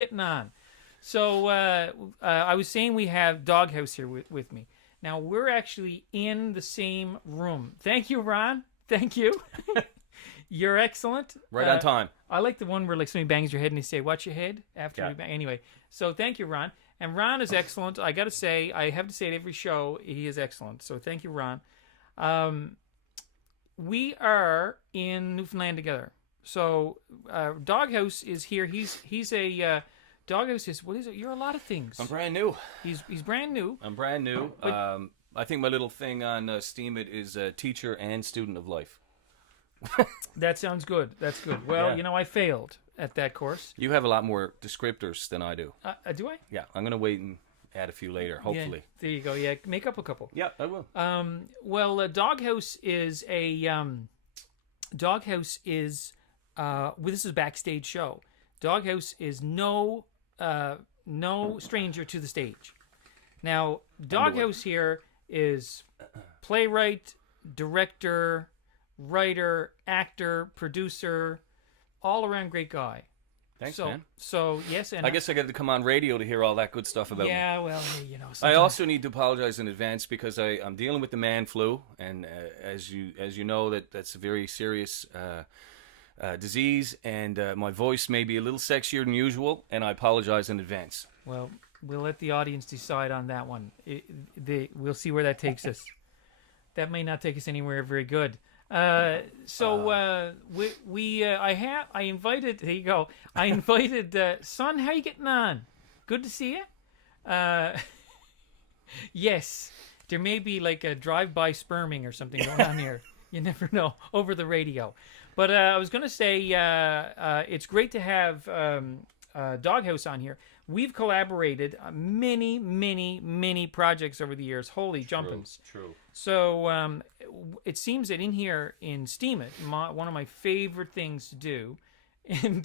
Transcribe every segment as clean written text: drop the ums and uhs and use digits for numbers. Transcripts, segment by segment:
getting on. So I was saying we have Doghouse here with me. Now we're actually in the same room. Thank you, Ron. Thank you. You're excellent. Right on time. I like the one where like somebody bangs your head and they say, "Watch your head." After Yeah. we bang. Anyway, so thank you, Ron. And Ron is excellent. I got to say, I have to say it every show. He is excellent. So thank you, Ron. We are in Newfoundland together. So Doghouse is here. He's a Doghouse is what is it? You're a lot of things. I'm brand new. He's brand new. I'm brand new. I think my little thing on Steam It is teacher and student of life. That sounds good. That's good. Well, Yeah. I failed at that course. You have a lot more descriptors than I do. Do I? Yeah, I'm going to wait and add a few later, hopefully. Yeah, there you go. Yeah, make up a couple. Yeah, I will. Well, Doghouse is a Doghouse is well, this is a backstage show. Doghouse is no stranger to the stage. Now, Doghouse here is playwright, director, writer, actor, producer, all around great guy. Thanks, so, man. So yes, and I guess I got to come on radio to hear all that good stuff about me. yeah, well, I sometimes- also need to apologize in advance because I'm dealing with the man flu, and as you know, that's a very serious disease, and my voice may be a little sexier than usual, and I apologize in advance. Well, we'll let the audience decide on that one. We'll see where that takes us. That may not take us anywhere very good. I invited. There you go. I invited son. How you getting on? Good to see you. Yes, there may be like a drive-by sperming or something going on here. You never know over the radio. But I was going to say it's great to have Doghouse on here. We've collaborated on many projects over the years. Holy jumpins. True. So it seems that in here in Steam It, one of my favorite things to do, and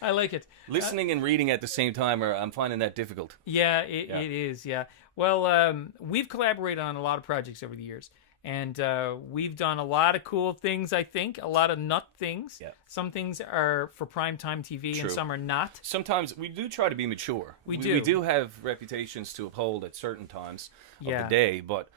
I like it. Listening and reading at the same time, I'm finding that difficult. Yeah, it is. Yeah. Well, we've collaborated on a lot of projects over the years. And we've done a lot of cool things, I think. A lot of nut things. Yeah. Some things are for primetime TV and True. some are not. Sometimes we do try to be mature. We do. We do have reputations to uphold at certain times of Yeah. the day, but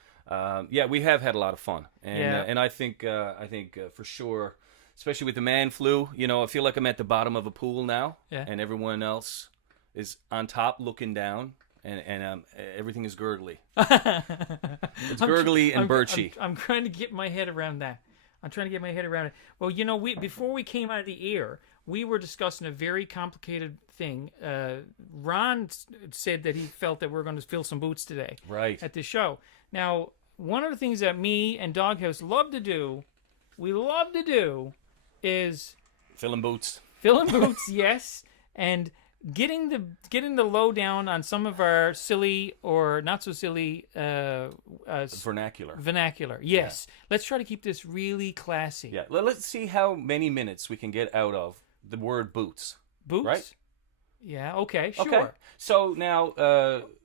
we have had a lot of fun, and Yeah. And I think for sure, especially with the man flu, I feel like I'm at the bottom of a pool now, Yeah. and everyone else is on top looking down. And everything is gurgly. It's gurgly and birchy. I'm trying to get my head around that. I'm trying to get my head around it. Well, before we came out of the air, we were discussing a very complicated thing. Ron said that he felt that we're going to fill some boots today Right. at the show. Now, one of the things that me and Doghouse love to do, is Filling boots. filling boots, yes, and getting the lowdown on some of our silly or not so silly Vernacular. vernacular. Yes, let's try to keep this really classy. Yeah. Let's see how many minutes we can get out of the word boots. Boots. Right? Yeah. Okay. Sure. Okay. So now,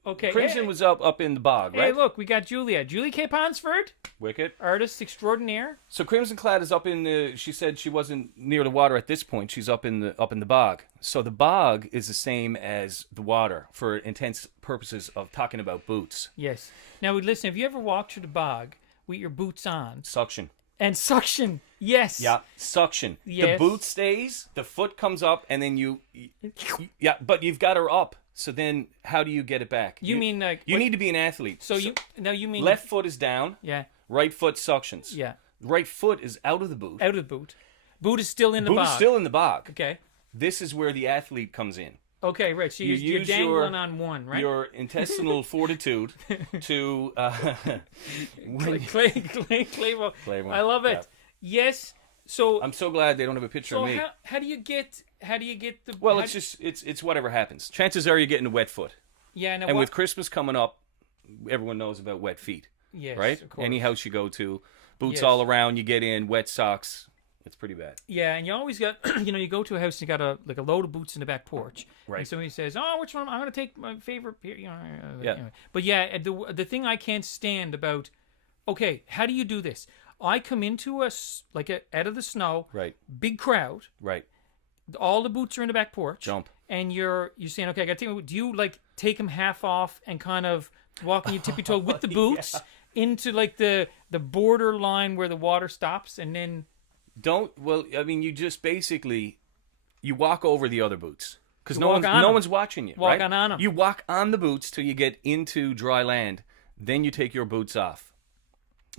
Okay. Crimson Hey, was up in the bog, hey, right? look, we got Julie K. Ponsford, Wicked. artist extraordinaire. So Crimson Clad is up in the. She said she wasn't near the water at this point. She's up in the bog. So the bog is the same as the water for intense purposes of talking about boots. Yes. Now, listen. Have you ever walked through the bog with your boots on Suction. and suction? Yes. Yeah, suction. Yes. The boot stays, the foot comes up, and then yeah, but you've got her up. So then, how do you get it back? You mean like you what- need to be an athlete. So you mean left foot is down, Yeah. right foot suctions. Yeah. Right foot is out of the boot. Out of the boot. Boot is still in the Boot bog. is still in the bog. Okay. This is where the athlete comes in. Okay. Right. So You you're use dangling on one, right? Your intestinal fortitude to Claymore. Claymore, I love it. Yes. So I'm so glad they don't have a picture of me. how do you get the Well, how- it's just it's whatever happens. Chances are you're getting a wet foot. yeah. Now And what, with Christmas coming up, everyone knows about wet feet, yes, right? of course. Any house you go to, boots Yes. all around, you get in, wet socks. It's pretty bad. Yeah, and you always got you go to a house and you got a load of boots in the back porch. Right. And somebody says, "Oh, which one? I'm going to take my favorite." Yeah. But yeah, the thing I can't stand about. Okay, how do you do this? I come into out of the snow, Right, big crowd. right. all the boots are in the back porch. Jump. And you're saying, okay, I got to take my boot. Do you like take them half off and kind of walk on your tippy toe with the boots into like the border line where the water stops, and then you just basically you walk over the other boots because You no walk on 'em. one's watching you. Walk right? on 'em. You walk on the boots till you get into dry land. Then you take your boots off.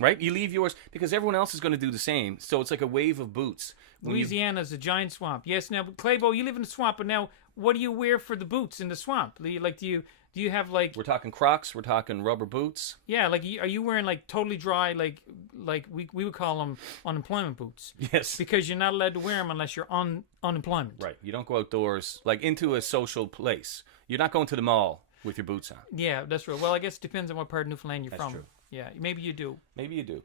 Right? You leave yours because everyone else is going to do the same. So it's like a wave of boots. When you- Louisiana's a giant swamp. Yes, now Claybo, you live in the swamp, but now what do you wear for the boots in the swamp? Like, do you have like We're talking Crocs. We're talking rubber boots. yeah, like are you wearing like totally dry like we would call them unemployment boots Yes. because you're not allowed to wear them unless you're on unemployment. Right. You don't go outdoors like into a social place. You're not going to the mall with your boots on. Yeah, that's right. Well, I guess it depends on what part of Newfoundland you're from. true. Yeah, maybe you do. Maybe you do.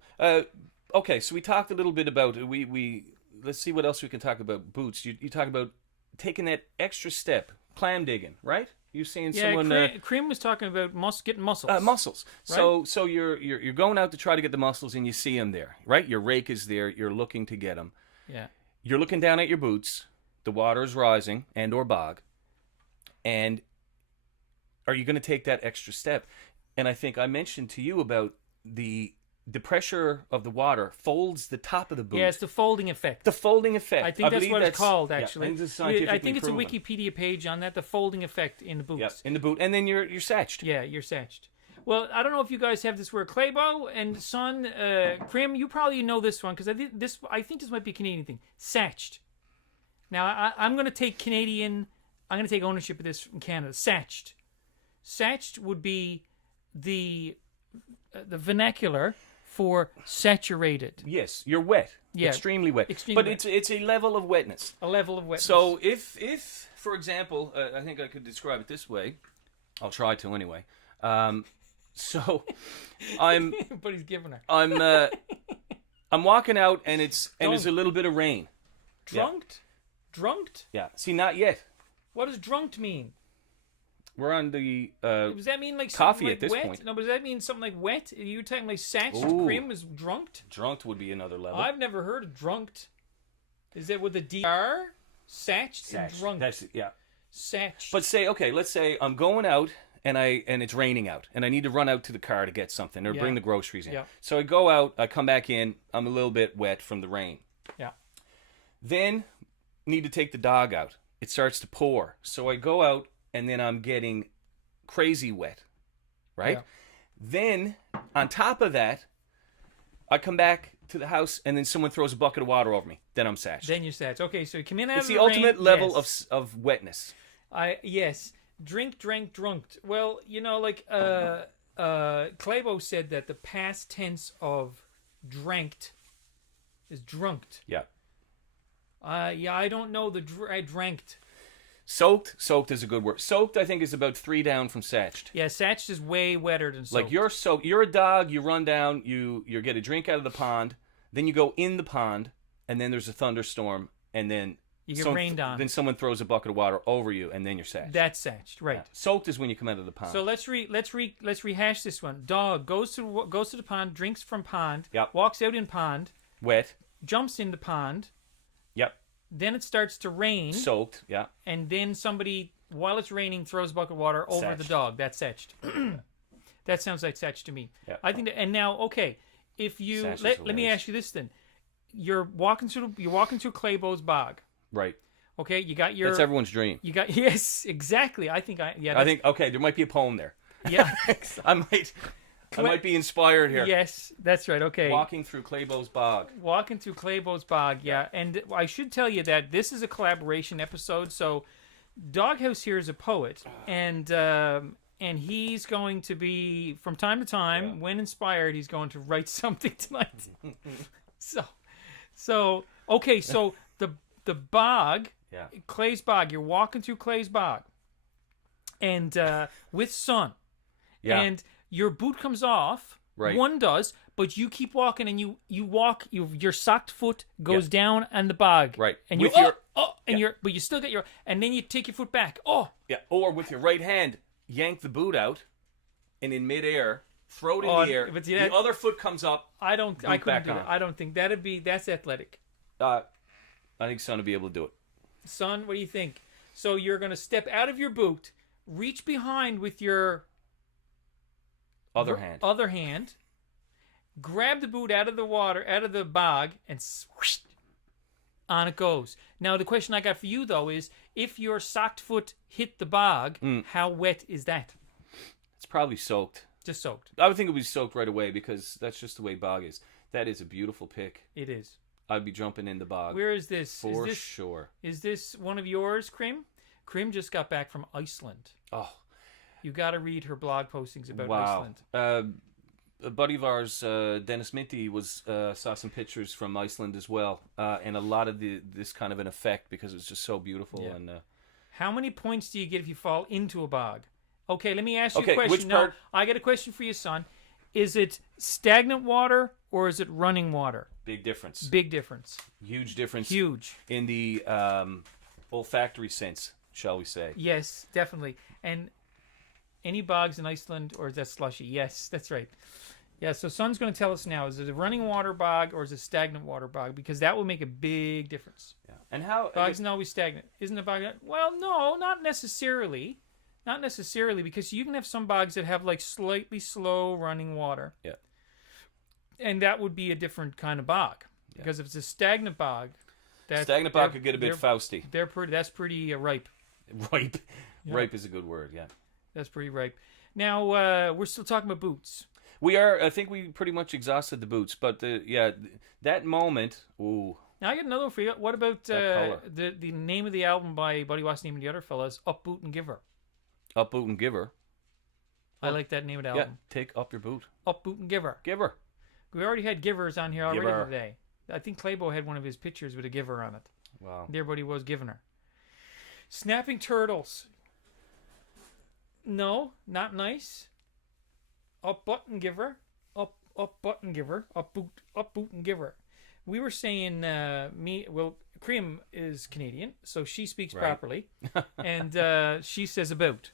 Okay, so we talked a little bit about we let's see what else we can talk about boots. You talk about taking that extra step, clam digging, right? You're seeing Yeah, someone Cream was talking about getting muscles. muscles. So you're going out to try to get the muscles, and you see them there, right? Your rake is there. You're looking to get them. Yeah. You're looking down at your boots. The water is rising and or bog, and are you going to take that extra step? And I think I mentioned to you about the pressure of the water folds the top of the boot. Yeah, it's the folding effect. The folding effect. I think that's believe what it's called, actually. Yeah, and it's I think scientifically it's proven. a Wikipedia page on that, the folding effect in the boots. Yep, in the boot, and then you're satched. Yeah, you're satched. Well, I don't know if you guys have this word. Claybo and Son, Krim, you probably know this one because I think this might be a Canadian thing. Satched. Now, I'm going to take I'm going to take ownership of this from Canada. Satched. Satched would be the vernacular for saturated. Yes, you're wet. Yeah, extremely wet. extremely but wet. it's a level of wetness. A level of wetness. So if for example, I think I could describe it this way. I'll try to anyway. So I'm but he's giving her. I'm walking out and there's a little bit of rain. Drunked? Drunked? Yeah. See, not yet. What does drunked mean? We're on the Does that mean like coffee something like at this wet? point. No, but does that mean something like wet? Are you talking like satched? Ooh. Cream is drunked? drunked would be another level. I've never heard of drunked. Is that with a DR? Satched and Satched. drunked. That's yeah. Satched. But let's say I'm going out and it's raining out and I need to run out to the car to get something or Yeah. bring the groceries in. Yeah. So I go out, I come back in, I'm a little bit wet from the rain. Yeah. Then need to take the dog out. It starts to pour. So I go out and then I'm getting crazy wet. Right? Yeah. Then on top of that, I come back to the house and then someone throws a bucket of water over me. Then I'm satched. Then you're satched. Okay, so you come in out It's of the rain, ultimate level yes. of wetness. Yes. Drink, drank, drunked. Well, like Claybo said that the past tense of dranked is drunked. Yeah. I don't know the dranked. Soaked is a good word. Soaked, I think, is about 3 down from satched. Yeah, satched is way wetter than soaked. Like you're soaked. You're a dog. You run down. You get a drink out of the pond. Then you go in the pond, and then there's a thunderstorm, and then You get rained on. Then someone throws a bucket of water over you, and then you're satched. That's satched, right? Yeah. Soaked is when you come out of the pond. So let's rehash this one. Dog goes to the pond, drinks from pond, Yep. walks out in pond, Wet. jumps in the pond. Yep. Then it starts to rain, Soaked. Yeah. and then somebody, while it's raining, throws a bucket of water over the Satched. dog. That's satched. That sounds like satched to me. Yeah. I think. And now, okay, if you Satched is let me hilarious. ask you this then: you're walking through Claybo's bog. Right. Okay, you got your. That's everyone's dream. You got yes, exactly. I think I think okay. There might be a poem there. yeah. I might be inspired here. Yes, that's right. Okay. Walking through Claybo's bog. Walking through Claybo's bog, yeah. And I should tell you that this is a collaboration episode. So, Doghouse here is a poet, and he's going to be from time to time, when inspired, he's going to write something tonight. so okay. So the bog, Yeah. Clay's bog. You're walking through Clay's bog, and with sun, Yeah. and your boot comes off. Right. One does, but you keep walking, and you walk. Your socked foot goes Yeah. down on the bog. Right. And With you your- and but you still get your, and then you take your foot back. Oh, Yeah. Or with your right hand, yank the boot out, and in midair, throw it in Oh, the air. but see, The that- other foot comes up. I couldn't back do on. that. I don't think that's athletic. I think Son will be able to do it. Son, what do you think? So you're going to step out of your boot, reach behind with your Other hand. grab the boot out of the water, out of the bog, and swoosh, on it goes. Now, the question I got for you, though, is if your socked foot hit the bog, how wet is that? It's probably soaked. Just soaked. I would think it would be soaked right away because that's just the way bog is. That is a beautiful pick. It is. I'd be jumping in the bog. Where is this? For sure. Is this one of yours, Krim? Krim just got back from Iceland. Oh, You got to read her blog postings about wow. Iceland. A buddy of ours, Dennis Minty, saw some pictures from Iceland as well, and a lot of this kind of an effect because it's just so beautiful. Yeah. And How many points do you get if you fall into a bog? Okay, let me ask you Okay, a question. which part- I got a question for you, son. Is it stagnant water or is it running water? big difference, Big difference. huge difference Huge. in the olfactory sense, shall we say? Yes, definitely. And any bogs in Iceland, or is that slushy? Yes, that's right. Yeah, so son's going to tell us now, is it a running water bog or is it a stagnant water bog? Because that will make a big difference. Yeah. And how? Bog isn't always stagnant. Isn't a bog? Well, no, not necessarily. Not necessarily, because you can have some bogs that have like slightly slow running water. Yeah. And that would be a different kind of bog. Because if it's a stagnant bog, Stagnant bog could get a bit fausty. That's pretty ripe. Ripe. Ripe is a good word, yeah. That's pretty ripe. Now, we're still talking about boots. We are, I think we pretty much exhausted the boots, but that moment, ooh. Now, I got another one for you. What about That the name of the album by Buddy Wasn't Even the Other Fellas, Up Boot and Give Her? Up boot and give her. I like that name of the Yeah, album. take up your boot. Up Boot and Give Her. Give her. We already had Givers on here already Giver. today. I think Claybo had one of his pictures with a giver on it. Wow. And everybody was giving her. Snapping Turtles. No, not nice. Up button giver. Up button giver. Up boot and giver. We were saying Cream is Canadian, so she speaks Right. properly. And she says about.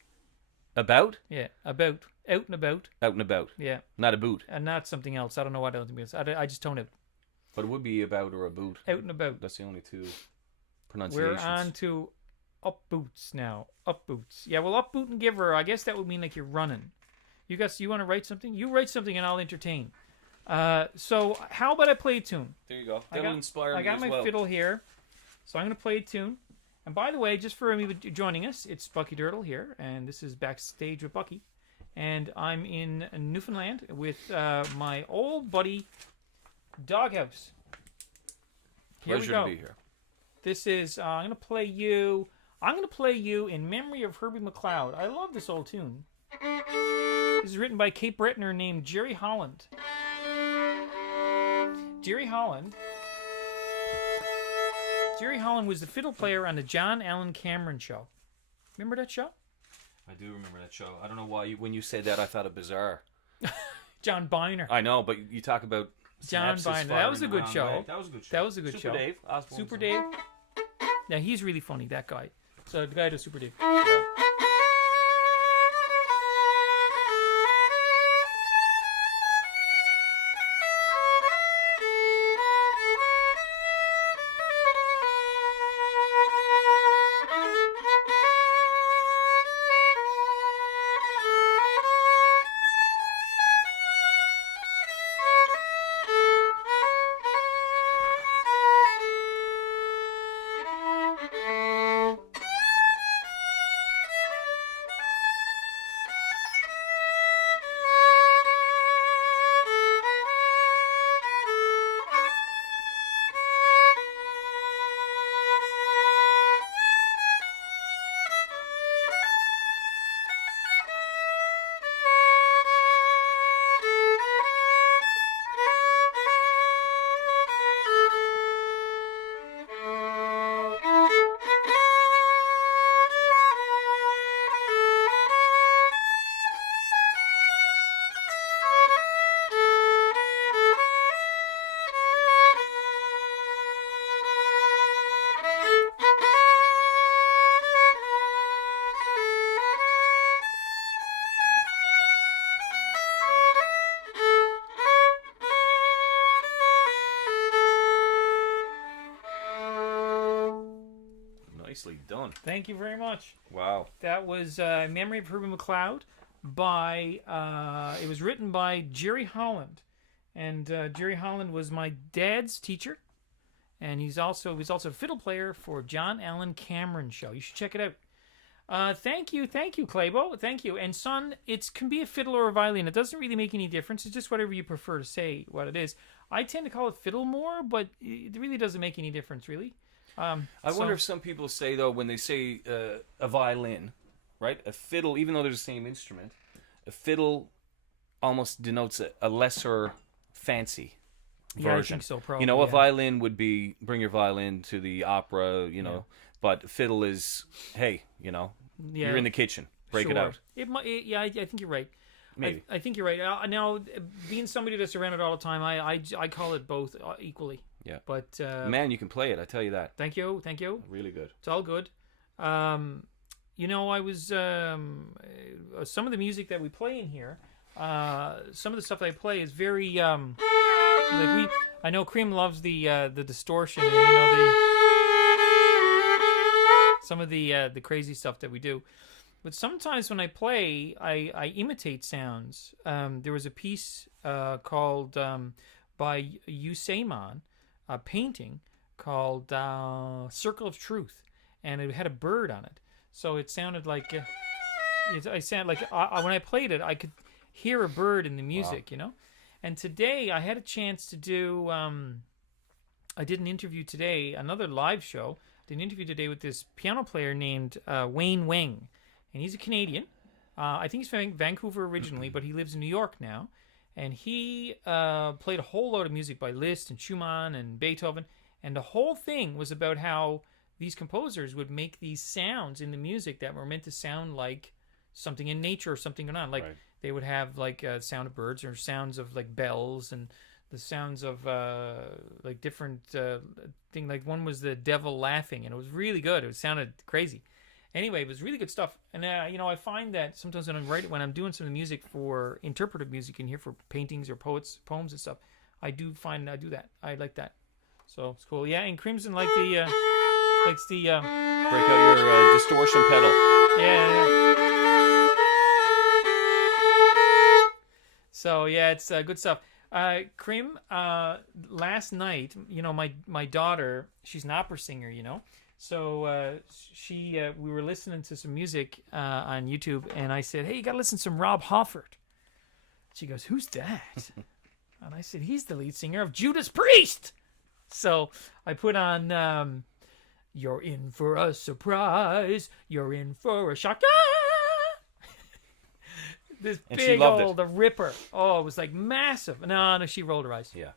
About? Yeah, about. Out and about. Out and about. Yeah. Not a boot. And not something else. I don't know what else it means. I just tone it. But it would be about or a boot. Out and about. That's the only two pronunciations. We're on to up boots now. Up boots. Yeah, well, up boot and giver, I guess that would mean like you're running. You want to write something? You write something and I'll entertain. So how about I play a tune? There you go. That'll inspire me I got as my well. fiddle here, so I'm going to play a tune. And by the way, just for anybody joining us, it's Bucky Dirtle here, and this is Backstage with Bucky. And I'm in Newfoundland with my old buddy, Doghouse. Here we Pleasure go. to be here. This is I'm gonna play you in memory of Herbie McLeod. I love this old tune. This is written by Cape Brettoner named Jerry Holland. Jerry Holland was the fiddle player on the John Allen Cameron show. Remember that show? I do remember that show. I don't know why when you said that I thought it bizarre. John Biner. I know, but you talk about John synapses Biner. That was a firing good around, show. right? That was a good show. That was a good Super show. Dave. Osborne's Super on. Dave. Yeah, he's really funny, that guy. So the guy does Super Dave. Yeah. Nicely done. Thank you very much. Wow. That was Memory of Herbie McLeod by, it was written by Jerry Holland. And Jerry Holland was my dad's teacher. And he was also a fiddle player for John Allen Cameron show. You should check it out. Thank you, Claybo. Thank you. And son, it can be a fiddle or a violin. It doesn't really make any difference. It's just whatever you prefer to say what it is. I tend to call it fiddle more, but it really doesn't make any difference, really. I wonder if some people say, though, when they say a violin, right? A fiddle, even though they're the same instrument, a fiddle almost denotes a lesser fancy version. Yeah, I think so, probably. A violin would be bring your violin to the opera, but fiddle is, hey, you're in the kitchen, break it out. I think you're right. Maybe. I think you're right. Now, being somebody that's around it all the time, I call it both equally. Yeah. But man, you can play it. I tell you that. Thank you. Really good. It's all good. I was some of the music that we play in here. Some of the stuff that I play is very I know Cream loves the distortion. Some of the crazy stuff that we do. But sometimes when I play, I imitate sounds. There was a piece called by Usaimon, a painting called Circle of Truth, and it had a bird on it. So it sounded like when I played it, I could hear a bird in the music, And today I had a chance to do. I did an interview today, another live show. I did an interview today with this piano player named Wayne Weng. And he's a Canadian. I think he's from Vancouver originally, but he lives in New York now. And he played a whole load of music by Liszt and Schumann and Beethoven. And the whole thing was about how these composers would make these sounds in the music that were meant to sound like something in nature or something going on. Like they would have like sound of birds or sounds of like bells and the sounds of like different thing. Like one was the devil laughing, and it was really good. It sounded crazy. Anyway, it was really good stuff. And, I find that sometimes when I'm doing some music for interpretive music in here for paintings or poems and stuff, I do that. I like that. So it's cool. Yeah, and Crimson likes the break out your distortion pedal. Yeah. So, yeah, it's good stuff. Cream, last night, my daughter, she's an opera singer, So we were listening to some music on YouTube, and I said, "Hey, you gotta listen to some Rob Halford." She goes, "Who's that?" And I said, "He's the lead singer of Judas Priest." So I put on, "You're in for a surprise. You're in for a shock." This and big old the Ripper. Oh, it was like massive. No, she rolled her eyes. Yeah,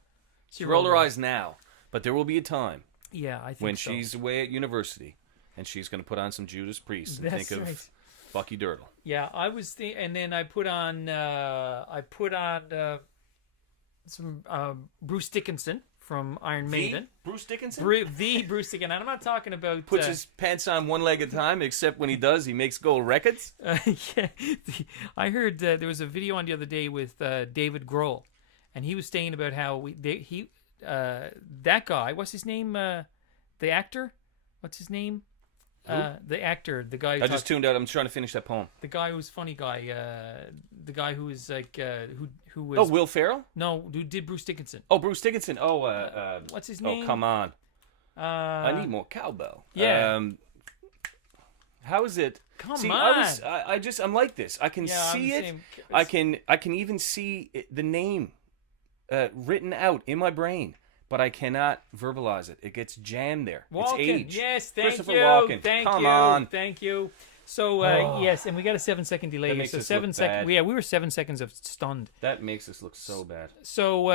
she rolled her eyes now, but there will be a time. Yeah, I think when she's away at university, and she's going to put on some Judas Priest and think of Bucky Dirtle. Yeah, I was and then I put on some Bruce Dickinson from Iron Maiden. Bruce Dickinson? The Bruce Dickinson. And I'm not talking about puts his pants on one leg at a time, except when he does, he makes gold records. Yeah, I heard there was a video on the other day with David Grohl, and he was saying about how that guy, what's his name? The actor, what's his name? The actor, the guy. I just tuned out. I'm trying to finish that poem. The guy who's funny guy. The guy who is like who was. Oh, Will Ferrell? No, who did Bruce Dickinson? Oh, Bruce Dickinson. Oh, what's his name? Oh, come on. I need more cowbell. Yeah. How is it? Come on. I'm like this. I can see it. I can even see the name written out in my brain, but I cannot verbalize it. It gets jammed there. Walken. It's age. Yes, thank Christopher you. Walken. Come on. Thank you. So yes, and we got a 7-second delay. That makes so us 7 look seconds. bad. Yeah, we were 7 seconds of stunned. That makes us look so bad. So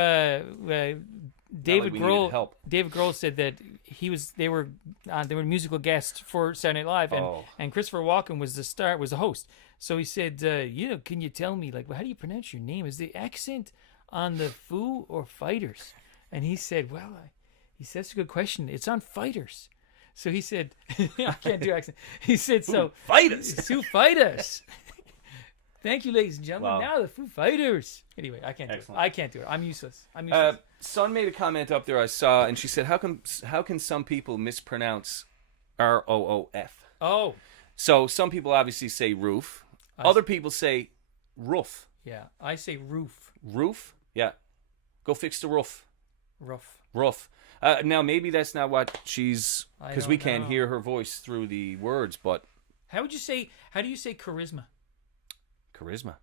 David Grohl said that they were musical guests for Saturday Night Live, and Christopher Walken was the host. So he said, can you tell me, like, how do you pronounce your name? Is the accent on the Foo or Fighters? And he said, that's a good question. It's on Fighters. So he said, I can't do accent. He said, so Fighters. Foo Fighters. Thank you, ladies and gentlemen. Wow. Now the Foo Fighters. Anyway, I can't do it. I can't do it. I'm useless. Son made a comment up there I saw, and she said, how can some people mispronounce R-O-O-F. Oh, So some people obviously say roof. Other people say roof. yeah. I say roof. Roof? Yeah. Go fix the roof. Roof. Roof. Now, maybe that's not what she's... I Because we don't can't know. hear her voice through the words, but... How do you say charisma? Charisma.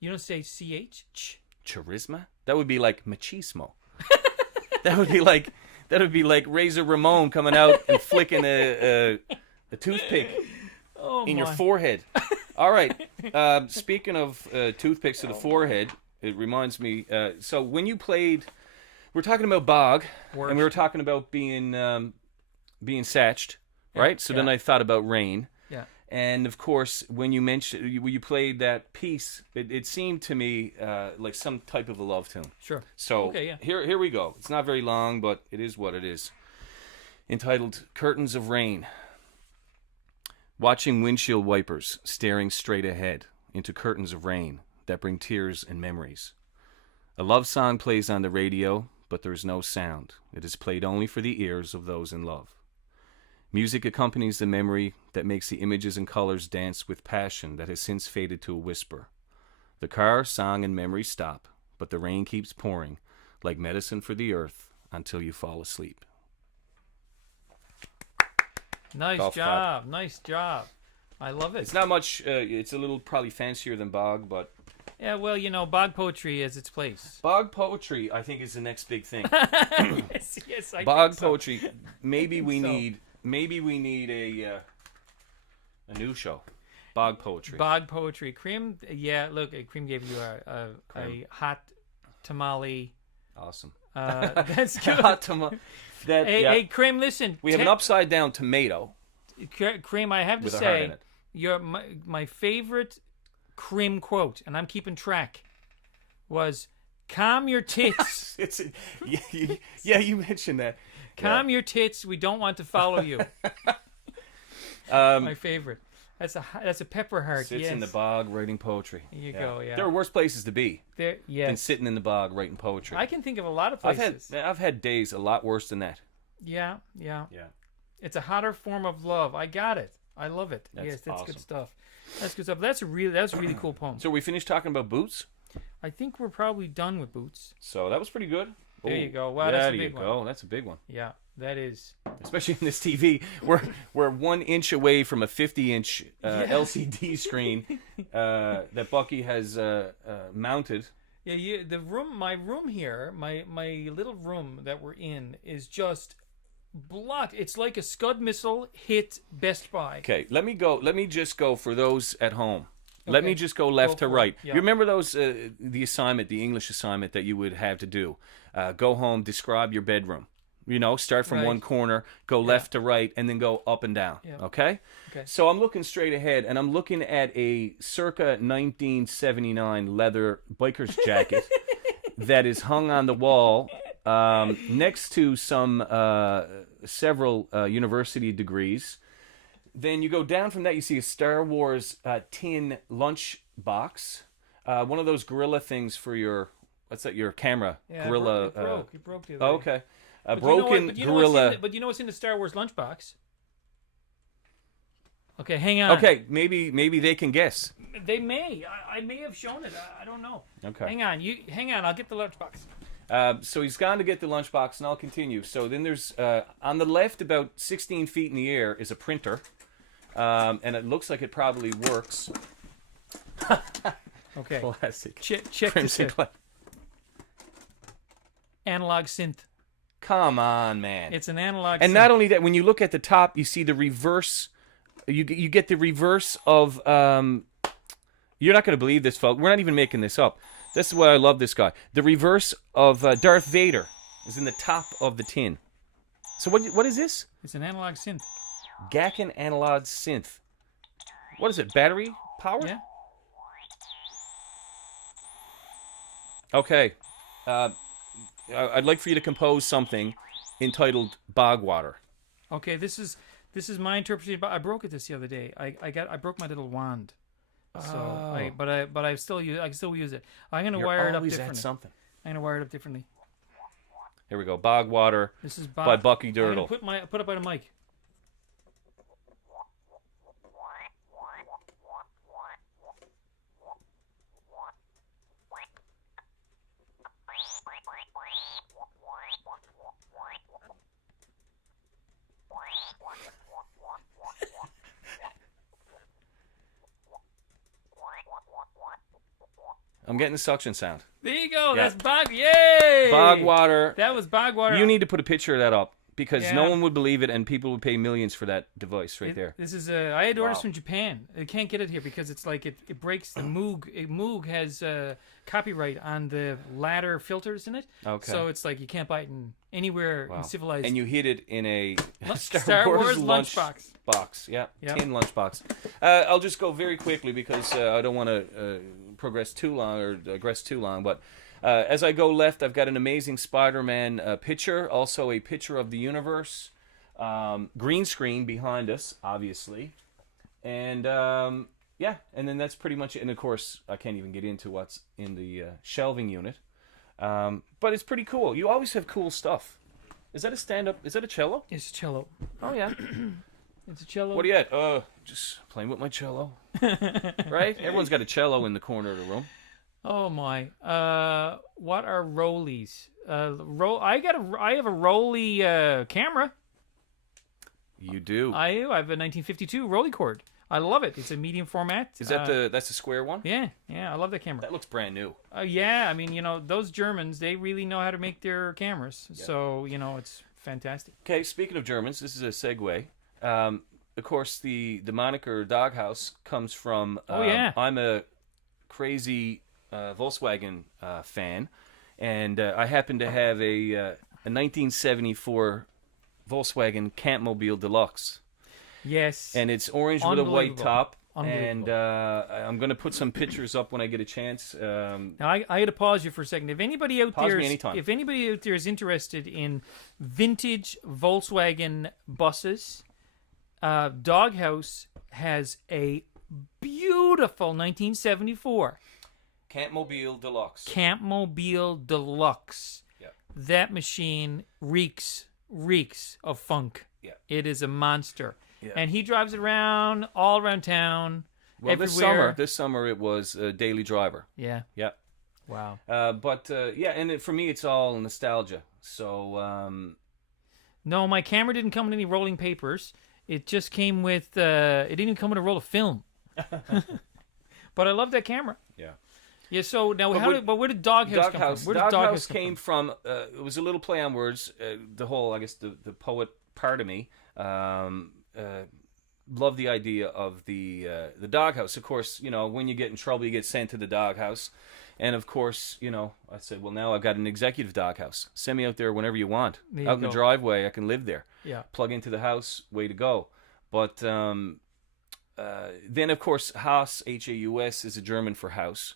You don't say ch. Charisma? That would be like machismo. That would be like Razor Ramon coming out and flicking a toothpick Oh in my. your forehead. All right. Speaking of toothpicks to the forehead, it reminds me. So when you played, we're talking about bog, Worst. and we were talking about being satched, right? So then yeah. I thought about rain. Yeah. And of course, when you mentioned when you played that piece, it seemed to me like some type of a love tune. Sure. So Okay, yeah. here we go. It's not very long, but it is what it is. Entitled "Curtains of Rain." Watching windshield wipers staring straight ahead into curtains of rain that bring tears and memories. A love song plays on the radio, but there is no sound. It is played only for the ears of those in love. Music accompanies the memory that makes the images and colors dance with passion that has since faded to a whisper. The car, song, and memory stop, but the rain keeps pouring, like medicine for the earth, until you fall asleep. Nice Golf job. Nice job. I love it. It's not much, it's a little probably fancier than bog, but Yeah, well, bog poetry has its place. bog poetry, I think, is the next big thing. yes, I Bog think so. poetry. Maybe we so. need a new show. Bog poetry. Bog poetry. Cream, yeah, look, Cream gave you a hot tamale. Awesome. That's good. Hot tomato. That, Hey, yeah. hey, Cream, listen. We have an upside down tomato Cream, I have to with a heart say, in it. your my favorite Cream quote, and I'm keeping track, was "Calm your tits, It's you mentioned that. calm your tits. We don't want to follow you." Um, My favorite. That's a pepper heart. sits yes. in the bog writing poetry. There you go, yeah. There are worse places to be There, than yes. sitting in the bog writing poetry. I can think of a lot of I've places. had days a lot worse than that. Yeah. Yeah. It's a hotter form of love. I got it. I love it. That's yes, that's awesome. good stuff. That's good stuff. That's a really cool poem. So we finished talking about boots. I think we're probably done with boots. So that was pretty good. There you go. Wow, there that's a you big go. one. That's a big one. Yeah, that is. Especially in this TV, we're 1 inch away from a 50-inch LCD screen that Bucky has mounted. Yeah, my room here, my little room that we're in is just blocked. It's like a Scud missile hit Best Buy. Okay, let me just go for those at home. Let me Okay. just go left Go to for right. it, yeah. You remember those the English assignment that you would have to do? Go home, describe your bedroom. Start from Right. one corner, go left to right, and then go up and down. Yeah. Okay? Okay. So I'm looking straight ahead, and I'm looking at a circa 1979 leather biker's jacket that is hung on the wall next to some several university degrees. Then you go down from that, you see a Star Wars tin lunch box. One of those gorilla things for your, what's that, your camera? Yeah, Gorilla. It broke. It broke the other Oh, day. okay. A But you know what- broken but you know what's in gorilla. the- But you know what's in the Star Wars lunchbox? Okay, hang on. Okay, maybe they can guess. They may. I may have shown it. I don't know. Okay. Hang on. Hang on. I'll get the lunchbox. So he's gone to get the lunchbox, and I'll continue. So then there's, on the left, about 16 feet in the air, is a printer. And it looks like it probably works. Okay. Classic. Check Crimson this. Cloud. Analog synth. Come on, man. It's an analog. And synth. not only that, when you look at the top, you see the reverse. You get the reverse of. You're not going to believe this, folks. We're not even making this up. This is why I love this guy. The reverse of Darth Vader is in the top of the tin. So what is this? It's an analog synth. Gakken analog synth. What is it? Battery powered? Yeah. Okay. I'd like for you to compose something entitled Bog Water. Okay. This is my interpretation. But I broke it the other day. I broke my little wand. So but I still use. I can still use it. I'm gonna You're wire it up always at differently. something. I'm gonna wire it up differently. Here we go. Bog Water This is by Bucky I'm gonna Dirtle. put up on a mic. I'm getting the suction sound. There you go. Yeah. That's bog. Yay! Bog water. That was bog water. You need to put a picture of that up because Yeah. no one would believe it, and people would pay millions for that device right there. This is I had orders Wow. from Japan. I can't get it here because it's like it breaks the Moog. Moog has copyright on the ladder filters in it. Okay. So it's like you can't buy it anywhere in civilized. And you hid it in a Star Wars lunchbox. Box, yeah, Yep. tin lunchbox. I'll just go very quickly because I don't want to progress too long or digress too long. But as I go left, I've got an amazing Spider-Man picture, also a picture of the universe, green screen behind us, obviously, and yeah, and then that's pretty much it. And of course, I can't even get into what's in the shelving unit, but it's pretty cool. You always have cool stuff. Is that a stand-up? Is that a cello? It's a cello. Oh yeah. It's a cello. What are you at? Just playing with my cello. Right? Everyone's got a cello in the corner of the room. Oh my. What are rollies? I have a rolly camera. You do. I have a 1952 rolly cord. I love it. It's a medium format. Is that that's the square one? Yeah, I love that camera. That looks brand new. Yeah, I mean, those Germans, they really know how to make their cameras. Yeah. So, it's fantastic. Okay, speaking of Germans, this is a segue. Of course, the moniker Doghouse comes from. Oh, yeah. I'm a crazy Volkswagen fan, and I happen to have a 1974 Volkswagen Campmobile Deluxe. Yes. And it's orange with a white top. Unbelievable. And I'm going to put some pictures up when I get a chance. Now, I had to pause you for a second. If anybody out Pause there, me anytime. if anybody out there is interested in vintage Volkswagen buses, Doghouse has a beautiful 1974 Campmobile Deluxe. Campmobile Deluxe. Yep. That machine reeks of funk. Yeah. It is a monster. Yeah. And he drives it around all around town. Well, everywhere. this summer it was a daily driver. Yeah. Yeah. Wow. But yeah, and for me it's all nostalgia. So No, my camera didn't come with any rolling papers. It just came with. It didn't even come with a roll of film. But I love that camera. yeah. Yeah. So now, But where did Doghouse come from? Where did Doghouse come came from. It was a little play on words. The whole, I guess, the poet part of me loved the idea of the doghouse. Of course, when you get in trouble, you get sent to the doghouse. And of course, I said, well, now I've got an executive doghouse. Send me out there whenever you want. There you Out in the go. driveway, I can live there. Yeah. Plug into the house, way to go. But then, of course, Haus, Haus, is a German for house.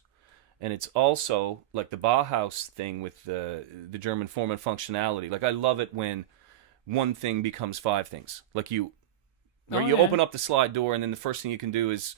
And it's also like the Bauhaus thing with the German form and functionality. Like, I love it when one thing becomes five things. Like you open up the slide door, and then the first thing you can do is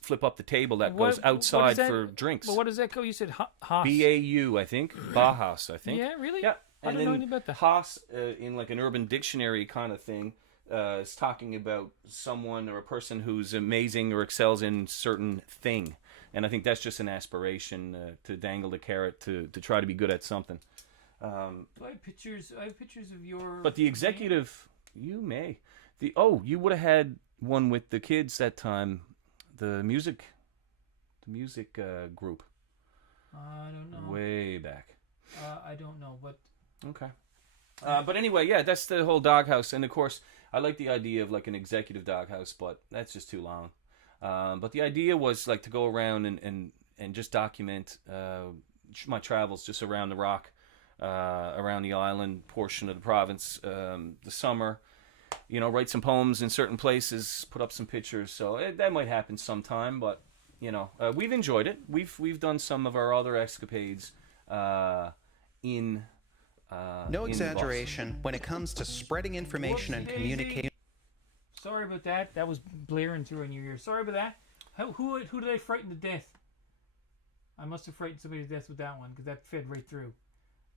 flip up the table that goes outside for drinks. But what does that call? You said Haas. BAU, I think. Bauhaus, I think. Yeah, really? Yeah. I And don't know then anything about that. Haas, in like an urban dictionary kind of thing, is talking about someone or a person who's amazing or excels in certain thing. And I think that's just an aspiration to dangle the carrot to try to be good at something. Do I have pictures? I have pictures of your. But the executive, you may. You would have had one with the kids that time, the music group. I don't know. Way back. I don't know, but. Okay. But anyway, yeah, that's the whole doghouse. And of course, I like the idea of like an executive doghouse, but that's just too long. But the idea was like to go around and just document my travels just around the rock, around the island portion of the province, the summer. Write some poems in certain places, put up some pictures. So that might happen sometime, but we've enjoyed it. We've done some of our other escapades in. No exaggeration when it comes to spreading information and communicating. Sorry about that. That was blaring through in your ear. Sorry about that. Who did I frighten to death? I must have frightened somebody to death with that one because that fed right through.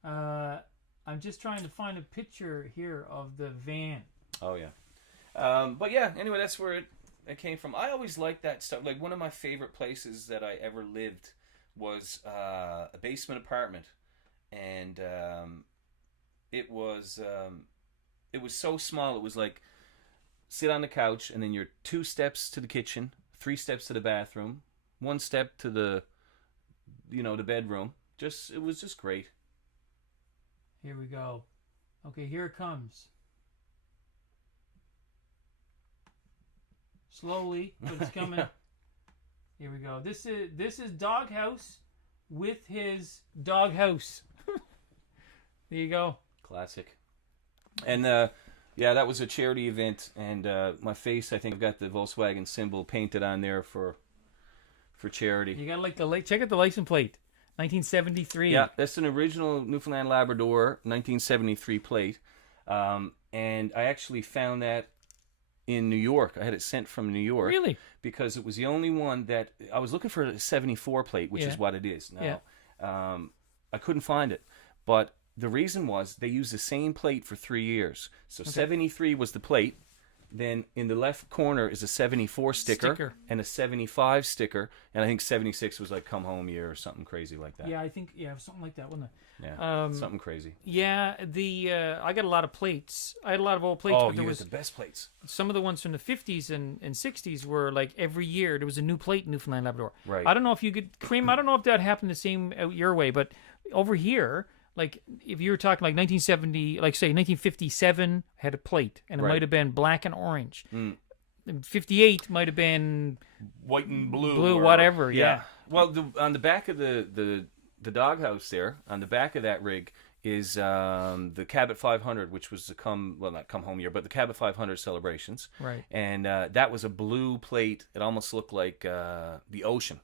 I'm just trying to find a picture here of the van. Oh yeah, but yeah. Anyway, that's where it came from. I always liked that stuff. Like one of my favorite places that I ever lived was a basement apartment, and it was so small. It was like sit on the couch, and then you're 2 steps to the kitchen, 3 steps to the bathroom, 1 step to the the bedroom. It was just great. Here we go. Okay, here it comes. Slowly, but it's coming. Yeah. Here we go. This is Doghouse with his doghouse. There you go. Classic. And that was a charity event, and my face, I think I've got the Volkswagen symbol painted on there for charity. You gotta check out the license plate. 1973. Yeah, that's an original Newfoundland Labrador 1973 plate. And I actually found that in New York. I had it sent from New York. Really? Because it was the only one that I was looking for a 74 plate, which is what it is now. Yeah. I couldn't find it, but the reason was they used the same plate for 3 years. So 73 was the plate. Then in the left corner is a 74 sticker and a 75 sticker, and I think 76 was like "Come Home" year or something crazy like that. Yeah, I think something like that, wasn't it? Yeah, something crazy. Yeah, I got a lot of plates. I had a lot of old plates. Oh, but there you was had the best plates. some of the ones from the 50s and 60s were like every year there was a new plate in Newfoundland Labrador. Right. I don't know if you could, Cream, I don't know if that happened the same out your way, but over here, like if you were talking like 1970, like say 1957 had a plate, and it Right. might have been black and orange. 58 might have been White and blue. blue, or- whatever. Yeah. Well, on the back of the doghouse there, on the back of that rig is the Cabot 500, which was not Come Home year, but the Cabot 500 celebrations. Right. And that was a blue plate. It almost looked like the ocean.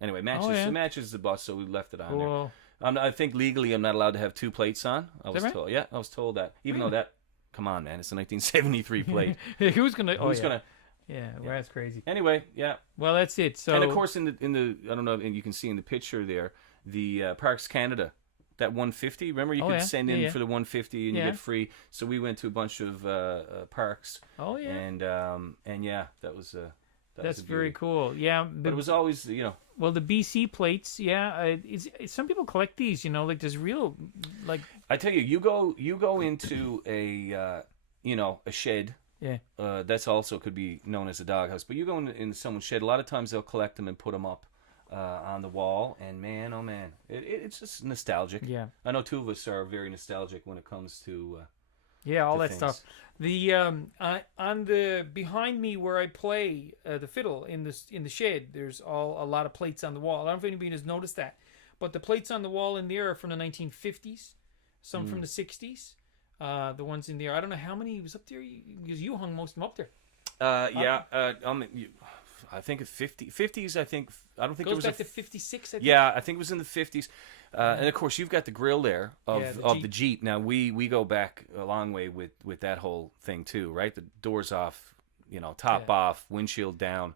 Anyway, it matches the bus, so we left it on there. Cool. I think legally I'm not allowed to have 2 plates on. I was right? told. Yeah, I was told that. Even though that, come on, man, it's a 1973 plate. Who's gonna? Who's gonna? Yeah, well, that's crazy. Anyway, yeah. Well, that's it. So And of course, in the I don't know, and you can see in the picture there, the Parks Canada, that 150. Remember, you could send in for the 150 and you get free. So we went to a bunch of parks. Oh yeah. And yeah, that was. That's a very beauty. cool. Yeah, But it was always, well, the BC plates. Yeah, some people collect these. Like there's real, like. I tell you, you go into a shed. Yeah. That's also could be known as a doghouse. But you go into someone's shed. A lot of times they'll collect them and put them up on the wall. And man, oh man, it's just nostalgic. Yeah. I know 2 of us are very nostalgic when it comes to. Yeah, all to that things. stuff. The on the behind me where I play the fiddle in the shed, there's a lot of plates on the wall. I don't know if anybody has noticed that, but the plates on the wall in there are from the 1950s, some from the 60s. The ones in there, I don't know how many was up there because you hung most of them up there. I think it's 50s. I think I don't think there Goes was back to 56. I think. Yeah, I think it was in the 50s. And of course, you've got the grill there of the the Jeep. Now we go back a long way with that whole thing too, right? The doors off, top off, windshield down.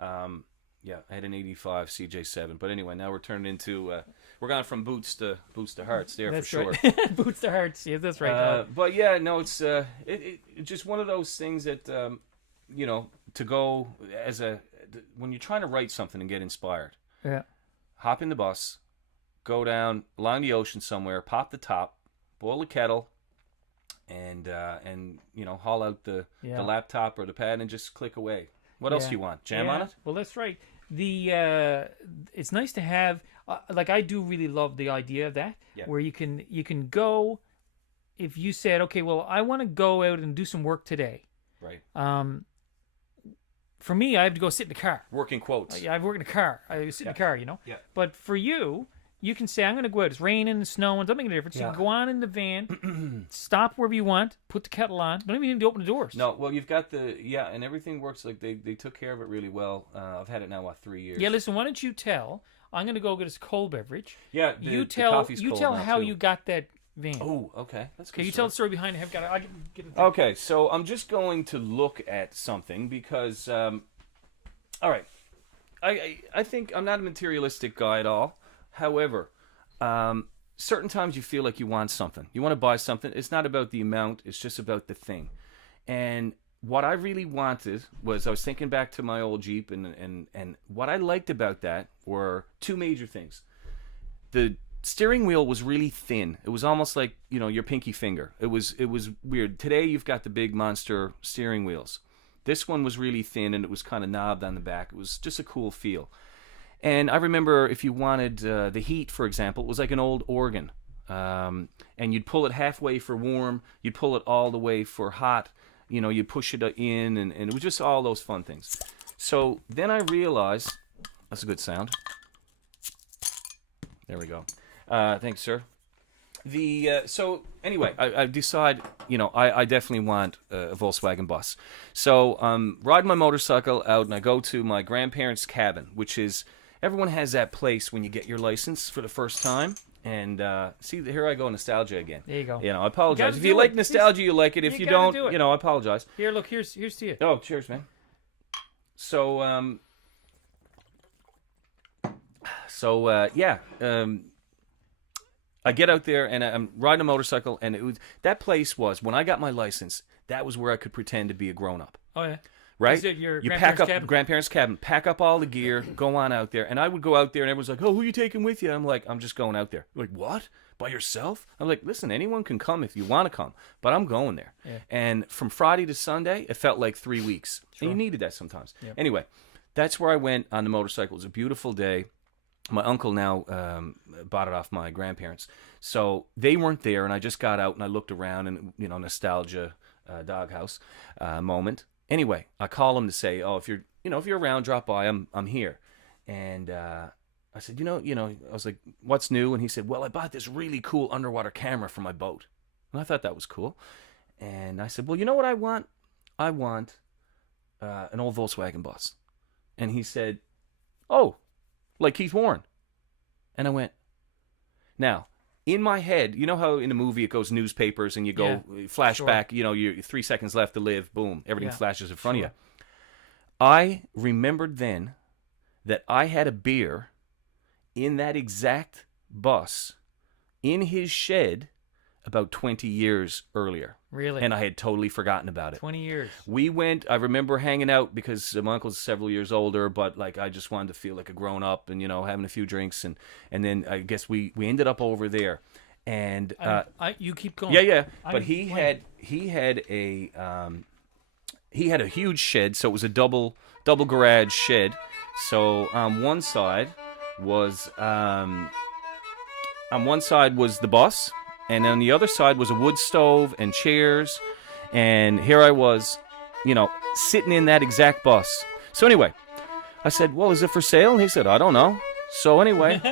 Yeah, I had an '85 CJ7. But anyway, now we're turned into we're gone from boots to hearts there That's for sure. right. Boots to hearts. Yeah, that's right. But yeah, no, it's just one of those things that to go when you're trying to write something and get inspired. Yeah. Hop in the bus, go down along the ocean somewhere, pop the top, boil the kettle, and haul out the laptop or the pad and just click away. What else do you want? Jam on it? Well, that's right. It's nice to have like I do really love the idea of that where you can go if you said, okay, well, I want to go out and do some work today. Right. For me, I have to go sit in the car. Working quotes. I've worked in the car. I sit in the car, Yeah. But for you, you can say, I'm going to go out. It's raining and snowing. It doesn't make any difference. You can go on in the van, stop wherever you want, put the kettle on. Don't even need to open the doors. No, well, you've got and everything works like they took care of it really well. I've had it now, 3 years? Yeah, listen, why don't you tell? I'm going to go get us cold beverage. Yeah, you the tell coffee's you cold tell now, how too. you got that van. Oh, okay. That's good. Okay, you tell the story behind it. I'll get it. Okay, so I'm just going to look at something because, all right, I think I'm not a materialistic guy at all. However, certain times you feel like you want something. You want to buy something. It's not about the amount. It's just about the thing. And what I really wanted was I was thinking back to my old Jeep, and what I liked about that were 2 major things. The steering wheel was really thin. It was almost like, your pinky finger. It was weird. Today you've got the big monster steering wheels. This one was really thin and it was kind of knobbed on the back. It was just a cool feel. And I remember if you wanted the heat, for example, it was like an old organ. And you'd pull it halfway for warm, you'd pull it all the way for hot, you know, you'd push it in, and it was just all those fun things. So then I realized, that's a good sound. There we go. Thanks, sir. So anyway, I decide, you know, I definitely want a Volkswagen bus. So riding my motorcycle out, and I go to my grandparents' cabin, which is, everyone has that place when you get your license for the first time. And see, here I go, nostalgia again. There you go. You know, I apologize. If do you like it. nostalgia, you like it. If you don't, do it. you know, I apologize. Here, look, here's to you. Oh, cheers, man. So, I get out there and I'm riding a motorcycle, and that place was, when I got my license, that was where I could pretend to be a grown up. Oh yeah. Right? Is it your you grandparents' pack up cabin? grandparents' cabin, pack up all the gear, go on out there, and I would go out there, and everyone's like, "Oh, who are you taking with you?" I'm like, "I'm just going out there." Like, what? By yourself? I'm like, "Listen, anyone can come if you want to come, but I'm going there." Yeah. And from Friday to Sunday, it felt like 3 weeks, and you needed that sometimes. Yep. Anyway, that's where I went on the motorcycle. It was a beautiful day. My uncle now bought it off my grandparents, so they weren't there, and I just got out and I looked around, and you know, nostalgia, doghouse moment. Anyway, I call him to say, "Oh, if you're around, drop by. I'm here." And I said, you know, I was like, "What's new?" And he said, "Well, I bought this really cool underwater camera for my boat." And I thought that was cool. And I said, "Well, you know what I want? I want an old Volkswagen bus." And he said, "Oh, like Keith Warren." And I went, now, in my head, you know how in a movie it goes newspapers and you go flashback, you know, you're 3 seconds left to live, boom, everything flashes in front of you. I remembered then that I had a beer in that exact bus in his shed about 20 years earlier. Really? And I had totally forgotten about it. 20 years. We went, I remember hanging out because my uncle's several years older, but like I just wanted to feel like a grown up and, you know, having a few drinks. And then I guess we ended up over there. And you keep going. Yeah. But he had a huge shed, so it was a double garage shed. So on one side was the bus, and on the other side was a wood stove and chairs. And here I was, you know, sitting in that exact bus. So anyway, I said, "Well, is it for sale?" And he said, "I don't know." So anyway,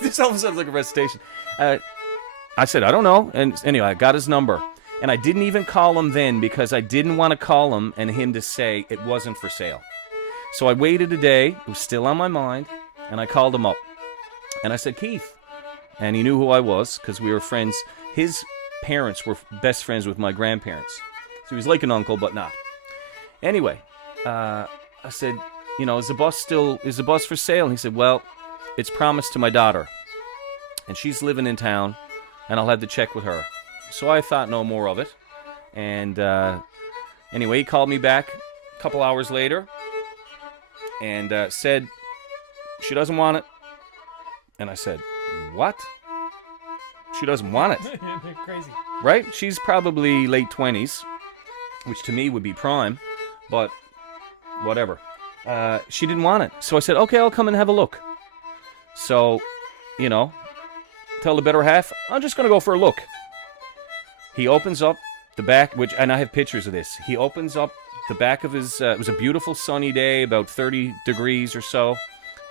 this almost sounds like a recitation. I said, "I don't know." And anyway, I got his number. And I didn't even call him then because I didn't want to call him and him to say it wasn't for sale. So I waited a day. It was still on my mind. And I called him up. And I said, "Keith." And he knew who I was because we were friends. His parents were best friends with my grandparents. So he was like an uncle, but not. Anyway, I said, "You know, is the bus for sale?" And he said, "Well, it's promised to my daughter. And she's living in town. And I'll have to check with her." So I thought no more of it. And anyway, he called me back a couple hours later and said she doesn't want it. And I said, "What? She doesn't want it?" Crazy. Right? She's probably late 20s, which to me would be prime, but whatever. She didn't want it. So I said, "Okay, I'll come and have a look." So, you know, tell the better half, "I'm just going to go for a look." He opens up the back, and I have pictures of this. He opens up the back of his, it was a beautiful sunny day, about 30 degrees or so.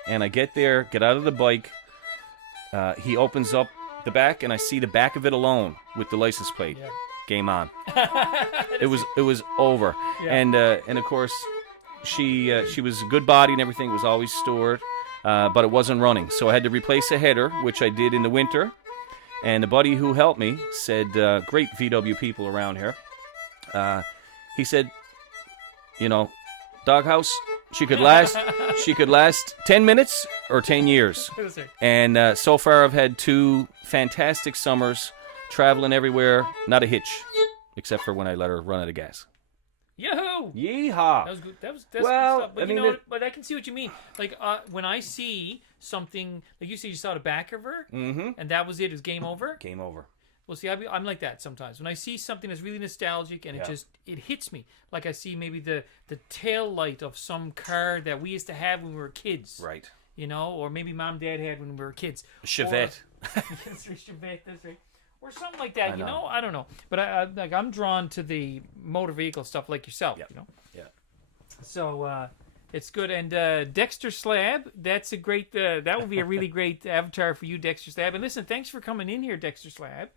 And I get there, get out of the bike. He opens up the back, and I see the back of it alone with the license plate. Yeah. Game on. It was over. Yeah. And of course, she was a good body and everything. It was always stored, but it wasn't running. So I had to replace a header, which I did in the winter. And the buddy who helped me said, great VW people around here. He said, "You know, Doghouse, she could last 10 minutes or 10 years." And so far I've had 2 fantastic summers, traveling everywhere, not a hitch, except for when I let her run out of gas. Yahoo! Yeehaw! That was good. That's Well, good stuff. But I mean, you know, but I can see what you mean. Like when I see something, like you said, you saw the back of her, and that was it. It was game over. Game over. Well, see, I'm like that sometimes. When I see something that's really nostalgic and it hits me, like I see maybe the tail light of some car that we used to have when we were kids. Right. you know, or maybe mom and dad had when we were kids. Chevette. That's right, Chevette, that's right. Or something like that, I you know. know? I don't know. But I'm drawn to the motor vehicle stuff like yourself, you know? Yeah. So it's good. And Dexter Slab, that's a great, that would be a really great avatar for you, Dexter Slab. And listen, thanks for coming in here, Dexter Slab.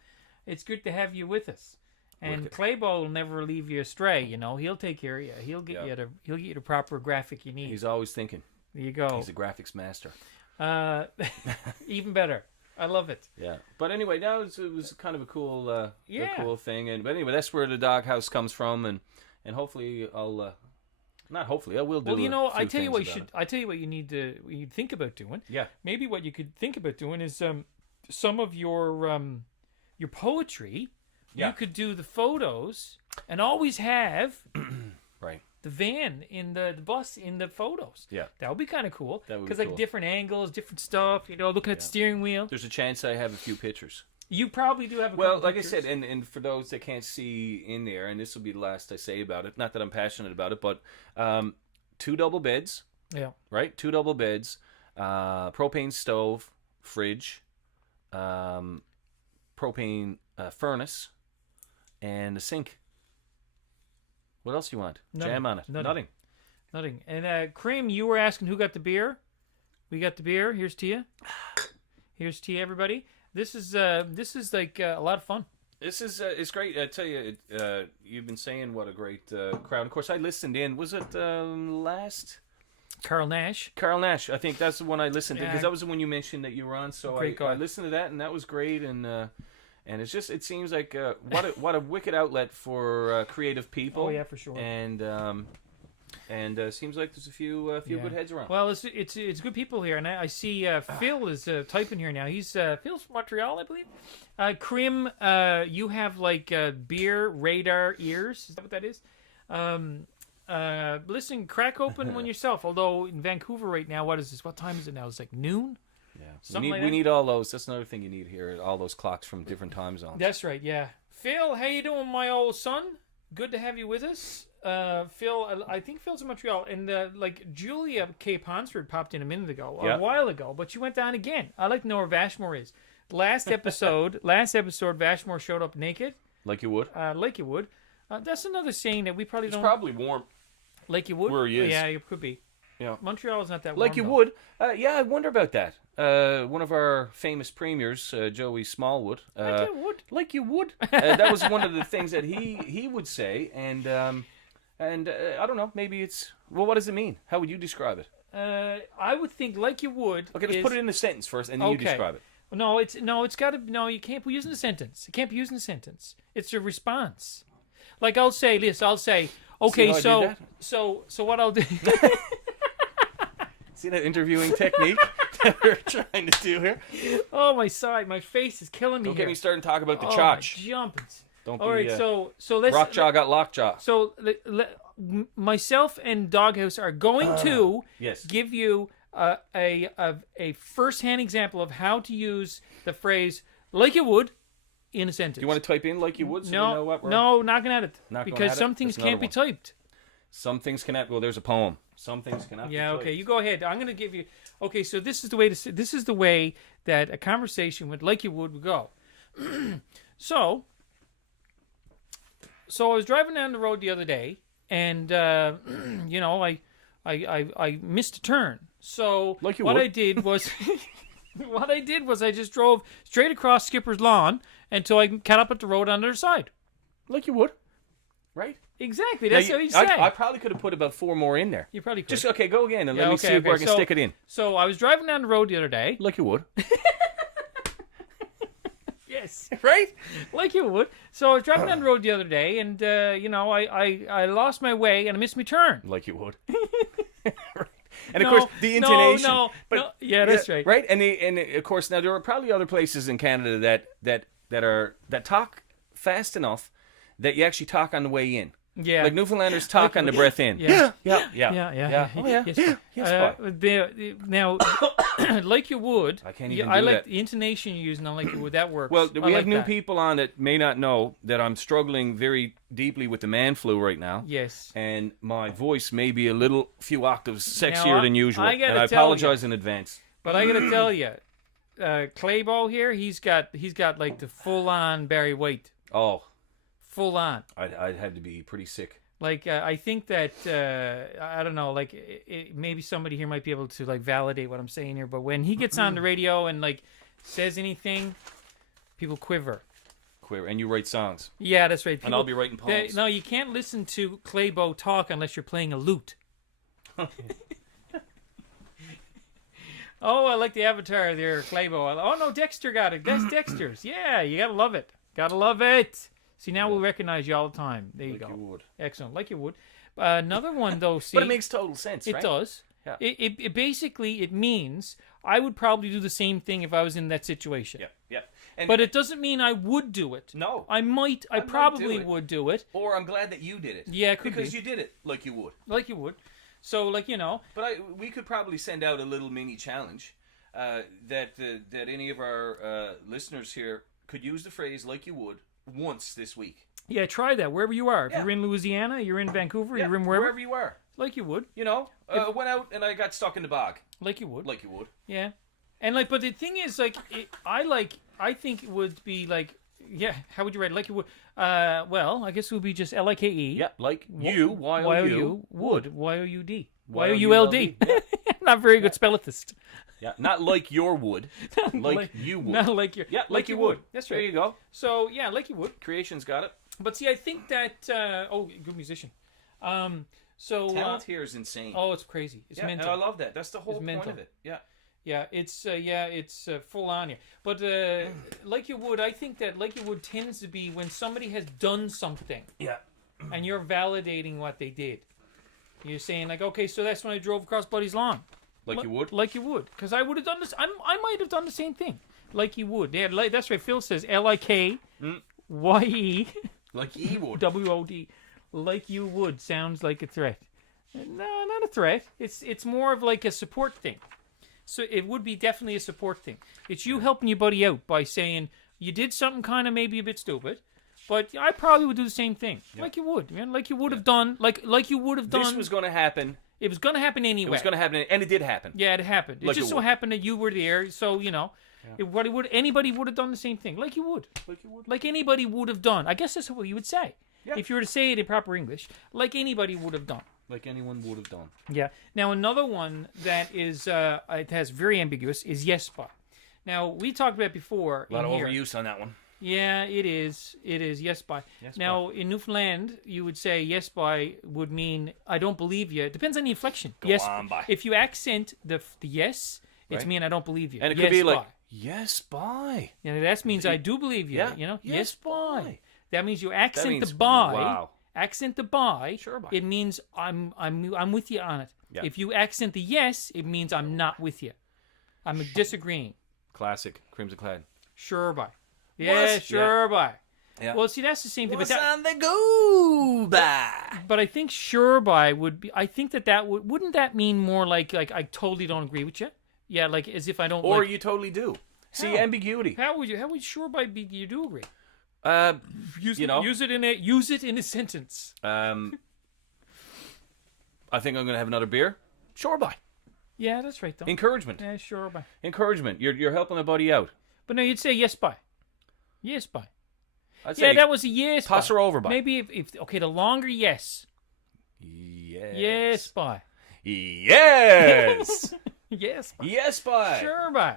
It's good to have you with us. And Claybo will never leave you astray, you know. He'll take care of you. He'll get you the proper graphic you need. He's always thinking. There you go. He's a graphics master. Even better. I love it. Yeah, but anyway, now it was kind of a cool, a Yeah. cool thing. But anyway, that's where the doghouse comes from, and hopefully I'll, not hopefully I will do. Well, you know, a few I tell you things what you about should. I tell you what you need to. You think about doing. Yeah. Maybe what you could think about doing is some of your poetry. Yeah. You could do the photos and always have Right. the van in the bus in the photos. Yeah. That would be kind of cool. That would be Because like cool. different angles, different stuff. You know, looking at the steering wheel. There's a chance I have a few pictures. You probably do have. Well, couple like I pictures. said, and for those that can't see in there, and this will be the last I say about it. Not that I'm passionate about it, but 2 double beds. Yeah. Right, 2 double beds, propane stove, fridge, propane furnace, and a sink. What else do you want? Nothing. Jam on it. Nothing. Nothing. And Cream, you were asking who got the beer. We got the beer. Here's to you. Here's to you, everybody. This is like a lot of fun. This is it's great. I tell you, you've been saying what a great crowd. Of course, I listened in. Was it last? Carl Nash. Carl Nash. I think that's the one I listened to Yeah. because that was the one you mentioned that you were on. So Great I guy. listened to that, and that was great. And it's just, it seems like what a wicked outlet for creative people. Oh yeah, for sure. And seems like there's a few Yeah. good heads around. Well, it's good people here, and I see Phil is typing here now. He's Phil's from Montreal, I believe. Krim, you have like beer radar ears. Is that what that is? Listen, crack open one yourself. Although in Vancouver right now, what is this? What time is it now? It's like noon. Yeah, Something like we that? need all those. That's another thing you need here. All those clocks from different time zones. That's right. Yeah, Phil, how you doing, my old son? Good to have you with us. Phil, I think Phil's in Montreal, and like Julia K. Ponsford popped in a minute ago, Yeah. a while ago, but she went down again. I'd like to know where Vashmore is. Last episode, Vashmore showed up naked, Like you would. like you would. That's another saying that we probably It's don't. probably warm. Like you would. where he is. Yeah, it could be. Yeah. Montreal is not that Like warm, you though. would. Yeah, I wonder about that. One of our famous premiers, Joey Smallwood. Like you would. Like you would. That was one of the things that he would say, and I don't know. Maybe it's what does it mean? How would you describe it? I would think like you would. Okay, let's put it in a sentence first, and then you Okay. describe it. No, it's got to. No, you can't be using a sentence. It can't be using a sentence. It's a response. Like I'll say this. I'll say, okay, how I did so that? so what I'll do. See that interviewing technique that we're trying to do here? Oh, my side, my face is killing me Don't here. get me started talking about the Oh, chotch. my jumpins. Don't All be right, so let's. rockjaw got lockjaw. So myself and Doghouse are going to yes. give you a first-hand example of how to use the phrase "like you would" in a sentence. Do you want to type in like you would? So we know what we're... No, not gonna at it. Not going because at it? some things That's can't be another typed. Some things cannot. Well, there's a poem. Some things cannot. Yeah, be okay, typed. you go ahead. I'm gonna give you. Okay, so this is the way to. This is the way that a conversation with "like you would" go. So I was driving down the road the other day, and you know, I missed a turn. So Like you what would. I did was. What I did was I just drove straight across Skipper's Lawn until I got up at the road on the other side. Like you would, right? Exactly. That's Now, what you say. I probably could have put about 4 more in there. You probably could. Just okay, go again and Yeah, let me okay, see where I okay. can stick it in. So I was driving down the road the other day. Like you would, Yes. right? Like you would. So I was driving down the road the other day, and you know, I lost my way and I missed my turn. Like you would. Right. And of No, course the intonation. No, yeah, that's right. Right, and of course now there are probably other places in Canada that talk fast enough that you actually talk on the way in. Yeah. Like Newfoundlanders talk on the breath in. Yeah. Yeah. Yeah. Oh, yeah. Yes, now, like you would. I can't even I do like that. the intonation you use, and I like you would. That works. Well, I we have like new that. people on that may not know that I'm struggling very deeply with the man flu right now. Yes. And my voice may be a few octaves sexier Now, than usual. I gotta and I tell apologize in advance. But I gotta tell you, Claybo here, he's got like the full on Barry White, Oh, full on. I'd have to be pretty sick. Like I think that I don't know, like maybe somebody here might be able to like validate what I'm saying here. But when he gets on the radio and like says anything, people quiver. Queer. And you write songs. Yeah, that's right. And I'll be writing poems. No, you can't listen to Claybo talk unless you're playing a lute. Oh, I like the avatar there, Claybo. Oh no, Dexter got it. That's Dexter's. Yeah, you gotta love it. Gotta love it. See, now we'll recognize you all the time. There you Like go. you would. Excellent, like you would. Another one though. See, But it makes total sense, it right? does. Yeah. It basically it means I would probably do the same thing if I was in that situation. Yeah. And But it doesn't mean I would do it. No. I might. I might probably do it. would do it. Or I'm glad that you did it. Yeah, it could because be. you did it like you would. Like you would. So like But we could probably send out a little mini challenge that any of our listeners here could use the phrase "like you would" once this week. Yeah, try that wherever you are. If Yeah. you're in Louisiana, you're in Vancouver, you're in wherever. you are. Like you would. You know, went out and I got stuck in the bog. Like you would. Like you would. Yeah. And like, but the thing is, like, I think it would be like, yeah. How would you write it? Like you would? Well, I guess it would be just Like. Yeah, like you. Y-O-U. Would. Y-O-U-D. Y-O-U-L-D. Y-O-U-L-D. Not very good spellethist. Yeah, not like your would. Like you would. Not like your. Yeah, like you would. That's There right. you go. So yeah, like you would. Creation's got it. But see, I think that good musician. So Talent here is insane. oh, it's crazy. It's yeah, mental. and I love that. That's the whole It's point mental. of it. Yeah. Yeah, it's full on here. But like you would, I think that like you would tends to be when somebody has done something Yeah. and you're validating what they did. You're saying like, okay, so that's when I drove across Buddy's lawn. Like you would? Like you would, because I would have done this. I might have done the same thing. Like you would. Yeah, like, that's right. Phil says Likye Like he would. WOD. Like you would sounds like a threat. No, not a threat. It's more of like a support thing. So it would be definitely a support thing. It's you helping your buddy out by saying you did something kind of maybe a bit stupid, but I probably would do the same thing. Like you would, man. Like you would have done. Like you would have done. This was going to happen. It was going to happen anyway. It was going to happen, and it did happen. Yeah, it happened. It Like just it so would. happened that you were there. So anybody would have done the same thing. Like you would. Like you would. Like anybody would have done. I guess that's what you would say. Yeah. If you were to say it in proper English, like anybody would have done. Like anyone would have done. Yeah. Now another one that is it has very ambiguous is yes by. Now we talked about it before. A lot of in here. overuse on that one. Yeah, it is. It is yes by. Yes now in Newfoundland, you would say yes by would mean I don't believe you. It depends on the inflection. Go yes. on by. If you accent the yes, it's Right. mean I don't believe you. And it yes could be by. like, yes, bye. And that means I do believe you. Yeah. You know, Yes, yes by. by. That means you accent means, the by. wow. Accent the by. Sure by. It means I'm with you on it. Yeah. If you accent the yes, it means I'm not with you. I'm disagreeing. Classic. Crimson Clad. Sure by. Yeah, What's- sure by. Yeah. Well, see, that's the same thing. What's But, on the go by? but I think sure by would be. I think that wouldn't that mean more like I totally don't agree with you. Yeah, like as if I don't. Or like, you totally do. See, How? ambiguity. how would sure by be? You do agree. You know, Use it in a sentence. I think I'm going to have another beer. Sure, by. Yeah, that's right though. Encouragement. Yeah, sure by. Encouragement. You're helping a buddy out. But no, you'd say yes by. Yes by. I'd Yeah, say that was a yes. toss by. her over by. Maybe if okay, the longer yes. Yes. Yes by. Yes. Yes by. Yes, by. Sure by.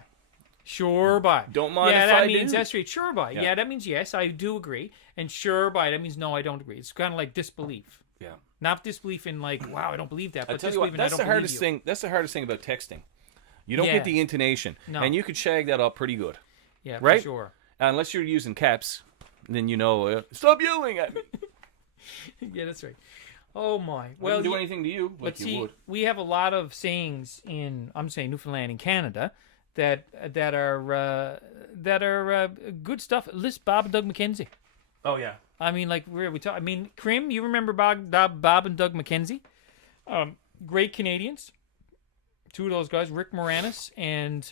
Sure by. Don't mind yeah, if that I means do. that's right. Sure by. Yeah. Yeah, that means yes, I do agree. And sure by, that means no, I don't agree. It's kind of like disbelief. Yeah. Not disbelief in like, wow, I don't believe that, I but tell you disbelief what, in that's I the don't hardest believe you. thing. That's the hardest thing about texting. You don't Yeah. get the intonation, No. and you could shag that up pretty good, Yeah, right? for sure. Unless you're using caps, then you know. Stop yelling at me. Yeah, that's right. Oh my. Well, Well, do yeah, anything to you like but you see, would. we have a lot of sayings in I'm saying Newfoundland and Canada that are good stuff. List Bob and Doug McKenzie. Oh yeah. I mean, like we talk. I mean, Krim. You remember Bob and Doug McKenzie? Great Canadians. Two of those guys, Rick Moranis and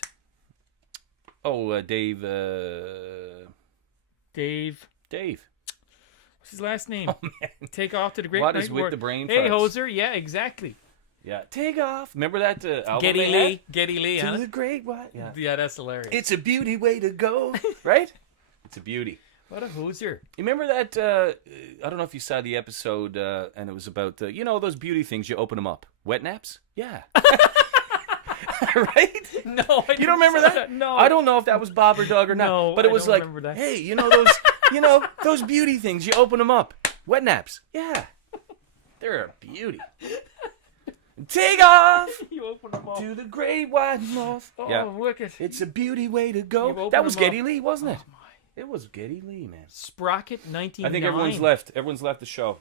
Dave. Dave. What's his last name? Oh man. Take off to the great What night is with war. the brain Hey, farts? Hoser. Yeah, exactly. Yeah. Take off. Remember that album? Geddy they Lee. had? Geddy Lee. To Huh? the great what? Yeah. Yeah, that's hilarious. It's a beauty way to go. Right? It's a beauty. What a Hoser. You remember that? I don't know if you saw the episode, and it was about those beauty things. You open them up. Wet naps. Yeah. Right? No, You don't remember that? No. I don't know if that was Bob or Doug or not. No, but it I was don't like, remember that. hey, those beauty things. You open them up. Wet naps. Yeah. They're a beauty. Take off You open them up. to the great white north. Oh, Yeah. wicked. It's a beauty way to You go. open That was them up. Geddy Lee, wasn't it? Oh, my. It was Geddy Lee, man. Sprocket 99. I think everyone's left. Everyone's left the show.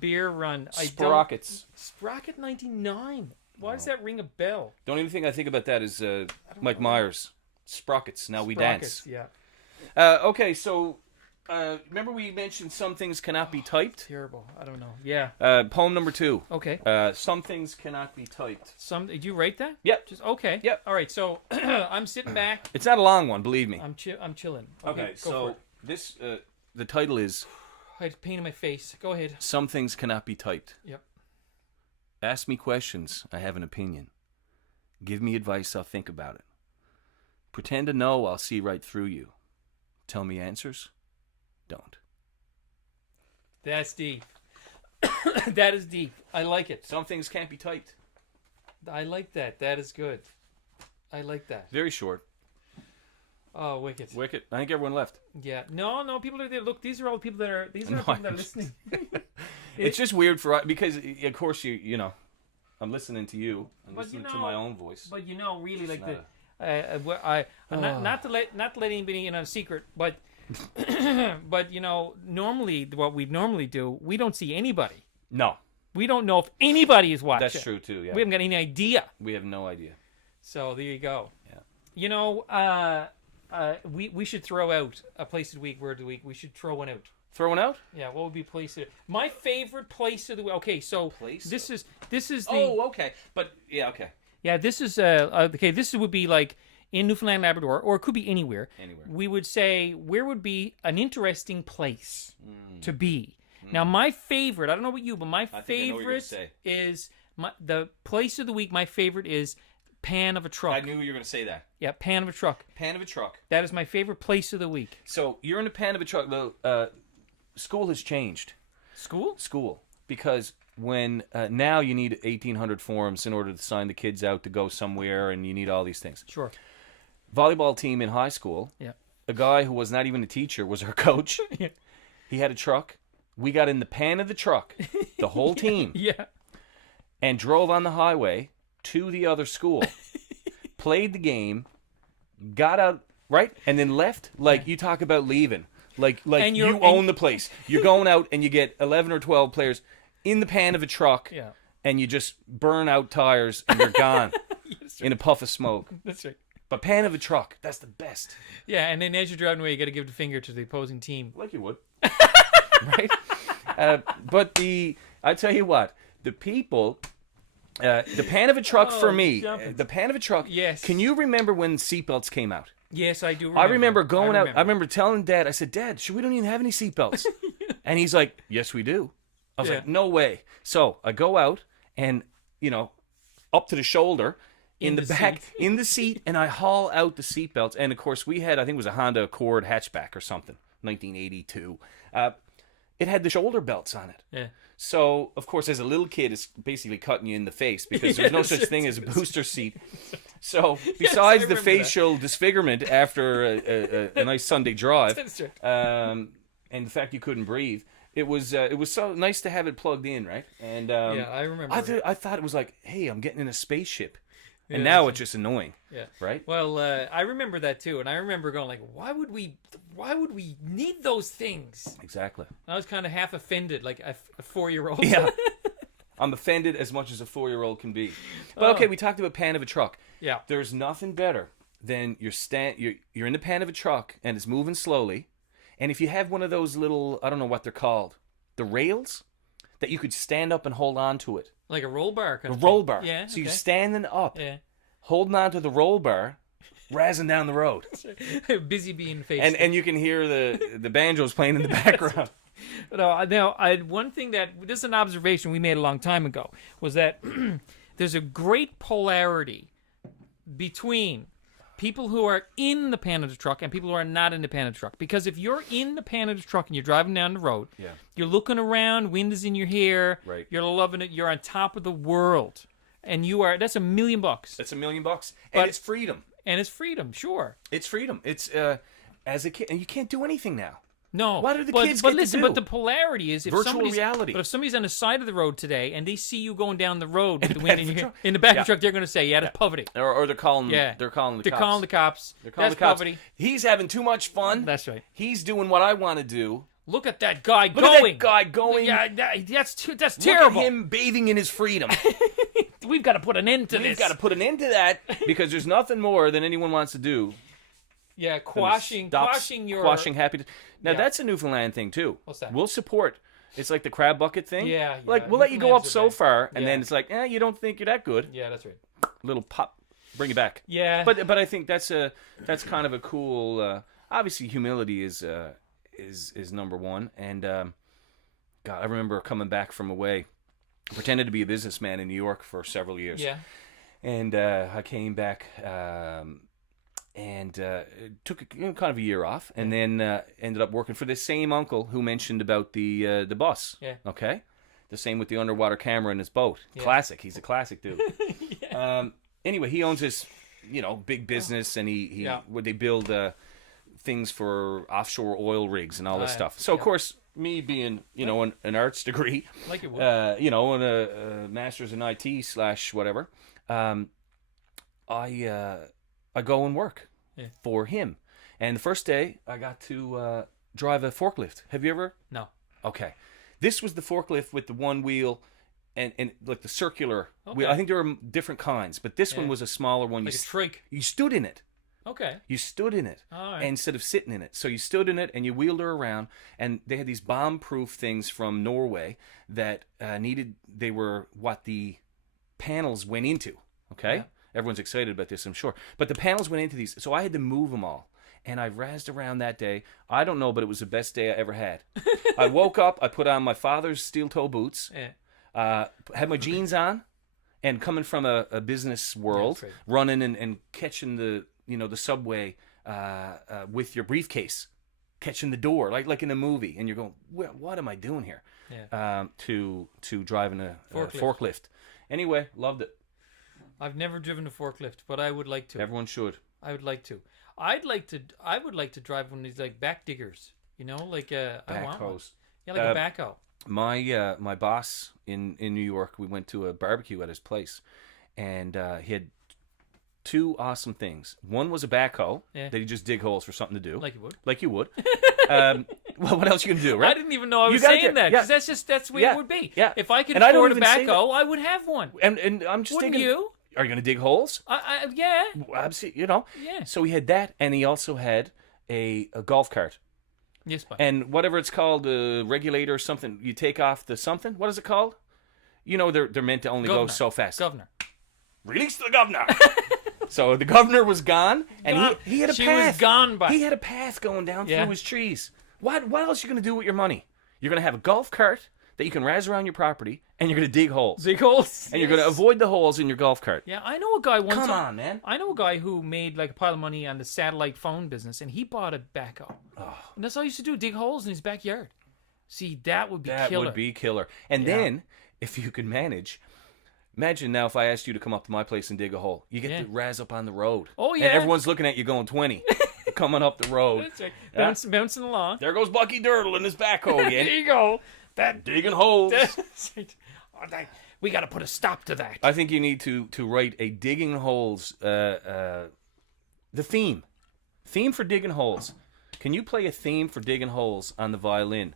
Beer Run. Sprockets. Sprocket 99. Why does that ring a bell? The only thing I think about that is Mike Myers. Sprockets. Now we Sprockets, dance. Yeah. Okay, so remember we mentioned some things cannot be typed? Terrible. I don't know. Yeah. Poem number 2. Okay. Some things cannot be typed. Did you write that? Yep. Just okay. Yep. All right. So I'm sitting back. It's not a long one, believe me. I'm chilling. Okay, go so for it. this the title is I had pain in my face. Go ahead. Some Things Cannot Be Typed. Yep. Ask me questions. I have an opinion. Give me advice. I'll think about it. Pretend to know. I'll see right through you. Tell me answers. Don't. That's deep. That is deep. I like it. Some things can't be typed. I like that. That is good. I like that. Very short. Oh, wicked. Wicked. I think everyone left. Yeah. No. People are there. Look, these are all the people that are. These are No, the people that I'm are listening. It's just weird for because of course you know I'm listening to you. I'm But listening you to know- my own voice. But really, like not not to let anybody in on a secret, but but normally what we normally do, we don't see anybody. No, We don't know if anybody is watching. that's true too. Yeah, We haven't got any idea. we have no idea. So there you go. Yeah. We should throw out a place of the week, word of the week. We should throw one out. Throw one out. Yeah, what would be place of my favorite place of the week? Okay, so Place this is the Okay. But yeah, okay. yeah, this is okay, this would be like in Newfoundland, Labrador, or it could be anywhere. Anywhere. We would say where would be an interesting place to be. Now, my favorite, I don't know about you, but my think I know what you're gonna favorite say. is the place of the week. My favorite is Pan of a Truck. I knew you were going to say that. Yeah, Pan of a Truck. Pan of a truck. That is my favorite place of the week. So you're in a pan of a truck. The school has changed. School? Because when now you need 1,800 forms in order to sign the kids out to go somewhere, and you need all these things. Sure. Volleyball team in high school. Yeah. A guy who was not even a teacher was our coach. Yeah. He had a truck. We got in the pan of the truck, the whole team, Yeah. and drove on the highway to the other school, played the game, got out, right, and then left. Like, you talk about leaving. Like And you own the place. You're going out and you get 11 or 12 players in the pan of a truck, Yeah. and you just burn out tires and you're gone in a puff of smoke. That's right. But pan of a truck, that's the best. Yeah, and then as you're driving away, you got to give the finger to the opposing team. Like you would. Right? But I tell you what, the people, the pan of a truck for me, jumping. the pan of a truck. Yes. Can you remember when seatbelts came out? Yes, I do. I remember going out. I remember telling Dad, I said, Dad, we don't even have any seatbelts. And he's like, yes, we do. I was Yeah. like, no way. So I go out and, up to the shoulder in the back, seat. in the seat, and I haul out the seatbelts. And of course, we had, I think it was a Honda Accord hatchback or something, 1982. It had the shoulder belts on it. Yeah. So, of course, as a little kid, it's basically cutting you in the face because there's no Yes, such thing as a booster seat. So, I besides the remember facial disfigurement after a nice Sunday drive, That's right. and the fact you couldn't breathe, it was so nice to have it plugged in, right? And Yeah, I remember. I thought it was like, hey, I'm getting in a spaceship, and Yeah, now that's it's just annoying, Yeah. right? Well, I remember that too, and I remember going like, why would we need those things? Exactly. I was kind of half offended, like a 4-year-old. Yeah. I'm offended as much as a 4-year-old can be. But okay, we talked about pan of a truck. Yeah. There's nothing better than you're in the pan of a truck and it's moving slowly, And if you have one of those little, I don't know what they're called, the rails that you could stand up and hold on to it. Like a roll bar. Kind A of roll thing. bar. Yeah. So you're standing up, Yeah. holding on to the roll bar, razzing down the road. Busy being faced. And you can hear the banjos playing in the background. Now, one thing this is an observation we made a long time ago was that there's a great polarity between people who are in the Panda truck and people who are not in the Panda truck. Because if you're in the Panda truck and you're driving down the road, you're looking around, wind is in your hair, Right. you're loving it, you're on top of the world, and that's $1 million. That's $1 million. And But- it's freedom. And it's freedom, sure. It's freedom. It's as a kid, and you can't do anything now. No. What do the but, kids but get to listen, do? But the polarity is if Virtual somebody's reality. But if somebody's on the side of the road today and they see you going down the road with the the wind back in of your the hair, truck. in the back of Yeah. the truck, they're going to say, "Yeah, that's poverty." Or they're calling. Yeah, They're calling the They're cops. calling the cops. They're calling That's the cops. poverty. He's having too much fun. That's right. He's doing what I want to do. Look at that guy Look going. at that guy going. Yeah, that's Look terrible. at him bathing in his freedom. We've got to put an end to We've this. got to put an end to that because there's nothing more than anyone wants to do. Yeah, than quashing happiness. Now Yeah. that's a Newfoundland thing too. What's that? We'll support. It's like the crab bucket thing. Yeah, Like yeah. we'll let you go up Newfoundlands are so bad. far, and Yeah. then it's like, you don't think you're that good. Yeah, that's right. Little pop, bring it back. Yeah. But I think that's kind of a cool. Obviously, humility is number one. And God, I remember coming back from away, pretended to be a businessman in New York for several years. Yeah. And I came back and took kind of a year off, and then ended up working for the same uncle who mentioned about the bus. Yeah. Okay. The same with the underwater camera in his boat. Yeah. Classic. He's a classic dude. Anyway, he owns this, big business, and they build things for offshore oil rigs and all this yeah. stuff. So of Yeah. course, me being an arts degree, Like it would. and a master's in IT / whatever, I go and work for him. And the first day, I got to drive a forklift. Have you ever? No. Okay. This was the forklift with the one wheel and like the circular wheel. Okay. I think there were different kinds, but this one Yeah. was a smaller one. Like a trike. You stood in it. Okay. You stood in it All right. instead of sitting in it. So you stood in it and you wheeled her around. And they had these bomb-proof things from Norway that they were what the panels went into. Okay? Yeah. Everyone's excited about this, I'm sure. But the panels went into these. So I had to move them all. And I razzed around that day. I don't know, but it was the best day I ever had. I woke up, I put on my father's steel-toe boots, Yeah. had my jeans on, and coming from a business world, that's right. running and catching the subway with your briefcase, catching the door like in a movie, and you're going, what am I doing here? Yeah. To driving a Forklift. forklift. Anyway, loved it. I've never driven a forklift, but I would like to. Everyone should. I would like to. I would like to drive one of these like back diggers. Like I want one. Backhoes. Yeah, like a backhoe. My boss in New York, we went to a barbecue at his place, and he had two awesome things. One was a backhoe that he just dig holes for something to do, Like you would. like you would. Well, what else you gonna do, right? I didn't even know I You was got it saying there. that Yeah. because that's the way Yeah. it would be. Yeah. If I could And I don't afford a even say that. backhoe, I would have one. And I'm just Wouldn't thinking, you? are you gonna dig holes? Yeah. Absolutely, Yeah. So he had that, and he also had a golf cart. Yes, but And whatever it's called, a regulator or something, you take off the something. What is it called? They're meant to only go Governor. so fast. Governor. Release the governor. So the governor was gone, and Gone. he had a She path. was gone by- He had a path going down Yeah. through his trees. What else are you going to do with your money? You're going to have a golf cart that you can razz around your property, and you're going to dig holes. Big holes. And you're going to avoid the holes in your golf cart. Yeah, I know a guy one Come time. on, man. I know a guy who made like a pile of money on the satellite phone business, and he bought a backhoe. Oh. And that's all he used to do: dig holes in his backyard. See, that would be That killer. would be killer. And then, if you could manage, imagine now if I asked you to come up to my place and dig a hole. You get Yeah. to razz up on the road. Oh, yeah. And everyone's looking at you going 20, coming up the road. That's right. Yeah. Bouncing along. There goes Bucky Dirtle in his backhoe again. There you go. That Digging holes. we got to put a stop to that. I think you need to write a digging holes, the theme for digging holes. Can you play a theme for digging holes on the violin?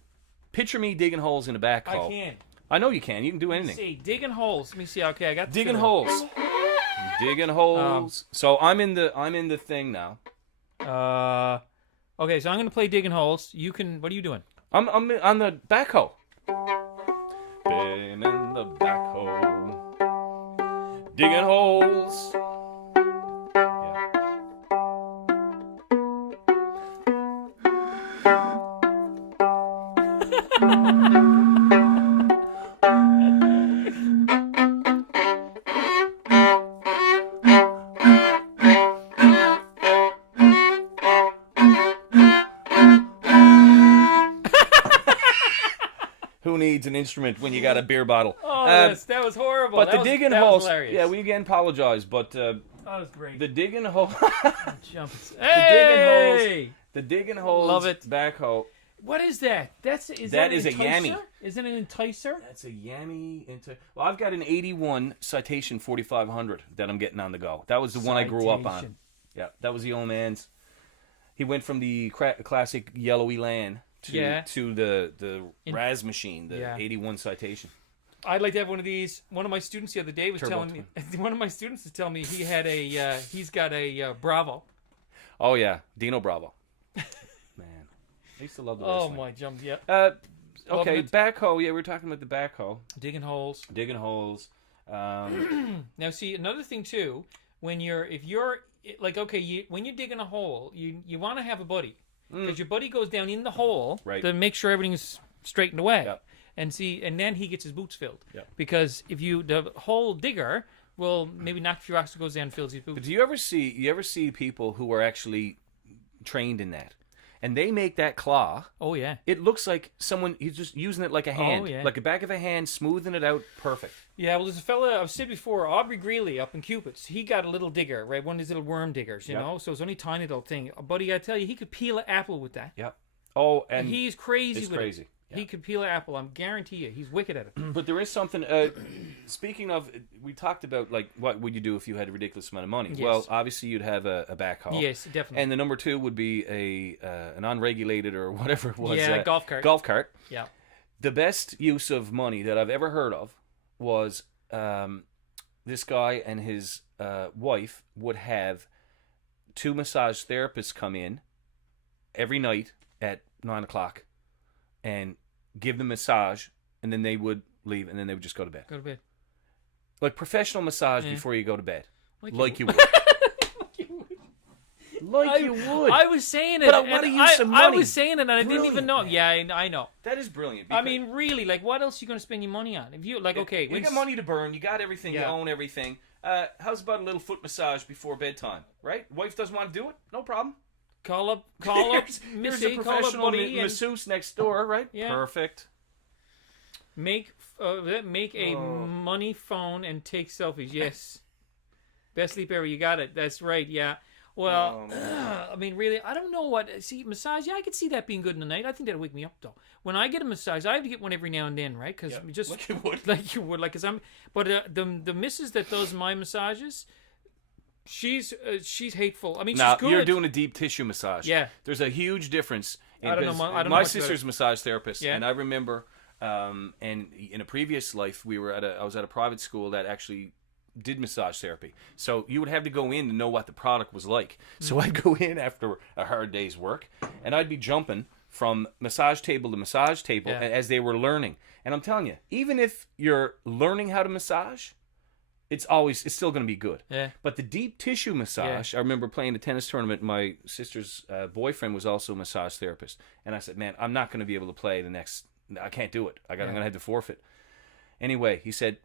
Picture me digging holes in a backhoe. I can. I know you can. You can do anything. See, digging holes. Let me see. Okay, I got the Digging feeling. holes. Digging holes. So I'm in the thing now. Okay, so I'm going to play digging holes. You can. What are you doing? I'm on the backhoe. Been in the backhoe, digging holes. Yeah. Who needs an instrument when you got a beer bottle? Oh, that was horrible. But that the digging that holes, was hilarious. yeah, we again apologize, but that was great. the digging hole, Hey! the digging holes, Love it. backhoe. What is that? That is That an is a enticer? Yami. Is it an enticer? That's a Yami into. Well, I've got an '81 Citation 4500 that I'm getting on the go. That was the one I grew up on. Citation. Yeah, that was the old man's. He went from the classic yellowy land to the Raz machine, the 81 Citation. I'd like to have one of these. One of my students the other day was Turbo telling me. One of my students was telling me he had a. He's got a Bravo. Oh yeah, Dino Bravo. Man, I used to love the Oh wrestling. my jump! Yep. Okay, Loving it. backhoe. Yeah, we were talking about the backhoe, Digging holes. digging holes. Now, see another thing too. When if you're like okay, when you're digging a hole, you want to have a buddy because your buddy goes down in the hole Right. to make sure everything's straightened away, Yep. and then he gets his boots filled. Yep. Because if the hole digger will maybe knock a few rocks, goes down and fills his But boots. do you ever see people who are actually trained in that, and they make that claw? Oh yeah. It looks like he's just using it like a hand, yeah. like the back of a hand, smoothing it out, perfect. Yeah, well, there's a fella I've said before, Aubrey Greeley up in Cupid's. He got a little digger, right? One of these little worm diggers, you Yep. know. So it's only a tiny little thing. Buddy, I tell you, he could peel an apple with that. Yeah. Oh, and He's crazy it's with crazy. it. Yeah. He could peel an apple. I'm guarantee you, he's wicked at it. But there is something. Speaking of, we talked about like what would you do if you had a ridiculous amount of money? Yes. Well, obviously you'd have a backhoe. Yes, definitely. And the number two would be an unregulated or whatever it was. Yeah, golf cart. Golf cart. Yeah. The best use of money that I've ever heard of was this guy and his wife would have 2 massage therapists come in every night at 9:00 and give them massage, and then they would leave, and then they would just go to bed. Go to bed. Like professional massage Yeah. before you go to bed. Like You you would. Like you would. I was saying it. But I wanna and use some I money. was saying it, and I didn't even Brilliant, know. man. Yeah, I know. That is brilliant. I mean, really, like, what else are you going to spend your money on? If you like, okay, you got money to burn. You got everything. You Yeah. own everything. How's about a little foot massage before bedtime? Right? Wife doesn't want to do it? No problem. call up, Here's Missy, a call up professional buddy, and masseuse next door, right? Yeah. Perfect. make a money phone and take selfies. Yes, best sleep ever. You got it. That's right. Yeah. Well, I mean, really, I don't know what. See, massage. Yeah, I could see that being good in the night. I think that'd wake me up though. When I get a massage, I have to get one every now and then, right? Because just like you would. like you would, like, cause I'm. But the missus that does my massages, she's hateful. I mean, Now she's good. you're doing a deep tissue massage. Yeah. There's a huge difference. I don't know because I don't know my much about sister's a massage therapist, Yeah. and I remember, and in a previous life, I was at a private school that actually did massage therapy. So you would have to go in to know what the product was like. So I'd go in after a hard day's work, and I'd be jumping from massage table to massage table Yeah. as they were learning. And I'm telling you, even if you're learning how to massage, it's still going to be good. Yeah. But the deep tissue massage, I remember playing a tennis tournament. My sister's boyfriend was also a massage therapist, and I said, "Man, I'm not going to be able to play I can't do it. I'm going to have to forfeit." Anyway, he said,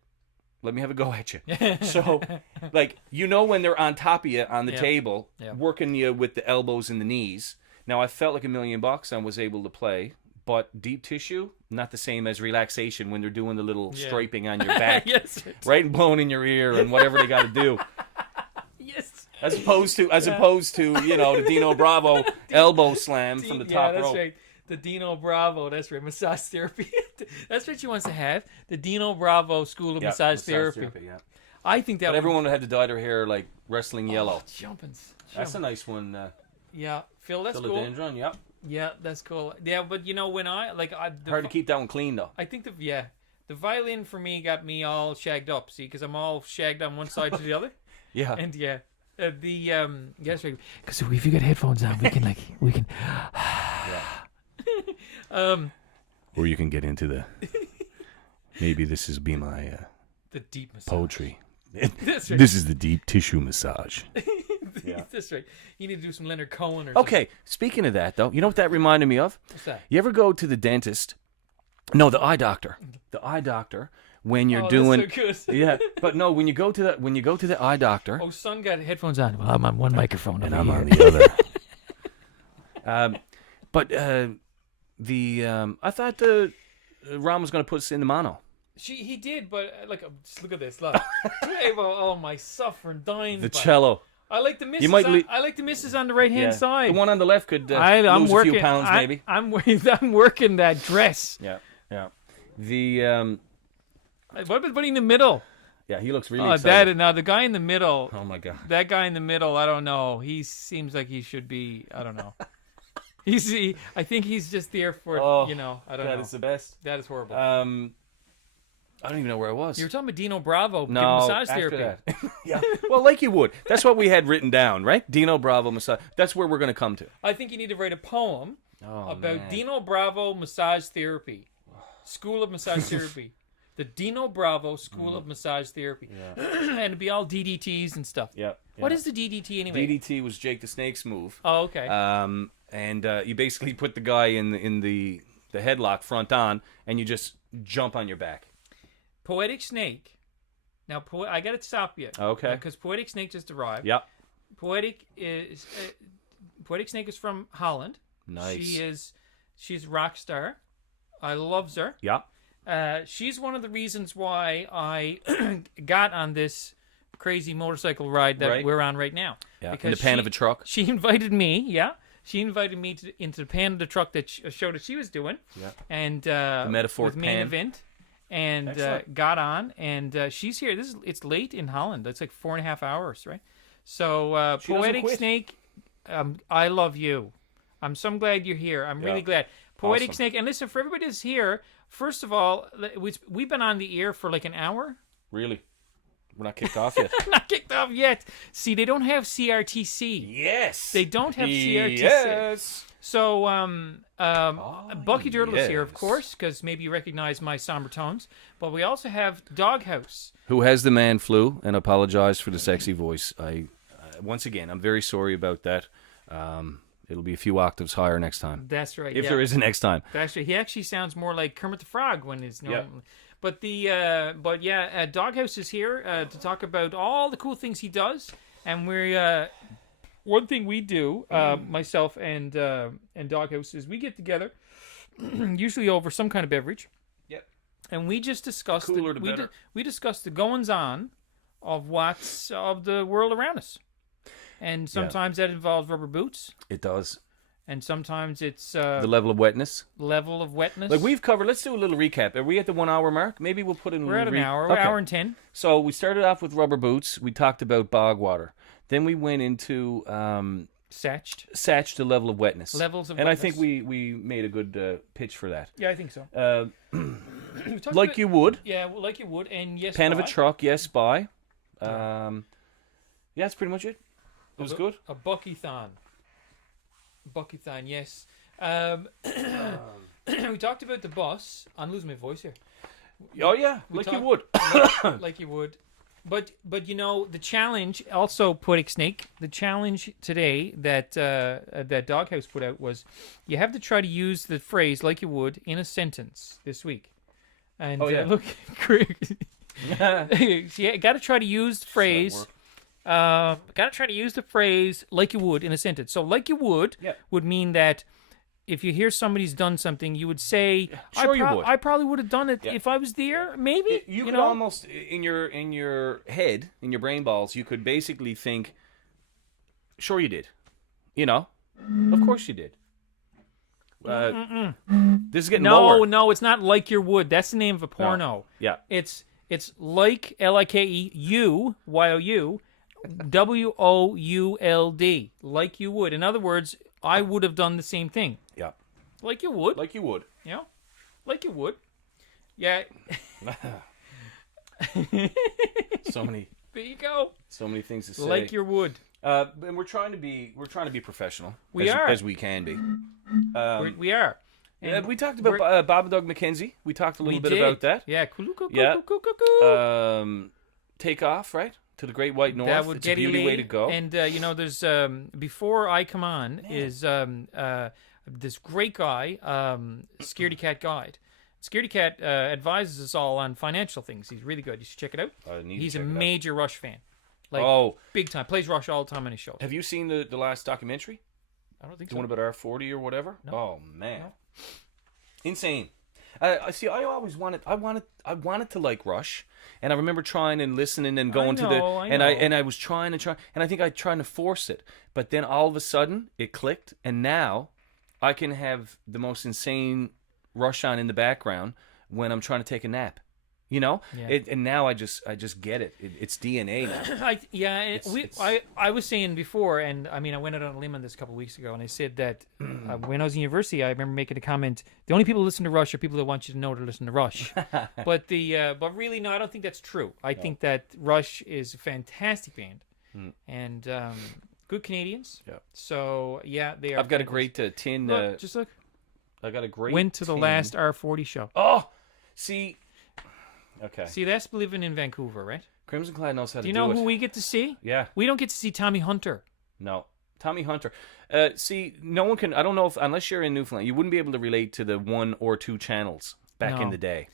"Let me have a go at you." So, like, when they're on top of you on the table, working you with the elbows and the knees. Now, I felt like $1,000,000 and was able to play. But deep tissue, not the same as relaxation when they're doing the little striping on your back, Yes. right, and blowing in your ear and whatever they got to do. Yes. As opposed to the Dino Bravo elbow slam from the top that's rope. right. The Dino Bravo, that's right. Massage therapy. That's what she wants to have. The Dino Bravo School of Massage Therapy. Yeah. I think that But would everyone would have to dye their hair like wrestling yellow. Jumpins. That's a nice one. Yeah, Phil, that's cool. Philodendron, yep. Yeah, that's cool. Yeah, but when Hard to keep that one clean though. I think the violin for me got me all shagged up. See, because I'm all shagged on one side to the other, Yeah. and Yes, right. Because if you got headphones on, we can. Or you can get into the. Maybe this is be my The deep massage. poetry. That's right. This is the deep tissue massage. Yeah. That's right. You need to do some Leonard Cohen or something. Okay, speaking of that, though, you know what that reminded me of? What's that? You ever go to the dentist? No, the eye doctor. The eye doctor when you're Oh, doing. that's so good. Yeah, but no, when you go to the eye doctor, Oh, son got headphones on. Well, I'm on one microphone and over I'm here. on the other. But I thought Ron was going to put us in the mono. He did, but just look at this. Look. Hey, well, oh my suffering, dying. The back. cello. I like the misses. might I like the misses on the right hand side. The one on the left could I'm lose working, a few pounds, maybe. I'm working that dress. Yeah, yeah. The What about the buddy in the middle? yeah, he looks really Oh, excited. now the guy in the middle. Oh my god. That guy in the middle. I don't know. He seems like he should be. I don't know. I think he's just there for. Oh, I don't know. That is the best. That is horrible. I don't even know where I was. You were talking about Dino Bravo. No, giving massage after therapy. that. Yeah. Well, like you would. That's what we had written down, right? Dino Bravo massage. That's where we're going to come to. I think you need to write a poem about man. Dino Bravo massage therapy, School of Massage Therapy, the Dino Bravo School of Massage Therapy, and it'd be all DDTs and stuff. Yeah. What is the DDT anyway? DDT was Jake the Snake's move. Oh, okay. And you basically put the guy in the headlock front on, and you just jump on your back. Poetic Snake. Now, I got to stop you. Okay. Because Poetic Snake just arrived. Yep. Poetic Snake is from Holland. Nice. She's a rock star. I loves her. Yep. She's one of the reasons why I got on this crazy motorcycle ride that we're on right now. Yeah. Because In the pan of a truck. She invited me. Yeah. She invited me into the pan of the truck show that she was doing. Yeah. And The metaphoric with main pan. event. And Excellent. got on, and she's here. It's late in Holland. It's like 4.5 hours, right? So She doesn't Poetic quit. Snake, I love you. I'm so glad you're here. I'm really glad. Poetic Awesome. Snake, and listen, for everybody that's here, first of all, we've been on the air for like an hour. Really? We're not kicked off yet. Not kicked off yet. See, they don't have CRTC. Yes. They don't have CRTC. Yes. So, Bucky Dirtle is here, of yes. course, because maybe you recognize my somber tones. But we also have Doghouse. Who has the man flu and apologize for the sexy voice. Once again, I'm very sorry about that. It'll be a few octaves higher next time. That's right. If there is a next time. He actually sounds more like Kermit the Frog when he's Yeah. But Doghouse is here to talk about all the cool things he does, and we're one thing we do, myself and Doghouse, is we get together, usually over some kind of beverage. Yep. And we just discuss Cooler the better. we discuss the goings on of what's of the world around us, and sometimes that involves rubber boots, It does. and sometimes it's The level of wetness. level of wetness. Like we've covered, let's do a little recap. Are we at the 1 hour mark? Maybe we'll put in a We're at little an hour. Okay. Hour and 10. So we started off with rubber boots. We talked about bog water. Then we went into Satched. the level of wetness. Levels of and wetness. I think we made a good pitch for that. Yeah, I think so. We talked Like about- you would. Yeah, well, like you would. And yes, Pan of a why? truck, yes, buy. Yeah, that's pretty much it. It was good. A Bucky-thon. Bucky-thon, yes. We talked about the bus. I'm losing my voice here. Oh yeah, we like you talked- would. Like you would. But the challenge, also Poetic Snake, the challenge today that Doghouse put out was you have to try to use the phrase like you would in a sentence this week. And Oh, yeah. look, yeah, got to try to use the phrase. Got to try to use the phrase like you would in a sentence. So like you would Yeah. would mean that if you hear somebody's done something, you would say, Sure you would. I probably would have done it Yeah. if I was there. Maybe You could know? almost in your head, in your brain balls, you could basically think, "Sure, you did." You know, of course you did. This is getting lower. No, it's not like your would. That's the name of a porno. Yeah. It's like LIKE you YOU WOULD like you would. In other words, I would have done the same thing. Yeah. Like you would. Like you would. You know? Like you would. Yeah. So many There you go. things to say. Like your would. And we're trying to be professional. We are. as we can be. We are. And we talked about Bob and Doug McKenzie. We talked a little bit about that. Yeah. Take off, right? To the Great White North. That would it's a beauty way to go. And there's before I come on is this great guy, Scaredy Cat Guide. Scaredy Cat advises us all on financial things. He's really good. You should check it out. He's a major Rush fan, like big time. Plays Rush all the time on his shows. Have you seen the last documentary? I don't think The so. one about R40 or whatever? No. Oh man, insane. I see. I always wanted. I wanted to like Rush, and I remember trying and listening and going to the. I was trying and I think I tried to force it, but then all of a sudden it clicked, and now I can have the most insane Rush on in the background when I'm trying to take a nap. You know, and now I just get it. It's DNA now. I was saying before, and I mean, I went out on a limb on this a couple of weeks ago, and I said that when I was in university, I remember making a comment: the only people who listen to Rush are people that want you to know to listen to Rush. but really, no, I don't think that's true. I think that Rush is a fantastic band, and good Canadians. Yeah. So they are. I've got a great tin. Look, just look. I got a great. Went to the last R40 show. Oh, see. Okay. See, that's living in Vancouver, right? Crimson Cloud knows how to do it. Do you know who we get to see? Yeah. We don't get to see Tommy Hunter. No. Tommy Hunter. See, no one can... I don't know if... Unless you're in Newfoundland, you wouldn't be able to relate to the 1 or 2 channels back in the day.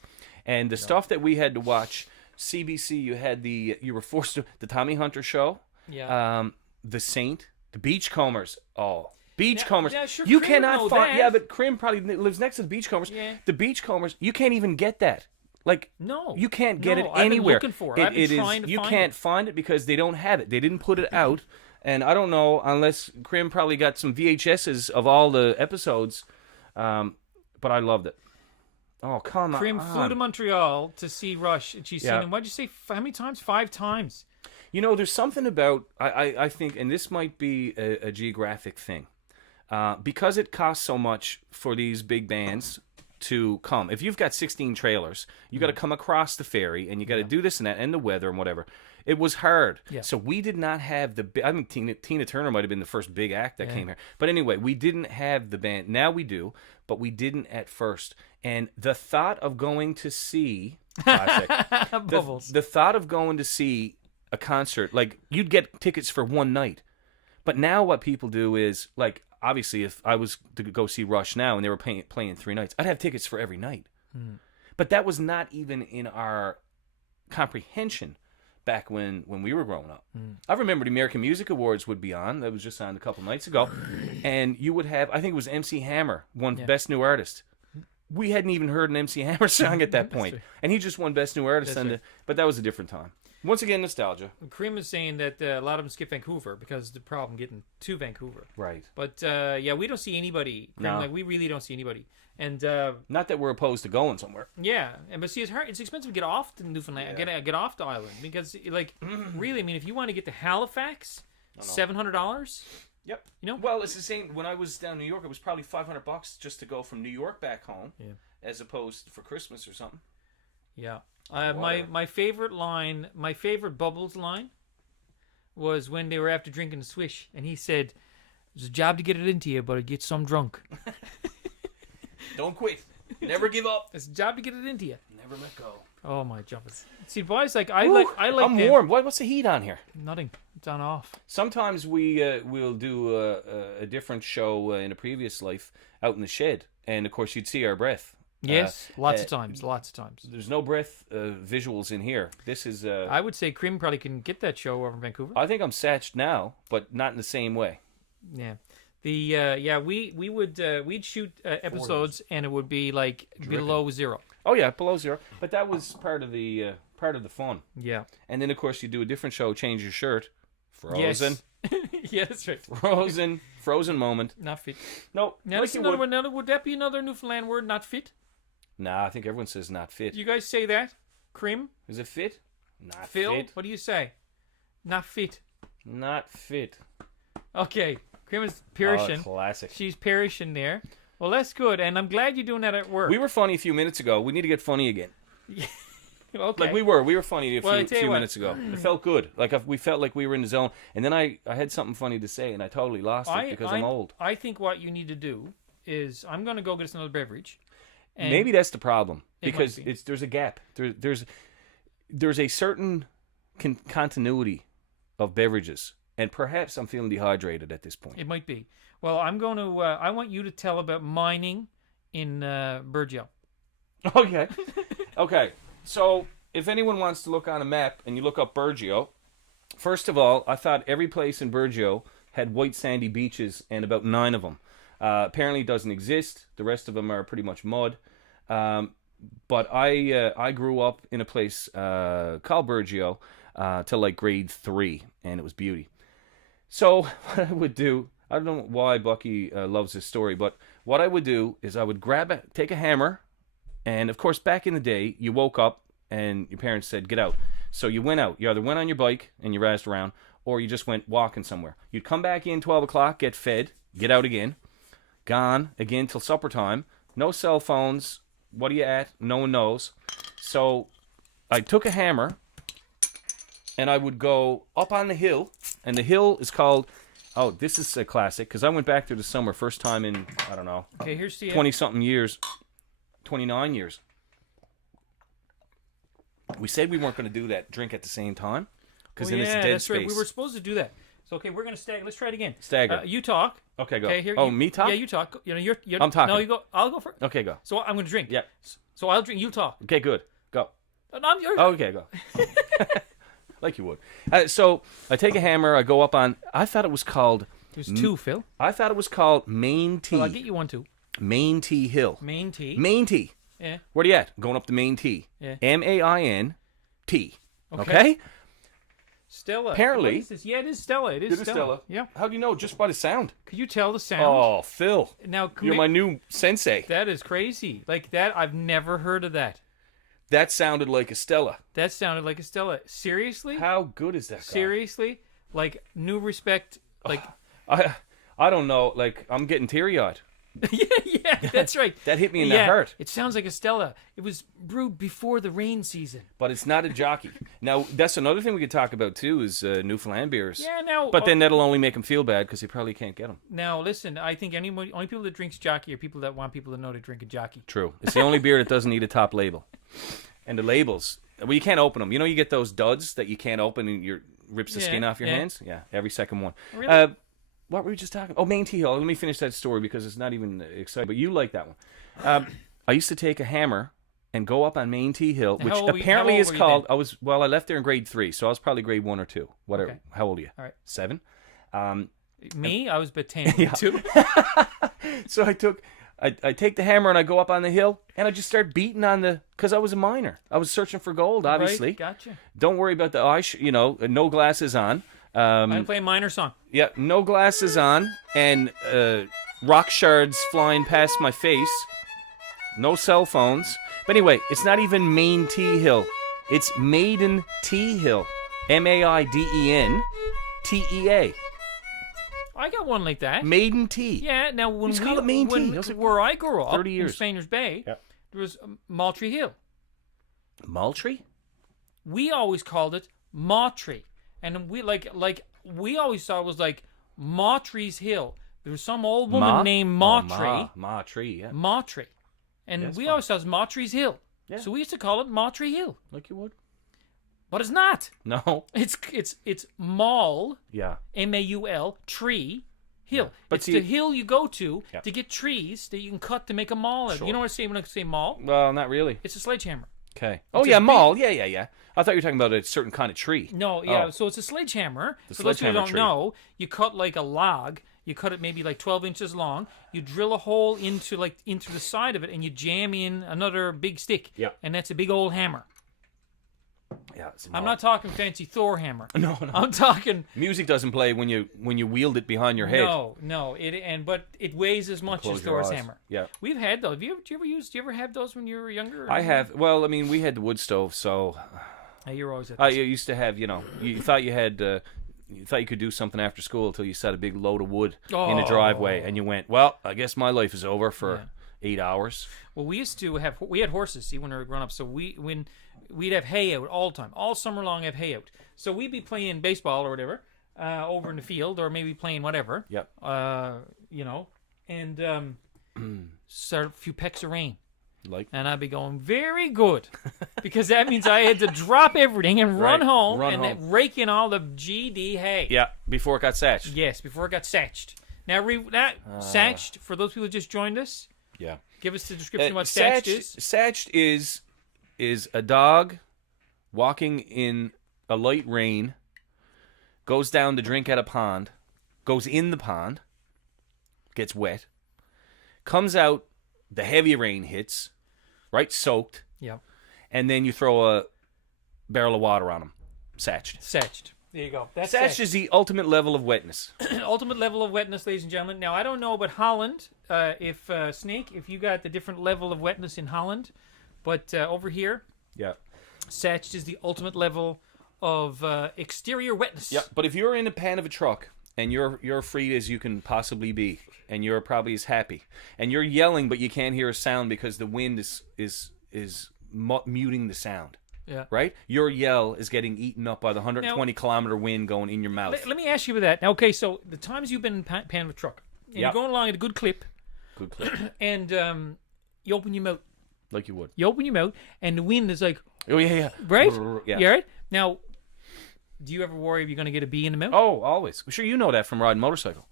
And the stuff that we had to watch, CBC, you were forced to... The Tommy Hunter show. Yeah. The Saint. The Beachcombers. Oh. Beachcombers. Yeah, sure, you Crim cannot know find... that. Yeah, but Crim probably lives next to the Beachcombers. Yeah. The Beachcombers, you can't even get that. Like, no, you can't get it I've been anywhere. looking for it. I've been trying to you find can't it. find it because they don't have it. They didn't put it out, and I don't know unless Crim probably got some VHSs of all the episodes. But I loved it. Oh come on! Crim flew to Montreal to see Rush, and she's seen him. What'd you say? How many times? 5 times. You know, there's something about I think, and this might be a geographic thing, because it costs so much for these big bands to come. If you've got 16 trailers, you got to come across the ferry, and you got to do this and that, and the weather and whatever. It was hard. Yeah. So we did not have the... I mean, Tina Turner might have been the first big act that came here. But anyway, we didn't have the band. Now we do, but we didn't at first. And the thought of going to see... Bubbles. The thought of going to see a concert, like, you'd get tickets for one night. But now what people do is, like... Obviously, if I was to go see Rush now and they were playing 3 nights, I'd have tickets for every night. But that was not even in our comprehension back when we were growing up. I remember the American Music Awards would be on. That was just on a couple nights ago. And you would have, I think it was MC Hammer won Best New Artist. We hadn't even heard an MC Hammer song at that point. And he just won Best New Artist. But that was a different time. Once again, nostalgia. Krim is saying that a lot of them skip Vancouver because of the problem getting to Vancouver. Right. But we don't see anybody. Krim, like we really don't see anybody. And not that we're opposed to going somewhere. Yeah, but see, it's hard. It's expensive to get off to Newfoundland, get off the island because, like, really, I mean, if you want to get to Halifax, $700. Yep. You know. Well, it's the same. When I was down in New York, it was probably $500 just to go from New York back home, as opposed for Christmas or something. Yeah. My favorite line, my favorite Bubbles line, was when they were after drinking the swish, and he said, "It's a job to get it into you, but it gets some drunk." Don't quit. Never give up. It's a job to get it into you. Never let go. Oh my jumpers! See, boys, like I like. I'm warm. What's the heat on here? Nothing. It's on off. Sometimes we'll do a different show in a previous life out in the shed, and of course you'd see our breath. Yes, lots of times. There's no breath visuals in here. This is... I would say Krim probably can get that show over in Vancouver. I think I'm satched now, but not in the same way. Yeah. We would we'd shoot episodes and it would be like below 0. Oh yeah, below 0. But that was part of the fun. Yeah. And then of course you do a different show, change your shirt. Frozen. Yes. Yeah, that's right. Frozen moment. Not fit. No. Now, like another one. Would that be another Newfoundland word? Not fit. Nah, I think everyone says not fit. You guys say that? Krim? Is it fit? Not Phil? fit. What do you say? Not fit. Not fit. Okay. Krim is perishing. Oh, classic. She's perishing there. Well, that's good, and I'm glad you're doing that at work. We were funny a few minutes ago. We need to get funny again. Okay. Like we were funny a Well, I few, tell you few what. minutes ago. It felt good. Like we felt like we were in the zone. And then I had something funny to say, and I totally lost it because I'm old. I think what you need to do is I'm going to go get us another beverage. And Maybe that's the problem It might because be. there's a gap. There's a certain continuity of beverages, and perhaps I'm feeling dehydrated at this point. It might be. Well, I'm going to. I want you to tell about mining in Burgeo. Okay. Okay. So if anyone wants to look on a map and you look up Burgeo, first of all, I thought every place in Burgeo had white sandy beaches and about 9 of them. Apparently it doesn't exist. The rest of them are pretty much mud. But I grew up in a place called Burgeo till like grade 3, and it was beauty. So what I would do, I don't know why Bucky loves this story, but what I would do is I would take a hammer, and of course back in the day, you woke up and your parents said, get out. So you went out. You either went on your bike and you razzed around, or you just went walking somewhere. You'd come back in 12 o'clock, get fed, get out again, gone again till supper time. No cell phones. What are you at? No one knows. So I took a hammer and I would go up on the hill, and the hill is called, oh, this is a classic, because I went back there this summer, first time in, I don't know, Okay, here's the 20-something years, 29 years. We said we weren't going to do that drink at the same time, because then it's dead that's space. right. We were supposed to do that. So okay, we're going to stagger. Let's try it again. Stagger. You talk. Okay, go. Okay, here. Oh, you, me talk? Yeah, you talk. You know, you're I'm talking. No, you go. I'll go first. Okay, go. So I'm going to drink. Yeah. So I'll drink. You talk. Okay, good. Go. No, I'm yours. Okay, go. Like you would. So I take a hammer, I go up on, I thought it was called, There's 2, Phil. I thought it was called Main T. Well, I'll get you 1 too. Main T Hill. Main T. Main T. Yeah. Where are you at? Going up the Main T. Yeah. MAINT. Okay. Okay? Stella. Apparently- What is this? Yeah, it is Stella. It is Stella. Yeah. How do you know? Just by the sound. Could you tell the sound? Oh, Phil. Now, You're my new sensei. That is crazy. Like that, I've never heard of that. That sounded like a Stella. That sounded like a Stella. Seriously? How good is that guy? Seriously? Like new respect. Like I don't know. Like, I'm getting teary-eyed. yeah, that's right. That hit me in the Yeah, heart. It sounds like a Stella. It was brewed before the rain season. But it's not a jockey. Now, that's another thing we could talk about, too, is Newfoundland beers. Yeah, now. But then that'll only make him feel bad because he probably can't get them. Now listen. I think only people that drinks jockey are people that want people to know to drink a jockey. True. It's the only beer that doesn't need a top label. And the labels, well, you can't open them. You know, you get those duds that you can't open and you rips the Yeah, skin off your yeah. hands? Yeah, every second one. Really? What were we just talking? Oh, Main T Hill. Let me finish that story because it's not even exciting. But you like that one. I used to take a hammer and go up on Main T Hill, How which old were you- apparently how old is were you called. then? I left there in grade 3, so I was probably grade 1 or 2. Whatever. Okay. How old are you? All right. 7. Me, I was but 10 too. So I take the hammer and I go up on the hill and I just start beating on because I was a miner. I was searching for gold, obviously. Right, gotcha. Don't worry about the eye, no glasses on. I'm playing minor song. Yeah, no glasses on, and rock shards flying past my face. No cell phones. But anyway, it's not even Main T Hill. It's Maiden T Hill. MAIDEN TEA. I got one like that. Maiden T. Yeah. Now when Just call it Main T. when, It was like where I grew up 30 in years. Spainers Bay, Yep. there was Maltree Hill. Moultrie? We always called it Mawtree, and we always thought it was like Mawtree's Hill. There was some old woman named Mawtree. Mawtree, yeah. Mawtree. And Yes, we Ma. always thought it was Mawtree's Hill. Yeah. So we used to call it Mawtree Hill. Like you would? But it's not. No. It's Maul, Yeah. M-A-U-L, tree, hill. But It's see- the hill you go to Yeah. to get trees that you can cut to make a mall out. Sure. You know what I say when I say mall? Well, not really. It's a sledgehammer. Okay. Oh, It's yeah, a big- mall. Yeah. I thought you were talking about a certain kind of tree. No, yeah. Oh. So it's a sledgehammer. The For those who sledgehammer don't tree. know, you cut like a log. You cut it maybe like 12 inches long. You drill a hole into the side of it, and you jam in another big stick. Yeah. And that's a big old hammer. Yeah, it's a I'm mall. not talking fancy Thor hammer. No. I'm talking. Music doesn't play when you wield it behind your head. No. But it weighs as much Close as your Thor's eyes. hammer. Yeah. We've had those. Do you ever have those when you were younger? I have. Well, I mean, we had the wood stove, so Hey, you're always at I this. used to have. You thought you had. You thought you could do something after school until you set a big load of wood in the Oh. driveway, and you went, "Well, I guess my life is over for 8 hours." Well, we had horses. See, when we were growing up, so when we'd have hay out all the time. All summer long, have hay out. So we'd be playing baseball or whatever over in the field, or maybe playing whatever. Yep. And start a few pecks of rain. Like, And I'd be going, very good. Because that means I had to drop everything and run Right, home run and home. then rake in all the GD hay. yeah, before it got satched. Yes, before it got satched. Now, satched, for those people who just joined us, Yeah. give us the description of what satched is. Satched is a dog walking in a light rain, goes down to drink at a pond, goes in the pond, gets wet, comes out, the heavy rain hits, right, soaked, Yeah. and then you throw a barrel of water on him. Satched. Satched. There you go. That's Satched is the ultimate level of wetness. ultimate level of wetness, ladies and gentlemen. Now, I don't know about Holland, if Snake, if you got the different level of wetness in Holland, but over here, Yeah. satched is the ultimate level of exterior wetness. Yeah, but if you're in a pan of a truck and you're free as you can possibly be, and you're probably as happy, and you're yelling but you can't hear a sound because the wind is muting the sound. Yeah. Right? Your yell is getting eaten up by the 120-kilometer wind going in your mouth. Let me ask you about that. Now, okay, so the times you've been in pan of a truck, and Yep. you're going along at a good clip, Good clip. and you open your mouth. Like you would. You open your mouth, and the wind is like, Oh, yeah. right? Yeah. You right? Now, do you ever worry if you're going to get a bee in the mouth? Oh, always. Sure, you know that from riding motorcycle.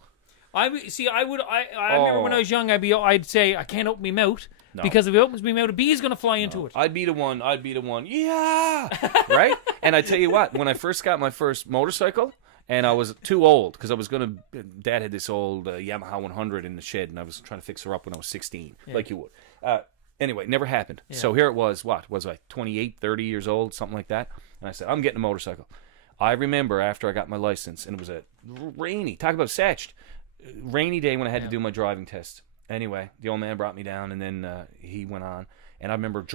I remember when I was young, I'd say I can't open my mouth because if it opens my mouth, a bee is going to fly into it. I'd be the one. Yeah. Right? And I tell you what, when I first got my first motorcycle, and I was too old because I was going to. Dad had this old Yamaha 100 in the shed, and I was trying to fix her up when I was 16, like you would. Anyway, never happened. Yeah. So here it was. What was I? 28, 30 years old, something like that. And I said, I'm getting a motorcycle. I remember after I got my license, and it was a rainy. Talk about satched. Rainy day when I had to do my driving test. Anyway, the old man brought me down, and then he went on. And I remember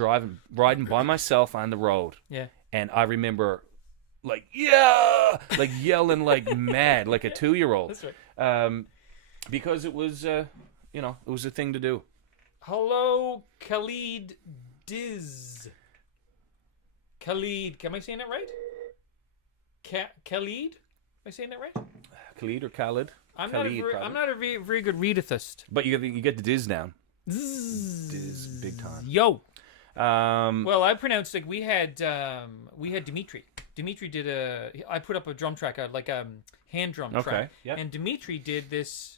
riding by myself on the road. Yeah. And I remember, like, yeah, like yelling like mad, like a 2-year-old. That's right. Because it was, it was a thing to do. Hello, Khalid Diz. Khalid, am I saying that right? Khalid? Am I saying that right? Khalid or Khalid? I'm not a very good readathist. But you get the Diz down. Diz, big time. Yo. Um, Well, I pronounced like we had Dimitri. Dimitri did I put up a drum track, like a hand drum track, yeah. and Dimitri did this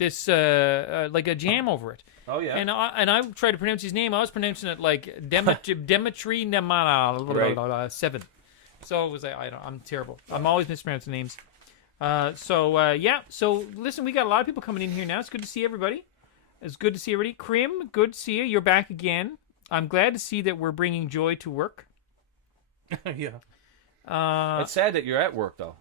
like a jam over it. Oh yeah. And I tried to pronounce his name. I was pronouncing it like Demetri Nemana 7. So it was like I'm terrible. I'm always mispronouncing names. So listen, we got a lot of people coming in here now. It's good to see everybody. It's good to see everybody. Krim, good to see you. You're back again. I'm glad to see that we're bringing joy to work. Yeah. It's sad that you're at work though.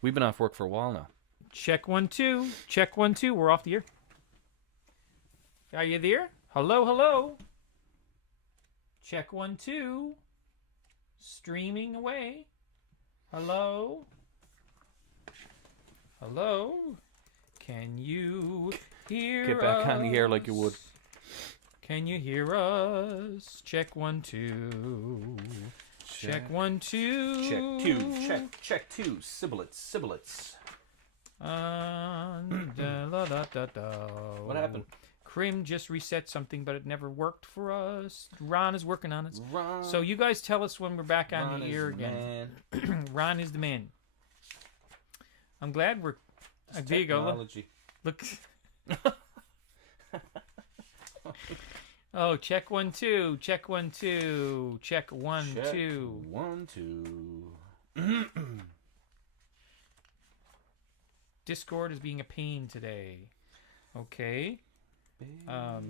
We've been off work for a while now. Check 1 2. Check 1 2. We're off the air. Are you there? Hello. Check 1 2. Streaming away. Hello. Can you hear us? Get back on the air like you would. Can you hear us? Check 1 2. Check 1 2. Check 2. Sibilets. What happened? Krim just reset something, but it never worked for us. Ron is working on it. Ron, So you guys tell us when we're back on Ron the is air the again. man. Ron is the man. I'm glad we're. There you go. Technology. Look. Oh, check 1 2. Check 1 2. Check 1 2. 1 2. Discord is being a pain today. Okay. Oh.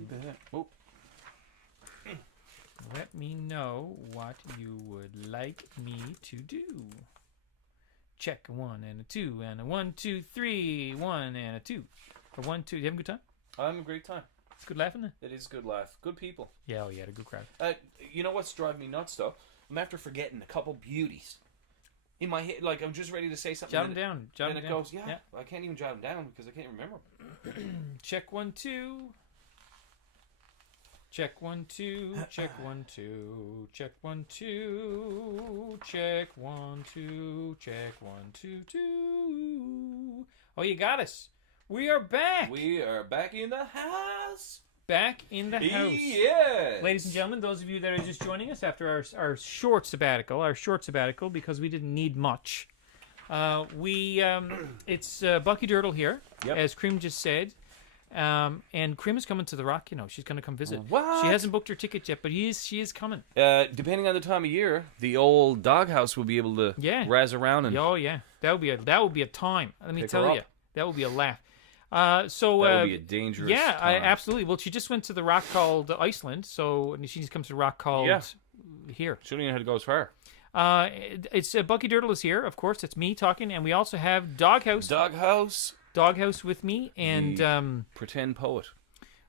Let me know what you would like me to do. Check 1 and a 2 and a 1 2 3 1 and a 2. Or 1 2. You having a good time? I'm having a great time. It's good laughing then? It is a good laugh. Good people. Yeah, oh yeah, a good crowd. You know what's driving me nuts though? I'm after forgetting a couple beauties. In my head, like I'm just ready to say something. Jot them down. Jot And them it down. goes, yeah, I can't even jot them down because I can't remember. Check 1 2. Check 1 2. Check 1 2. Check 1 2. Check 1 2. Check 1 2 2. Oh, you got us. We are back. We are back in the house. Back in the house. Yes. Ladies and gentlemen, those of you that are just joining us after our short sabbatical, because we didn't need much. It's Bucky Dirtle here, Yep. as Cream just said. And Cream is coming to the Rock, she's going to come visit. What? She hasn't booked her ticket yet, but she is coming. Depending on the time of year, the old doghouse will be able to razz around and Oh yeah, that would be a time. Let me Pick tell her you, up. that would be a laugh. that would be a dangerous time. Absolutely. Well, she just went to the rock called Iceland, so she just comes to the rock called here. She don't even know how to go as far. It's Bucky Dirtle is here, of course. It's me talking, and we also have Doghouse with me, and Pretend poet.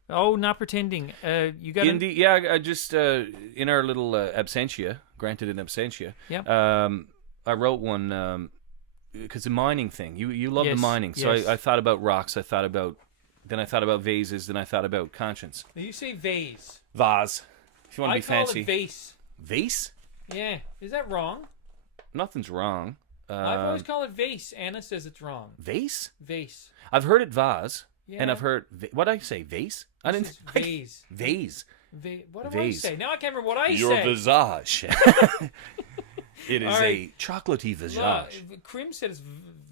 not pretending. You got Indeed, yeah. I just in our little absentia, granted an absentia. Yep. I wrote one because the mining thing. You love the Yes, mining, so yes. I thought about rocks. Then I thought about vases. Then I thought about conscience. You say vase. Vase. If you want to I be call fancy. it vase. Vase? Yeah, is that wrong? Nothing's wrong. I've always called it vase. Anna says it's wrong. Vase? Vase. I've heard it vase, Yeah. and I've heard what did I say? Vase? I didn't. This is vase. Vase. What do Vase. I say? Now I can't remember what I Your say. visage. It is All right. a chocolatey visage. Cream said it's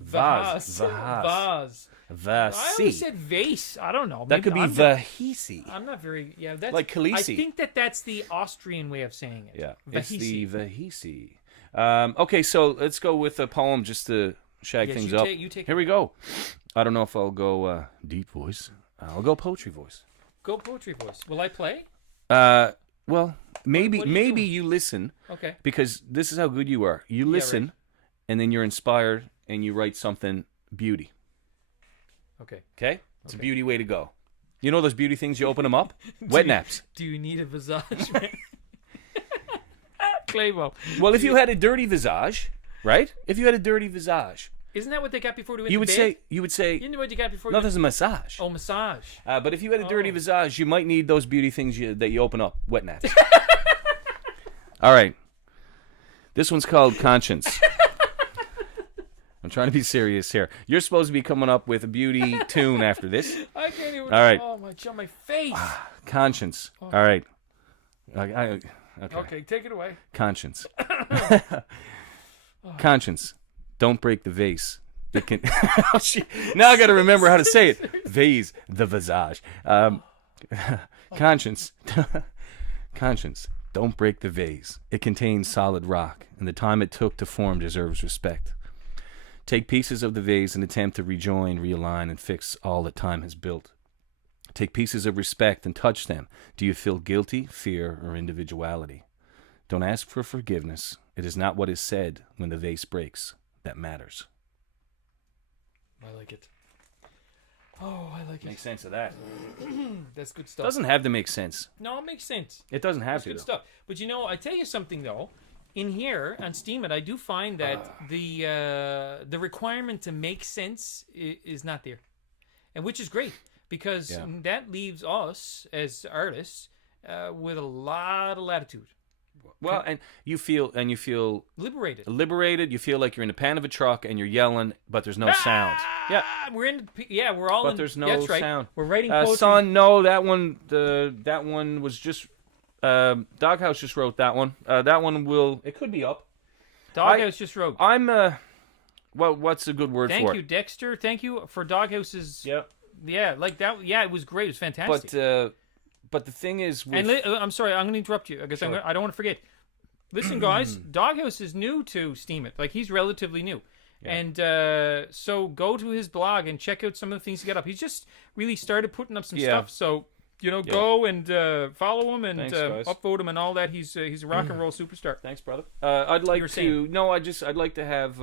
Vase. vase. Vase. Vase. I always Vase. said vase. I don't know. That Maybe could be I'm vahisi. I'm not very. Yeah, that's Like Khaleesi. I think that's the Austrian way of saying it. Yeah, Vahisi. it's the vahisi. Okay, so let's go with a poem just to shag Yes, things you up. take Here we go. I don't know if I'll go deep voice. I'll go poetry voice. Go poetry voice. Will I play? Well, maybe what are you doing? you listen Okay. because this is how good you are. You listen, and then you're inspired, and you write something beauty. Okay. Okay, it's a beauty way to go. You know those beauty things? You open them up. Wet naps. Do you need a visage? Claybo. Well, if you had a dirty visage, right? If you had a dirty visage, Isn't that what they got before they went you to would bed? say You know what you got before? no, you there's a massage. Oh, massage. But if you had a dirty Oh. visage, you might need those beauty things that you open up. Wet naps. All right. This one's called Conscience. I'm trying to be serious here. You're supposed to be coming up with a beauty tune after this. I can't even. All right. Oh my! On my face. Conscience. All right. Okay. Okay, take it away. Conscience. Conscience. Don't break the vase. It can. Now I got to remember how to say it. Vase. The visage. Conscience. Conscience. Don't break the vase. It contains solid rock, and the time it took to form deserves respect. Take pieces of the vase and attempt to rejoin, realign, and fix all that time has built. Take pieces of respect and touch them. Do you feel guilty, fear, or individuality? Don't ask for forgiveness. It is not what is said when the vase breaks that matters. I like it. Oh, I like it. Make sense of that. That's good stuff. Doesn't have to make sense. No, it makes sense. It doesn't have That's to. good Though. stuff. But I tell you something though. In here on Steam, I do find that the requirement to make sense is not there, and which is great because that leaves us as artists with a lot of latitude. Well, and you feel Liberated. You feel like you're in the pan of a truck and you're yelling, but there's no sound. Yeah, We're all but in. there's no that's right. sound. We're writing poetry. Son, no, that one was just. Doghouse just wrote that one. That one it could be up. Doghouse just wrote. I'm what's a good word for it? Thank you, Dexter. Thank you for Doghouse's. Yep. Yeah, like that. Yeah, it was great. It was fantastic. But the thing is, with, And I'm sorry, I'm going to interrupt you because Sure. I don't want to forget. Listen, guys, Doghouse is new to Steam It. Like, he's relatively new. Yeah. And so go to his blog and check out some of the things he got up. He's just really started putting up some Yeah. stuff. So, go and follow him and Thanks, guys. upvote him and all that. He's a rock and roll superstar. thanks, brother. I'd like were to. saying. No, I'd like to have.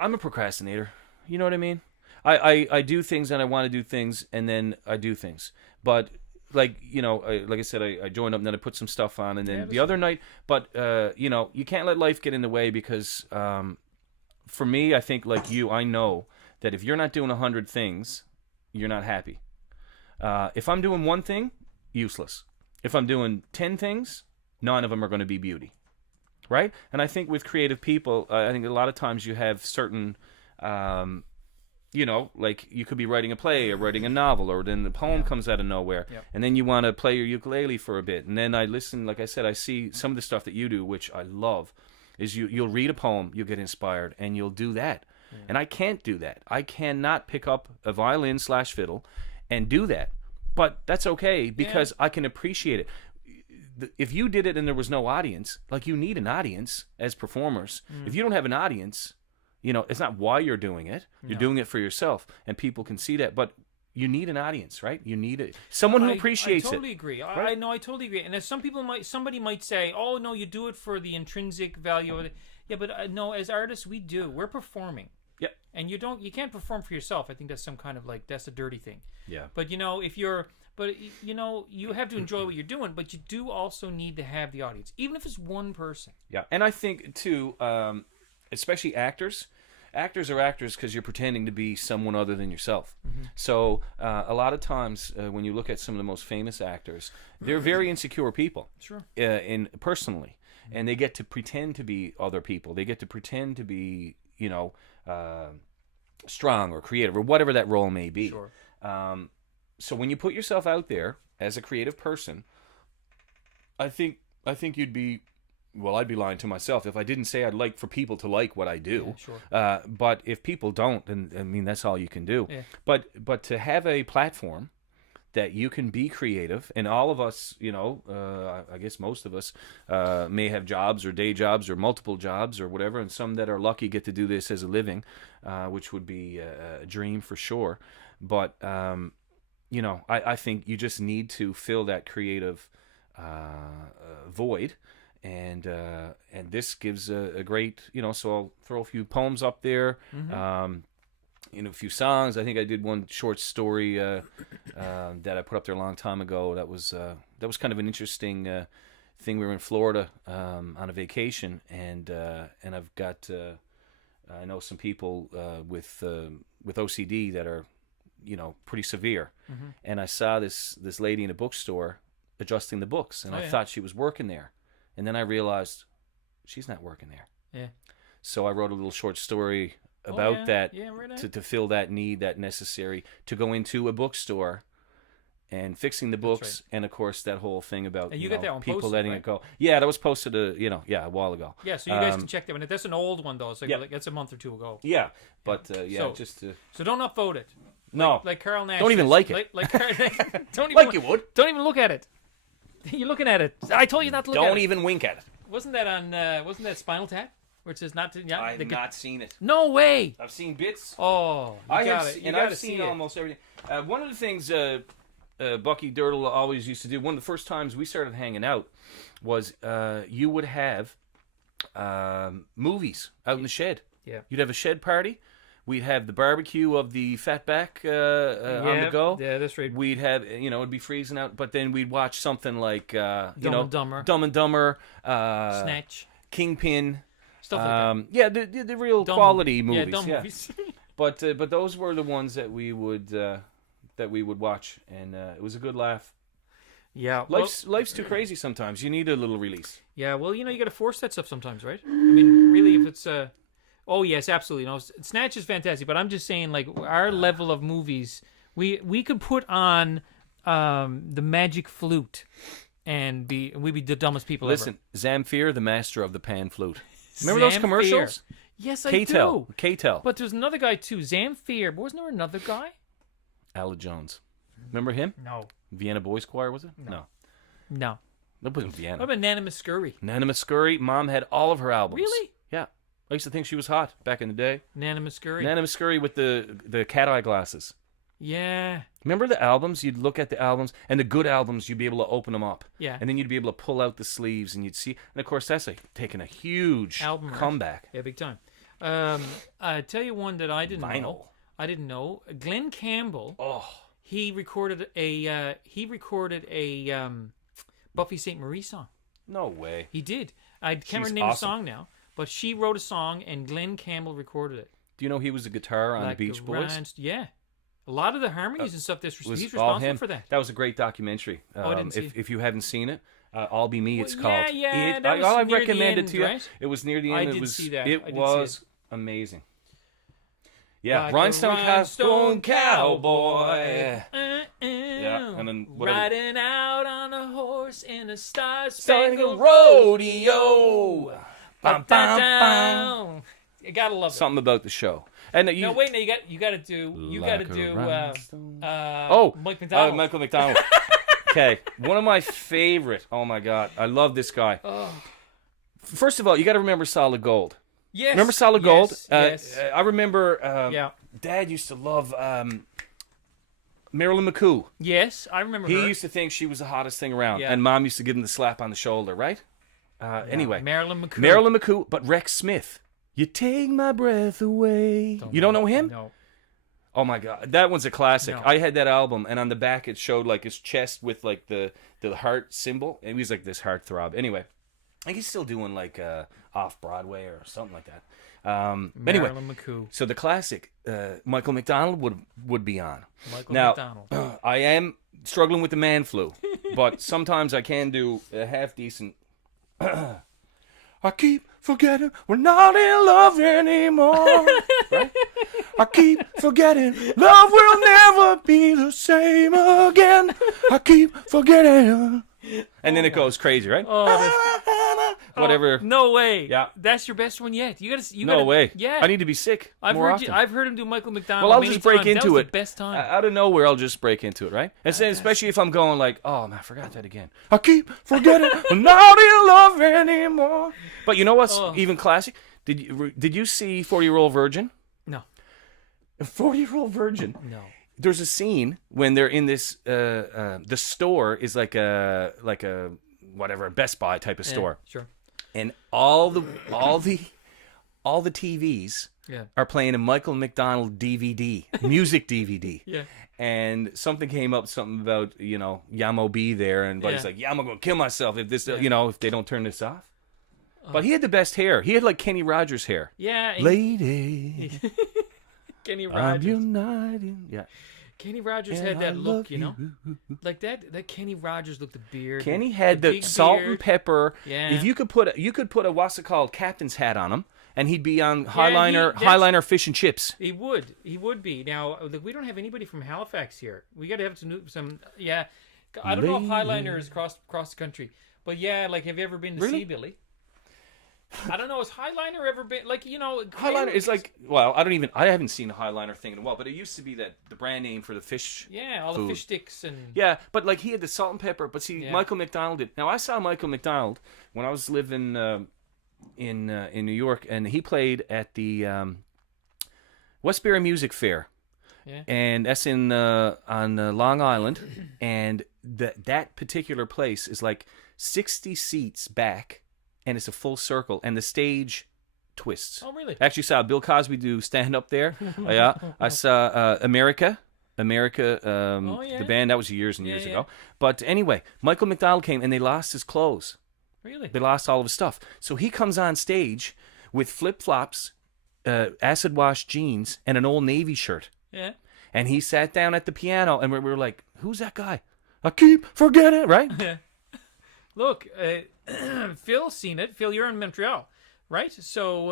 I'm a procrastinator. You know what I mean? I do things and I want to do things and then I do things, but. Like I said, I joined up and then I put some stuff on, and then the other night. But you can't let life get in the way because, for me, I think like you, I know that if you're not doing 100 things, you're not happy. If I'm doing one thing, useless. If I'm doing 10 things, 9 of them are going to be beauty. Right? And I think with creative people, I think a lot of times you have certain, like you could be writing a play or writing a novel, or then the poem comes out of nowhere, and then you want to play your ukulele for a bit. And then I listen, like I said, I see some of the stuff that you do, which I love, is you'll read a poem, you'll get inspired, and you'll do that. Yeah. And I can't do that. I cannot pick up a violin/fiddle and do that. But that's okay, because I can appreciate it. If you did it and there was no audience, like, you need an audience as performers. If you don't have an audience, it's not why you're doing it. You're doing it for yourself, and people can see that. But you need an audience, right? You need someone who appreciates it. I totally agree. Right? I totally agree. And as somebody might say, "Oh no, you do it for the intrinsic value of it." Yeah, but no, as artists, we're performing. Yep. And you can't perform for yourself. I think that's some kind of that's a dirty thing. Yeah. But you have to enjoy what you're doing, but you do also need to have the audience, even if it's one person. Yeah. And I think too, especially actors are actors because you're pretending to be someone other than yourself. So a lot of times when you look at some of the most famous actors, they're very insecure people. Sure. Personally, and they get to pretend to be other people. They get to pretend to be, strong or creative or whatever that role may be. Sure. So when you put yourself out there as a creative person, I think you'd be, well, I'd be lying to myself if I didn't say I'd like for people to like what I do. Yeah, sure. But if people don't, then I mean that's all you can do. Yeah. But to have a platform that you can be creative, and all of us, I guess most of us may have jobs or day jobs or multiple jobs or whatever, and some that are lucky get to do this as a living, which would be a dream for sure. But I think you just need to fill that creative void, and this gives a great, so I'll throw a few poems up there, a few songs. I think I did one short story that I put up there a long time ago. That was kind of an interesting thing. We were in Florida on a vacation, and I've got I know some people with OCD that are pretty severe, and I saw this lady in a bookstore adjusting the books, and I thought she was working there, and then I realized she's not working there. Yeah. So I wrote a little short story about that, right to fill that need, that necessary to go into a bookstore and fixing the books, and of course that whole thing about and you got that one people posted, letting right? it go. Yeah, that was posted a while ago. Yeah, so you guys can check that one. That's an old one though. So that's a month or two ago. Yeah, but so don't upvote it. No, like Carl Nash. Don't even like it. Don't even like you would. Don't even look at it. You're looking at it. I told you not to look at it. Don't even wink at it. Wasn't that Spinal Tap? Where it says not to. Yeah, I've not seen it. No way. I've seen bits. Oh, I've seen almost everything. One of the things Bucky Dirtle always used to do, one of the first times we started hanging out, was you would have movies out in the shed. Yeah. You'd have a shed party. We'd have the barbecue of the Fatback on the go. Yeah, that's right. We'd have, it'd be freezing out, but then we'd watch something like, Dumb and Dumber, Snatch, Kingpin, stuff like that. Yeah, the real quality movies. Yeah, dumb movies. But those were the ones that we would watch, and it was a good laugh. Yeah, life's too crazy sometimes. You need a little release. Yeah, well, you got to force that stuff sometimes, right? I mean, really, if it's oh yes, absolutely. No, Snatch is fantastic, but I'm just saying, like, our level of movies, we could put on the Magic Flute, and we'd be the dumbest people ever. Listen, Zamfir, the master of the pan flute. Remember those commercials? Yes, I do. K-Tel. But there's another guy too, Zamfir. But wasn't there another guy? Aled Jones. Remember him? No. Vienna Boys Choir, was it? No. That wasn't Vienna. What about Nana Muscuri? Nana Muscuri. Mom had all of her albums. Really? Yeah. I used to think she was hot back in the day. Nana Muscuri. Nana Muscuri with the cat eye glasses. Yeah. Remember the albums? You'd look at the albums, and the good albums, you'd be able to open them up. Yeah. And then you'd be able to pull out the sleeves, and you'd see. And of course, that's taking a huge album comeback. Yeah, big time. I tell you one that I didn't Vinyl. know. I didn't know. Glenn Campbell. Oh. He recorded a Buffy St. Marie song. No way. He did. I can't remember the name of the song now, but she wrote a song and Glenn Campbell recorded it. Do you know he was a guitar on the Beach Boys? Yeah. A lot of the harmonies and stuff. He's all responsible him. for that. That was a great documentary. I didn't see it. If you haven't seen it, I'll Be Me. It's Well, called. yeah, that was I near the recommend it end, to you. right? It was near the I end. did see that. It I did see was amazing. Yeah, Like a Rhinestone Cowboy. Yeah, and then riding out on a horse in a Star-Spangled star-spangled Rodeo. Bam, bam, bam. Rodeo. You gotta love it. Something about the show. And No, wait, no, you gotta do Mike McDonald. Michael McDonald. Okay, one of my favorite. Oh my God, I love this guy. First of all, you got to remember Solid Gold. Yes. Remember Solid Gold? Yes. I remember. Yeah. Dad used to love Marilyn McCoo. Yes, I remember He her. used to think she was the hottest thing around, Yeah. and Mom used to give him the slap on the shoulder, right? Anyway, Marilyn McCoo. Marilyn McCoo, but Rex Smith. You take my breath away. You don't know him? No. Oh my God, that one's a classic. No. I had that album, and on the back it showed like his chest with like the heart symbol, and he was like this heartthrob. Anyway, I think he's still doing like off Broadway or something like that. Anyway, Marilyn McCoo. so the classic Michael McDonald would be on. Michael Now, McDonald. I am struggling with the man flu, but sometimes I can do a half decent. I keep forgetting we're not in love anymore. Right? I keep forgetting love will never be the same again. I keep forgetting. And then it goes crazy, right? Whatever. No way. Yeah. That's your best one yet. You gotta. No way. Yeah. I need to be sick I've more heard often. I've heard him do Michael McDonald. Well, I'll many just break times. into That was it. The best time. Out of nowhere, I'll just break into it, right? And then, especially if I'm going like, oh man, I forgot that again. I keep forgetting we're not in love anymore. But you know what's even classic? Did you see 40-Year-Old Virgin? No. 40-Year-Old Virgin. No. There's a scene when they're in this. The store is like a whatever, a Best Buy type of store, Sure. and all the TVs Yeah. are playing a Michael McDonald DVD, music DVD. Yeah. And something came up, something about, Yamo B there, and Buddy's Yeah. like, yeah, I'm gonna kill myself if this, if they don't turn this off. But he had the best hair. He had like Kenny Rogers hair. Yeah. Lady, Kenny I'm Rogers. united. Yeah. Kenny Rogers And had I that look, love you know, like that Kenny Rogers look, the beard. Kenny had the big salt beard. and pepper. Yeah. If you could put a what's it called, captain's hat on him, and he'd be on that's- Highliner fish and chips. He would be. Now, look, we don't have anybody from Halifax here. We got to have some. Yeah, I don't know if Highliner is across the country, but yeah, like, have you ever been to Really? see Billy? I don't know. Has Highliner ever been like Highliner is like, well, I haven't seen a Highliner thing in a while, but it used to be the brand name for the fish. Yeah, all food. the fish sticks and Yeah, but like he had the salt and pepper. But see, Yeah. Michael McDonald did. Now I saw Michael McDonald when I was living in New York, and he played at the Westbury Music Fair. Yeah. And that's in on Long Island, and that particular place is like 60 seats back, and it's a full circle, and the stage twists. Oh, really? Actually, saw Bill Cosby do stand up there. Yeah, I saw America, yeah. the band. That was years and Yeah, years yeah. ago. But anyway, Michael McDonald came, and they lost his clothes. Really? They lost all of his stuff. So he comes on stage with flip flops, acid wash jeans, and an Old Navy shirt. Yeah. And he sat down at the piano, and we were like, "Who's that guy?" I keep forgetting, right? Look, Phil's seen it. Phil, you're in Montreal, right? So,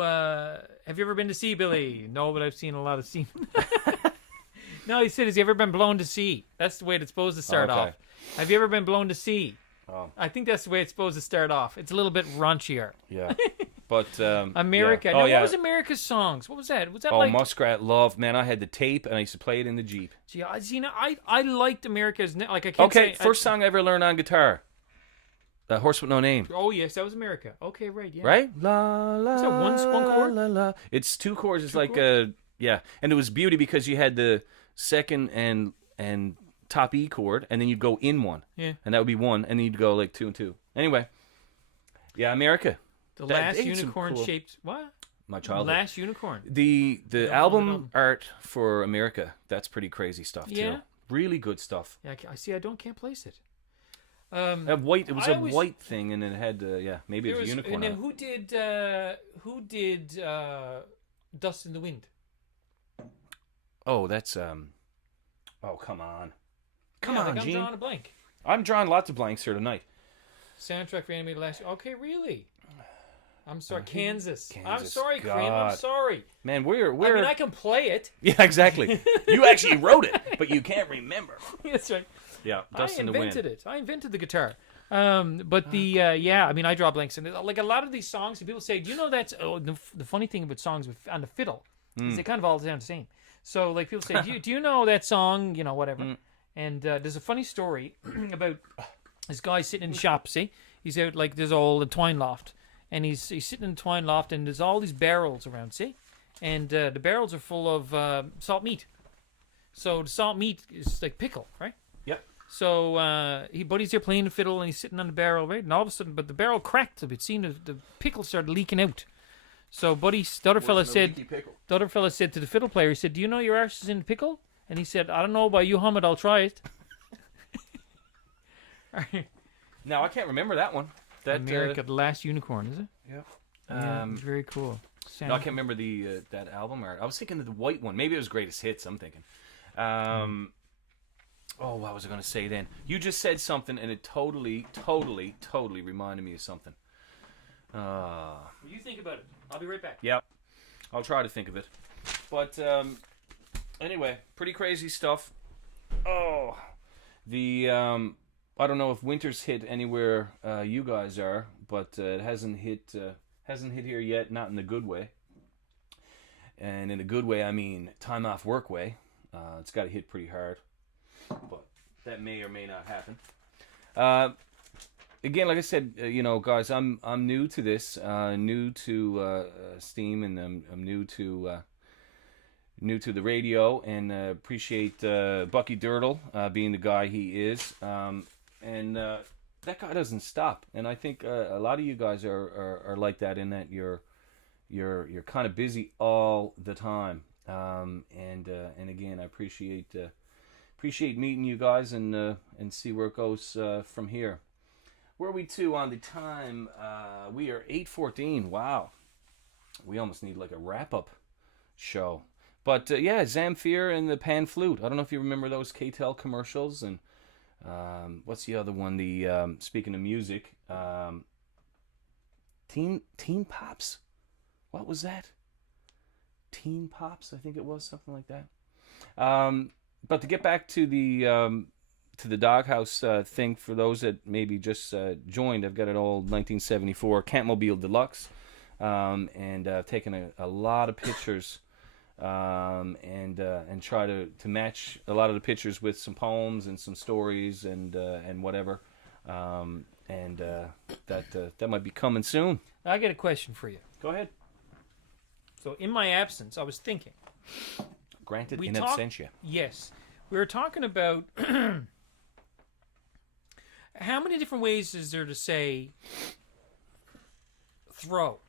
have you ever been to sea, Billy? No, but I've seen a lot of sea. No, he said, has he ever been blown to sea? That's the way it's supposed to start Okay. off. Have you ever been blown to sea? Oh. I think that's the way it's supposed to start off. It's a little bit raunchier. Yeah, but America. Yeah. Now, Oh yeah. what was America's songs? What was that? Was that Oh, like? Muskrat Love, man! I had the tape, and I used to play it in the Jeep. Gee, I liked America's. Like I can't Okay, say. first song I ever learned on guitar, Horse with No Name. Oh yes, that was America. Okay, right. Yeah. Right? La la. Is that one chord? La, la. It's two chords. It's Two like chords? yeah, and it was beauty because you had the second and top E chord, and then you'd go in one. Yeah. And that would be one, and then you'd go like 2 and 2. Anyway, yeah, America. The That- last they had some unicorn cool- shaped what? My childhood. Last unicorn. The No, album no. art for America, that's pretty crazy stuff too. Yeah? Really good stuff. Yeah, I see. Can't place it. It was I a always- white thing, and it had maybe it was a unicorn. And on then it. who did Dust in the Wind? Oh, that's Oh, come on. Come on, I'm Gene. drawing a blank. I'm drawing lots of blanks here tonight. Soundtrack for animated last year. Okay, really? I'm sorry, Kansas. I'm Kansas, sorry, Cream. God. I'm sorry. Man, we're I mean, I can play it. Yeah, exactly. You actually wrote it, but you can't remember. That's right. Yeah, Dust I in the Wind. invented it. I invented the guitar. But the I mean, I draw blanks, and like a lot of these songs, people say, "Do you know that's?" Oh, the funny thing about songs on the fiddle is they kind of all sound the same. So like people say, do you know that song? You know, whatever. And there's a funny story about this guy sitting in the shop. See, he's out like there's all the twine loft, and he's sitting in the twine loft, and there's all these barrels around. See, and the barrels are full of salt meat. So the salt meat is like pickle, right? Yep. So Buddy's there playing the fiddle, and he's sitting on the barrel, right? And all of a sudden, but the barrel cracked a bit. Seemed the pickle started leaking out. So the other fella said to the fiddle player, he said, "Do you know your arse is in the pickle?" And he said, "I don't know, but you hum it, I'll try it." No, I can't remember that one. That America, the Last Unicorn, is it? Yeah. Yeah, it's very cool. No, I can't remember the that album art. I was thinking of the white one. Maybe it was Greatest Hits. I'm thinking. Oh, what was I going to say then? You just said something, and it totally reminded me of something. Well, you think about it. I'll be right back. Yep. I'll try to think of it. But anyway, pretty crazy stuff. Oh, the I don't know if winter's hit anywhere you guys are, but it hasn't hit here yet. Not in the good way. And in a good way, I mean time off work way. It's got to hit pretty hard, but that may or may not happen. Again, like I said, guys, I'm new to this, new to Steam, and I'm new to the radio, and appreciate Bucky Dirtle being the guy he is, and that guy doesn't stop. And I think a lot of you guys are like that, in that you're kind of busy all the time, and again, I appreciate meeting you guys and see where it goes from here. Where are we to on the time? We are 8:14. Wow. We almost need like a wrap-up show. But yeah, Zamfir and the Pan Flute. I don't know if you remember those K-Tel commercials. And what's the other one? The speaking of music, Teen Pops. What was that? Teen Pops, I think it was, something like that. But to get back to the Doghouse thing, for those that maybe just joined, I've got an old 1974 Campmobile Deluxe, and I've taken a lot of pictures, and try to match a lot of the pictures with some poems and some stories and whatever, and that might be coming soon. I got a question for you. Go ahead. So in my absence, I was thinking. Granted, in absentia. Yes, we were talking about. How many different ways is there to say throw?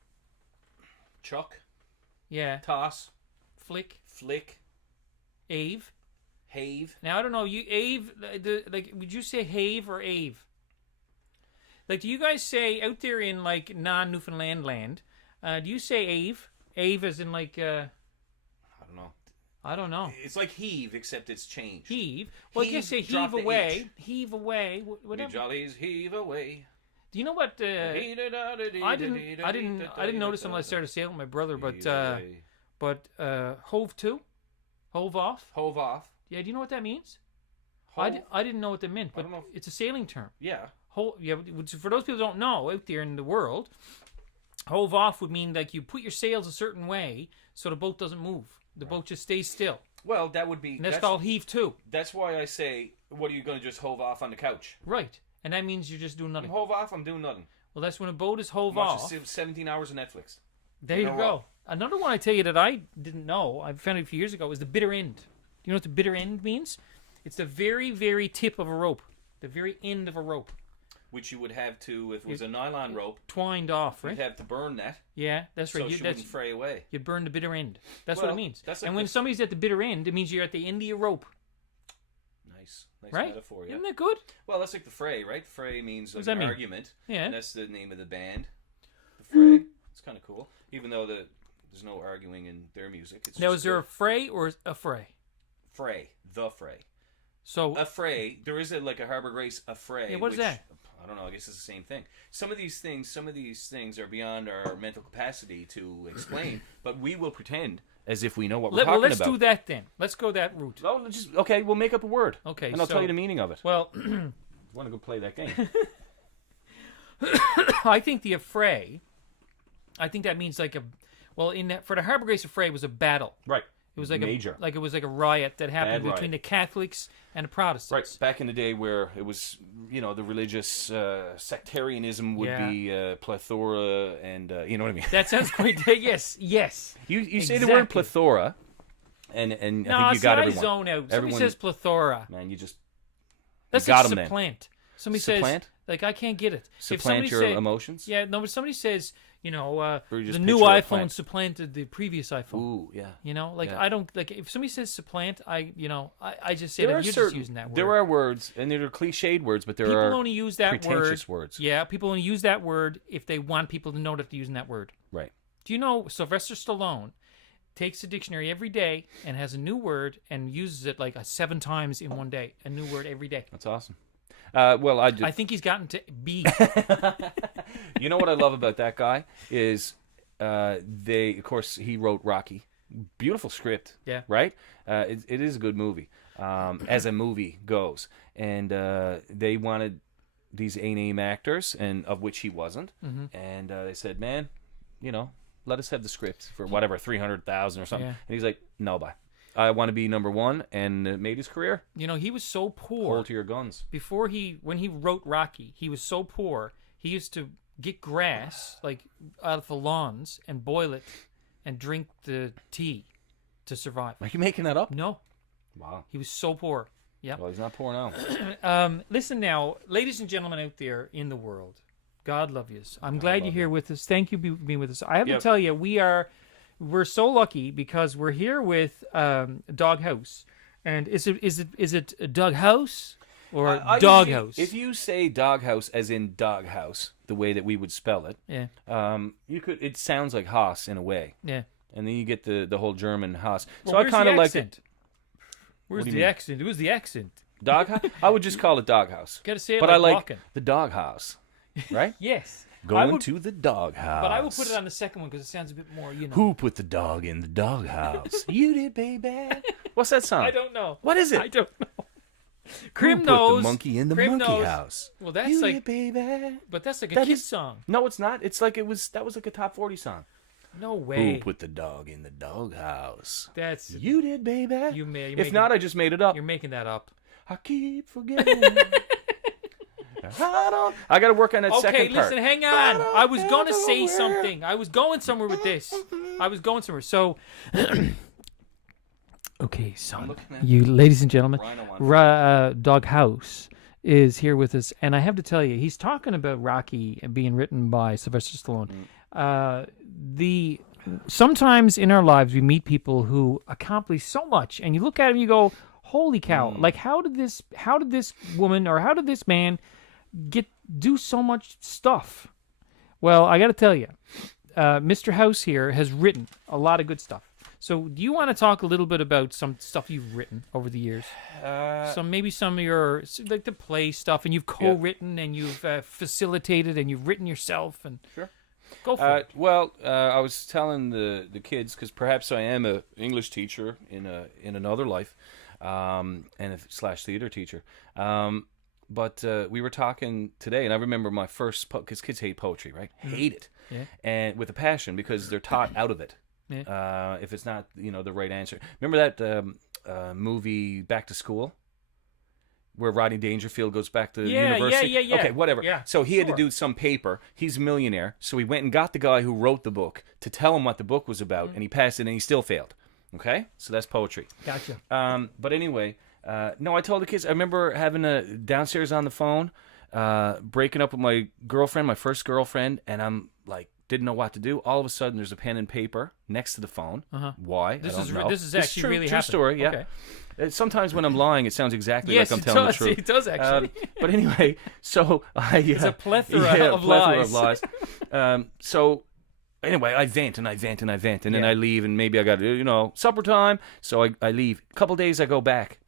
Chuck. Yeah. Toss. Flick. Ave. Have. Now, I don't know. Like, would you say have or ave? Like, do you guys say out there in, like, non-Newfoundland land, do you say ave? Ave as in, like, I don't know. It's like heave, except it's changed. Heave? Well, I guess say heave away. Heave away. Whatever. Jollies heave away. Do you know what? I didn't notice until I started sailing with my brother. But hove to, hove off. Hove off. Yeah. Do you know what that means? Hove? I didn't know what that meant, but it's a sailing term. Yeah. Yeah. For those people who don't know out there in the world, hove off would mean like you put your sails a certain way so the boat doesn't move. The boat just stays still. Well, that would be... And that's called heave to. That's why I say, what are you going to just hove off on the couch? Right. And that means you're just doing nothing. Hove off, I'm doing nothing. Well, that's when a boat is hove Watch off. 17 hours of Netflix. There you go. Another one I tell you that I didn't know, I found it a few years ago, was the bitter end. Do you know what the bitter end means? It's the very, very tip of a rope. The very end of a rope. Which you would have to, if it was a nylon rope... Twined off, right? You'd have to burn that. Yeah, that's right. So she wouldn't fray away. You'd burn the bitter end. That's what it means. Like and when somebody's at the bitter end, it means you're at the end of your rope. Nice right? metaphor, yeah. Isn't that good? Well, that's like the fray, right? Fray means like an argument. Yeah. And that's the name of the band. The fray. It's kind of cool. Even though there's no arguing in their music. It's now, just is there a fray or a fray? Fray. The fray. So Affray. There is like a Harbor Grace affray. Yeah, what is which, that? I don't know. I guess it's the same thing. Some of these things are beyond our mental capacity to explain, but we will pretend as if we know what we're talking let's about. do that then. Let's go that route. Oh, okay. We'll make up a word. Okay, and I'll tell you the meaning of it. Well, Want to go play that game? I think the affray. I think that means like for the Harbor Grace affray was a battle. Right. It was like major. it was like a riot that happened Bad between riot. the Catholics and the Protestants. Right, back in the day where it was, the religious sectarianism would be plethora, and you know what I mean. That sounds quite. Yes. You say the word Exactly. plethora, and I think you got everyone. I zone out. Somebody Everyone- says plethora. Man, you just That's got like 'em then. supplant. Somebody Supplant? says like I can't get it. If supplant somebody your say- emotions. Yeah, no, but somebody says Or you just the new picture a iPhone plant. supplanted the previous iPhone. Ooh, yeah. Yeah. I don't like if somebody says supplant. I just say There that are you're certain, just using that word. There are words, and they're cliched words, but there people are only use that pretentious word. words. Yeah, people only use that word if they want people to know that they're using that word. Right. Do you know Sylvester Stallone takes a dictionary every day and has a new word and uses it like 7 times in one day? A new word every day. That's awesome. Well, I think he's gotten to B. You know what I love about that guy is of course, he wrote Rocky. Beautiful script. Yeah. Right? It is a good movie, as a movie goes. And they wanted these A-name actors, and of which he wasn't. Mm-hmm. And they said, man, let us have the script for whatever, 300,000 or something. Yeah. And he's like, no, bye. I want to be number one, and it made his career. He was so poor. Hold to your guns. When he wrote Rocky, he was so poor. He used to get grass like out of the lawns and boil it and drink the tea to survive. Are you making that up? No, Wow. he was so poor. Yeah. Well, he's not poor now. Listen now, ladies and gentlemen out there in the world, God love you. I'm glad you're here with us. Thank you for being with us. I have to tell you, we're so lucky because we're here with Doghouse. And is it Doghouse or Doghouse? If you say doghouse as in doghouse, the way that we would spell it, Yeah. you could. It sounds like Haas in a way, Yeah. and then you get the whole German Haas. Well, So I where's kind of the like accent? Where's do you the mean? accent? Who's the accent? doghouse. I would just call it doghouse. Gotta say it but like I like walking. the doghouse, right? Yes. Going to the doghouse. But I will put it on the second one because it sounds a bit more, Who put the dog in the doghouse? You did, baby. What's that song? I don't know. What is it? I don't know. Who Crim put knows. the monkey in the Crim monkey knows. house? Well, that's You like, did, baby. but that's like a That kid's is- song. No, it's not. It's like that was like a top 40 song. No way. Who put the dog in the doghouse? That's You did, baby. you're If not, I just made it up. You're making that up. I keep forgetting. I got to work on that Okay, second part. listen, hang on. I was going to say something. I was going somewhere with this. So, okay, son, you ladies and gentlemen, Doghouse is here with us, and I have to tell you, he's talking about Rocky being written by Sylvester Stallone. Sometimes in our lives we meet people who accomplish so much, and you look at them, and you go, "Holy cow! Like, how did this woman or how did this man do so much stuff?" Well, I got to tell you, Mr. House here has written a lot of good stuff. So, do you want to talk a little bit about some stuff you've written over the years? Some of your like the play stuff, and you've co-written and you've facilitated and you've written yourself, and Sure. Go for it. Well, I was telling the kids, because perhaps I am an English teacher in another life, and a / theater teacher. But we were talking today, and I remember my first, because kids hate poetry, right? Hate it, and with a passion, because they're taught out of it. Yeah. If it's not the right answer. Remember that movie Back to School, where Rodney Dangerfield goes back to university? Yeah. Okay, whatever. Yeah, so he had to sure. do some paper. He's a millionaire, so he went and got the guy who wrote the book to tell him what the book was about, and he passed it, and he still failed. Okay? So that's poetry. Gotcha. But anyway, no, I told the kids, I remember having downstairs on the phone, breaking up with my girlfriend, my first girlfriend, and I'm like, didn't know what to do. All of a sudden, there's a pen and paper next to the phone. Why? I don't know. This is It's actually true, really true happened. story. Yeah. Okay. Sometimes when I'm lying, it sounds exactly like I'm it telling does. the truth. It does actually. But anyway, so it's a plethora of lies. So anyway, I vent and I vent and I vent, and then I leave, and maybe I got supper time. So I leave. A couple days, I go back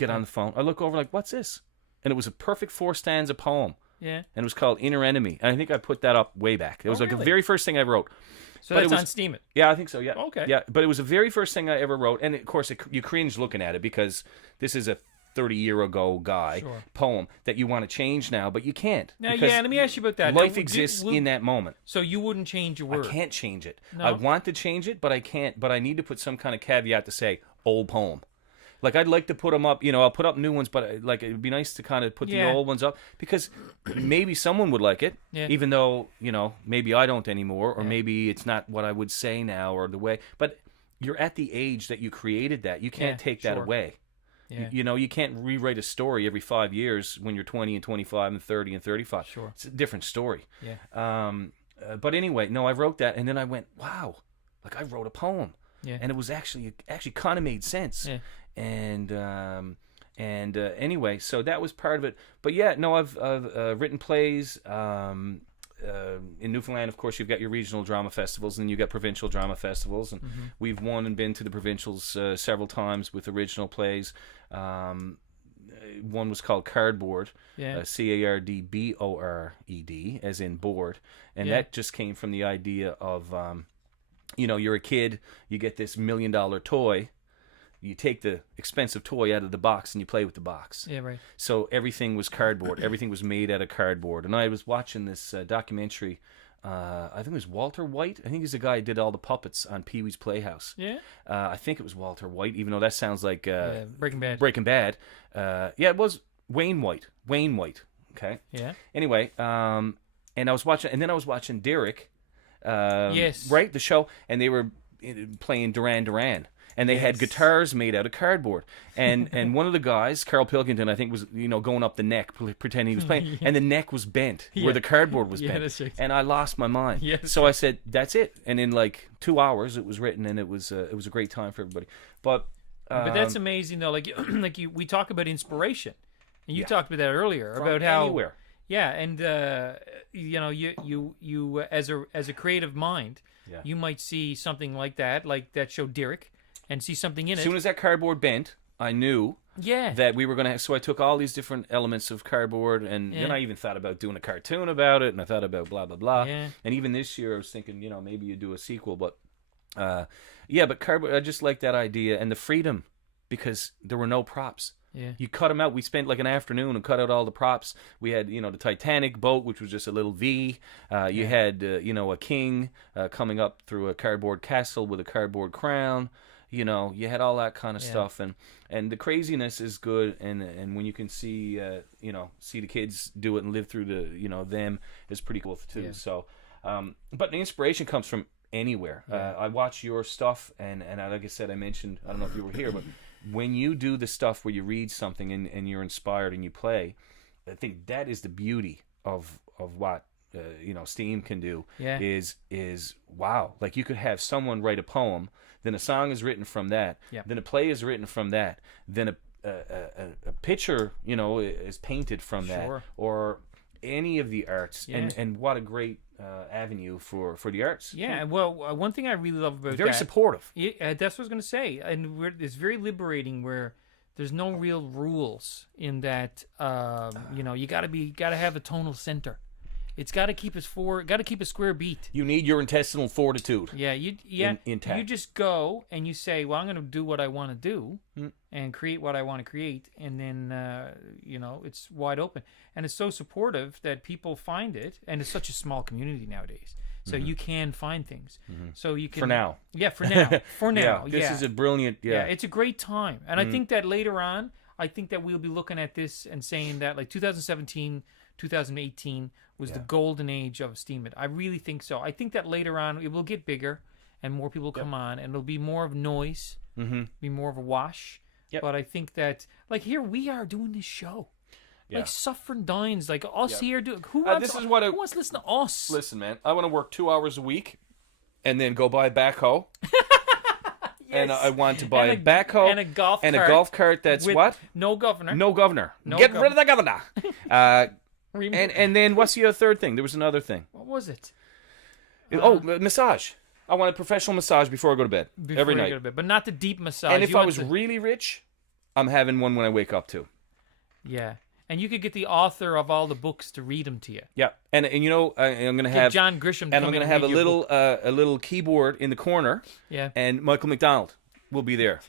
get on the phone. I look over like, what's this? And it was a perfect 4-stanza poem. Yeah. And it was called Inner Enemy. And I think I put that up way back. It was like the really? very first thing I wrote. So But that's it was- on Steam It. Yeah, I think so. Yeah. Okay. Yeah, but it was the very first thing I ever wrote, and of course, you cringe looking at it because this is a 30-year-ago guy Sure. poem that you want to change now, but you can't. Now, because yeah, let me ask you about that. Life Now, exists in that moment. So you wouldn't change your word? I can't change it. No? I want to change it, but I can't. But I need to put some kind of caveat to say old poem. Like I'd like to put them up. I'll put up new ones, but like it'd be nice to kind of put Yeah. the old ones up because maybe someone would like it, Yeah. even though maybe I don't anymore, or maybe it's not what I would say now or the way. But you're at the age that you created that. You can't Yeah, take that sure. away. Yeah. You can't rewrite a story every 5 years when you're 20 and 25 and 30 and 35. Sure. It's a different story. Yeah. But anyway, no, I wrote that, and then I went, wow, like I wrote a poem, Yeah. and it was actually kind of made sense. Yeah. And anyway, so that was part of it. But yeah, no, I've written plays. In Newfoundland, of course, you've got your regional drama festivals, and you've got provincial drama festivals, and we've won and been to the provincials several times with original plays. One was called Cardboard, Yeah. Cardbored, as in board, and Yeah. that just came from the idea of, you're a kid, you get this $1 million toy, you take the expensive toy out of the box and you play with the box. Yeah. Right. So everything was cardboard. Everything was made out of cardboard. And I was watching this documentary. I think it was Walter White. I think he's the guy who did all the puppets on Pee-wee's Playhouse. Yeah. I think it was Walter White, even though that sounds like Breaking Bad. Breaking Bad. Yeah, it was Wayne White. Wayne White. Okay. Yeah. Anyway, and I was watching Derek. Yes. Right, the show, and they were playing Duran Duran. And they had guitars made out of cardboard, and one of the guys, Carl Pilkington, I think, was going up the neck, pretending he was playing, and the neck was bent where the cardboard was bent, that's right. and I lost my mind. Yeah, that's so I said, "That's it." And in like 2 hours, it was written, and it was a great time for everybody. But that's amazing, though. We talk about inspiration, and you talked about that earlier about how anywhere. Yeah, and you as a creative mind, Yeah. you might see something like that show Derek, and see something in As it. soon as that cardboard bent, I knew Yeah. that we were going to have, so I took all these different elements of cardboard, and then Yeah. I even thought about doing a cartoon about it, and I thought about blah blah blah. Yeah. And even this year I was thinking, maybe you do a sequel, but but cardboard, I just like that idea and the freedom, because there were no props. Yeah. You cut them out. We spent like an afternoon and cut out all the props. We had, the Titanic boat, which was just a little V. You had, a king coming up through a cardboard castle with a cardboard crown. You had all that kind of stuff, and the craziness is good, and when you can see see the kids do it and live through them is pretty cool too. Yeah. So, but the inspiration comes from anywhere. I watch your stuff, and like I said, I mentioned, I don't know if you were here, but when you do the stuff where you read something and you're inspired and you play, I think that is the beauty of what Steam can do. Yeah. Is wow, like you could have someone write a poem, then a song is written from that, Yep. then a play is written from that, then a picture is painted from that, Sure. or any of the arts. Yeah. And what a great avenue for the arts. Yeah. Well, one thing I really love about Very that, supportive. Yeah, that's what I was going to say, and it's very liberating where there's no real rules in that. You got to have a tonal center. It's got to keep a square beat. You need your intestinal fortitude. Yeah, you intact. just go and you say, well, I'm going to do what I want to do and create what I want to create, and then it's wide open, and it's so supportive that people find it, and it's such a small community nowadays, so you can find things. So you can For now. yeah, for now, This is a brilliant. yeah, it's a great time, and I think that later on, I think that we'll be looking at this and saying that like 2017, 2018 was the golden age of Steam It. I really think so. I think that later on it will get bigger and more people come on, and it'll be more of noise, be more of a wash. Yep. But I think that like here we are doing this show. Like Suffering Dines, like us here do. Who wants? this is what who wants to listen to us? Listen, man, I want to work 2 hours a week, and then go buy a backhoe. And I want to buy a backhoe and a golf and cart a golf cart that's with what? No governor. No governor. No Get rid of the governor. Remove- and then what's the third thing? There was another thing. What was it? Massage. I want a professional massage before I go to bed Before every you night. go to bed, but not the deep massage. And if You I want was the- really rich, I'm having one when I wake up too. Yeah. And you could get the author of all the books to read them to you. Yeah, and I'm gonna Get have John Grisham to and come I'm in gonna have read your book. a little keyboard in the corner. Yeah. And Michael McDonald will be there.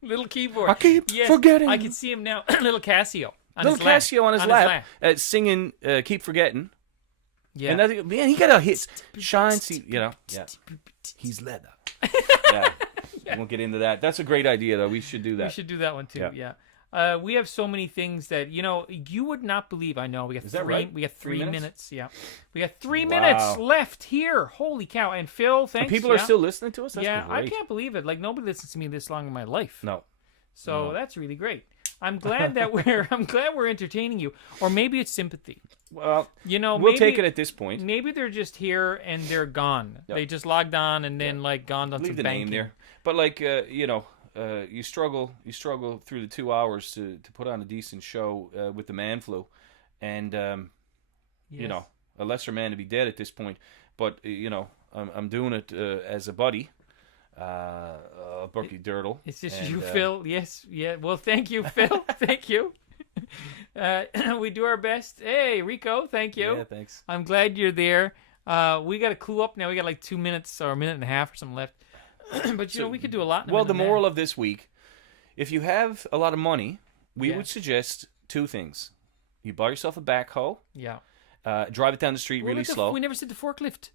Little keyboard. I keep Yes, forgetting. I can see him now. Little Casio. Little Casio on his lap, singing "Keep Forgetting." Yeah. And that, man, he got a hit. Shine, see, yeah. He's leather. Yeah. We won't get into that. That's a great idea, though. We should do that. We should do that one too. Yeah. Yeah. We have so many things that you would not believe. I know we got Is that right? We got 3 3 minutes. Yeah, we got 3 Wow. minutes left here. Holy cow! And Phil, thanks. And people are still listening to us. That's yeah, great. I can't believe it. Like nobody listens to me this long in my life. No. So that's really great. I'm glad that we're entertaining you, or maybe it's sympathy. Well, we'll we'll take it at this point. Maybe they're just here and they're gone. Yep. They just logged on and then gone on Leave some the banking. name there. But you struggle through the 2 hours to put on a decent show with the man flu, and Yes. a lesser man to be dead at this point. But I'm doing it as a buddy, Bucky Dirtle. It's just and, you, Phil. Yes, yeah. Well, thank you, Phil. Thank you. We do our best. Hey, Rico, thank you. Yeah, thanks. I'm glad you're there. We got to clue up now. We got like 2 minutes or a minute and a half or something left. But we could do a lot. In a Well, minute the and a moral half. of this week, if you have a lot of money, we Yeah. would suggest 2 things. You buy yourself a backhoe, Yeah. drive it down the street What really about slow. We never said the forklift.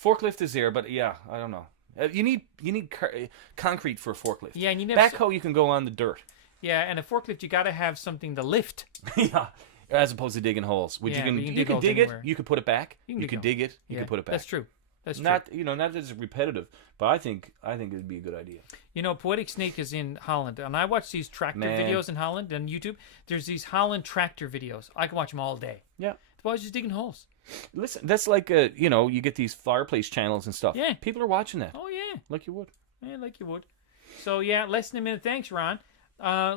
Forklift is there, but yeah, I don't know. You need concrete for a forklift. Yeah, and you never. Backhoe, you can go on the dirt. Yeah, and a forklift, you got to have something to lift. Yeah. As opposed to digging holes, which Yeah, you but can you can you dig can holes dig it, anywhere. you can put it back. You can You dig can holes. dig it, you Yeah, can put it back. That's true. That's true. Not as repetitive, but I think it would be a good idea. Poetic Snake is in Holland, and I watch these tractor Man. videos in Holland on YouTube. There's these Holland tractor videos. I can watch them all day. Yeah. The boys just digging holes. Listen, that's like you get these fireplace channels and stuff. Yeah. People are watching that. Oh yeah, Like you would. yeah, like you would. So yeah, less than a minute. Thanks, Ron.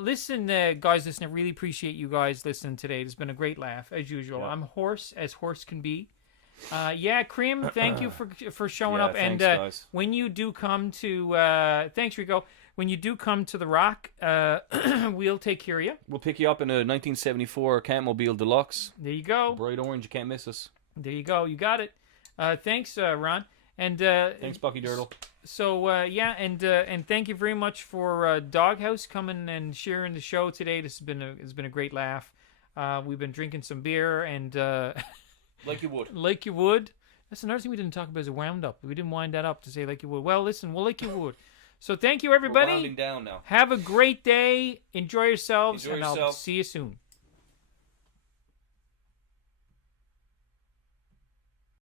Listen, guys, listen. I really appreciate you guys listening today. It's been a great laugh as usual. Yeah. I'm hoarse as horse can be. Yeah, Krim, thank you for showing Yeah, up. And thanks, guys. when you do come to, thanks, Rico. When you do come to the Rock, we'll take care of you. We'll pick you up in a 1974 Catmobile Deluxe. There you go. Bright orange, you can't miss us. There you go. You got it. Thanks, Ron. And Thanks, Bucky Dirtle. So and thank you very much for Doghouse coming and sharing the show today. This has been a great laugh. We've been drinking some beer and Like you would. like you would. That's another thing we didn't talk about as a wound up. We didn't wind that up to say like you would. Well, listen, like you would. So thank you, We're everybody. rounding down now. Have a great day. Enjoy yourselves, Enjoy and I'll yourself. see you soon.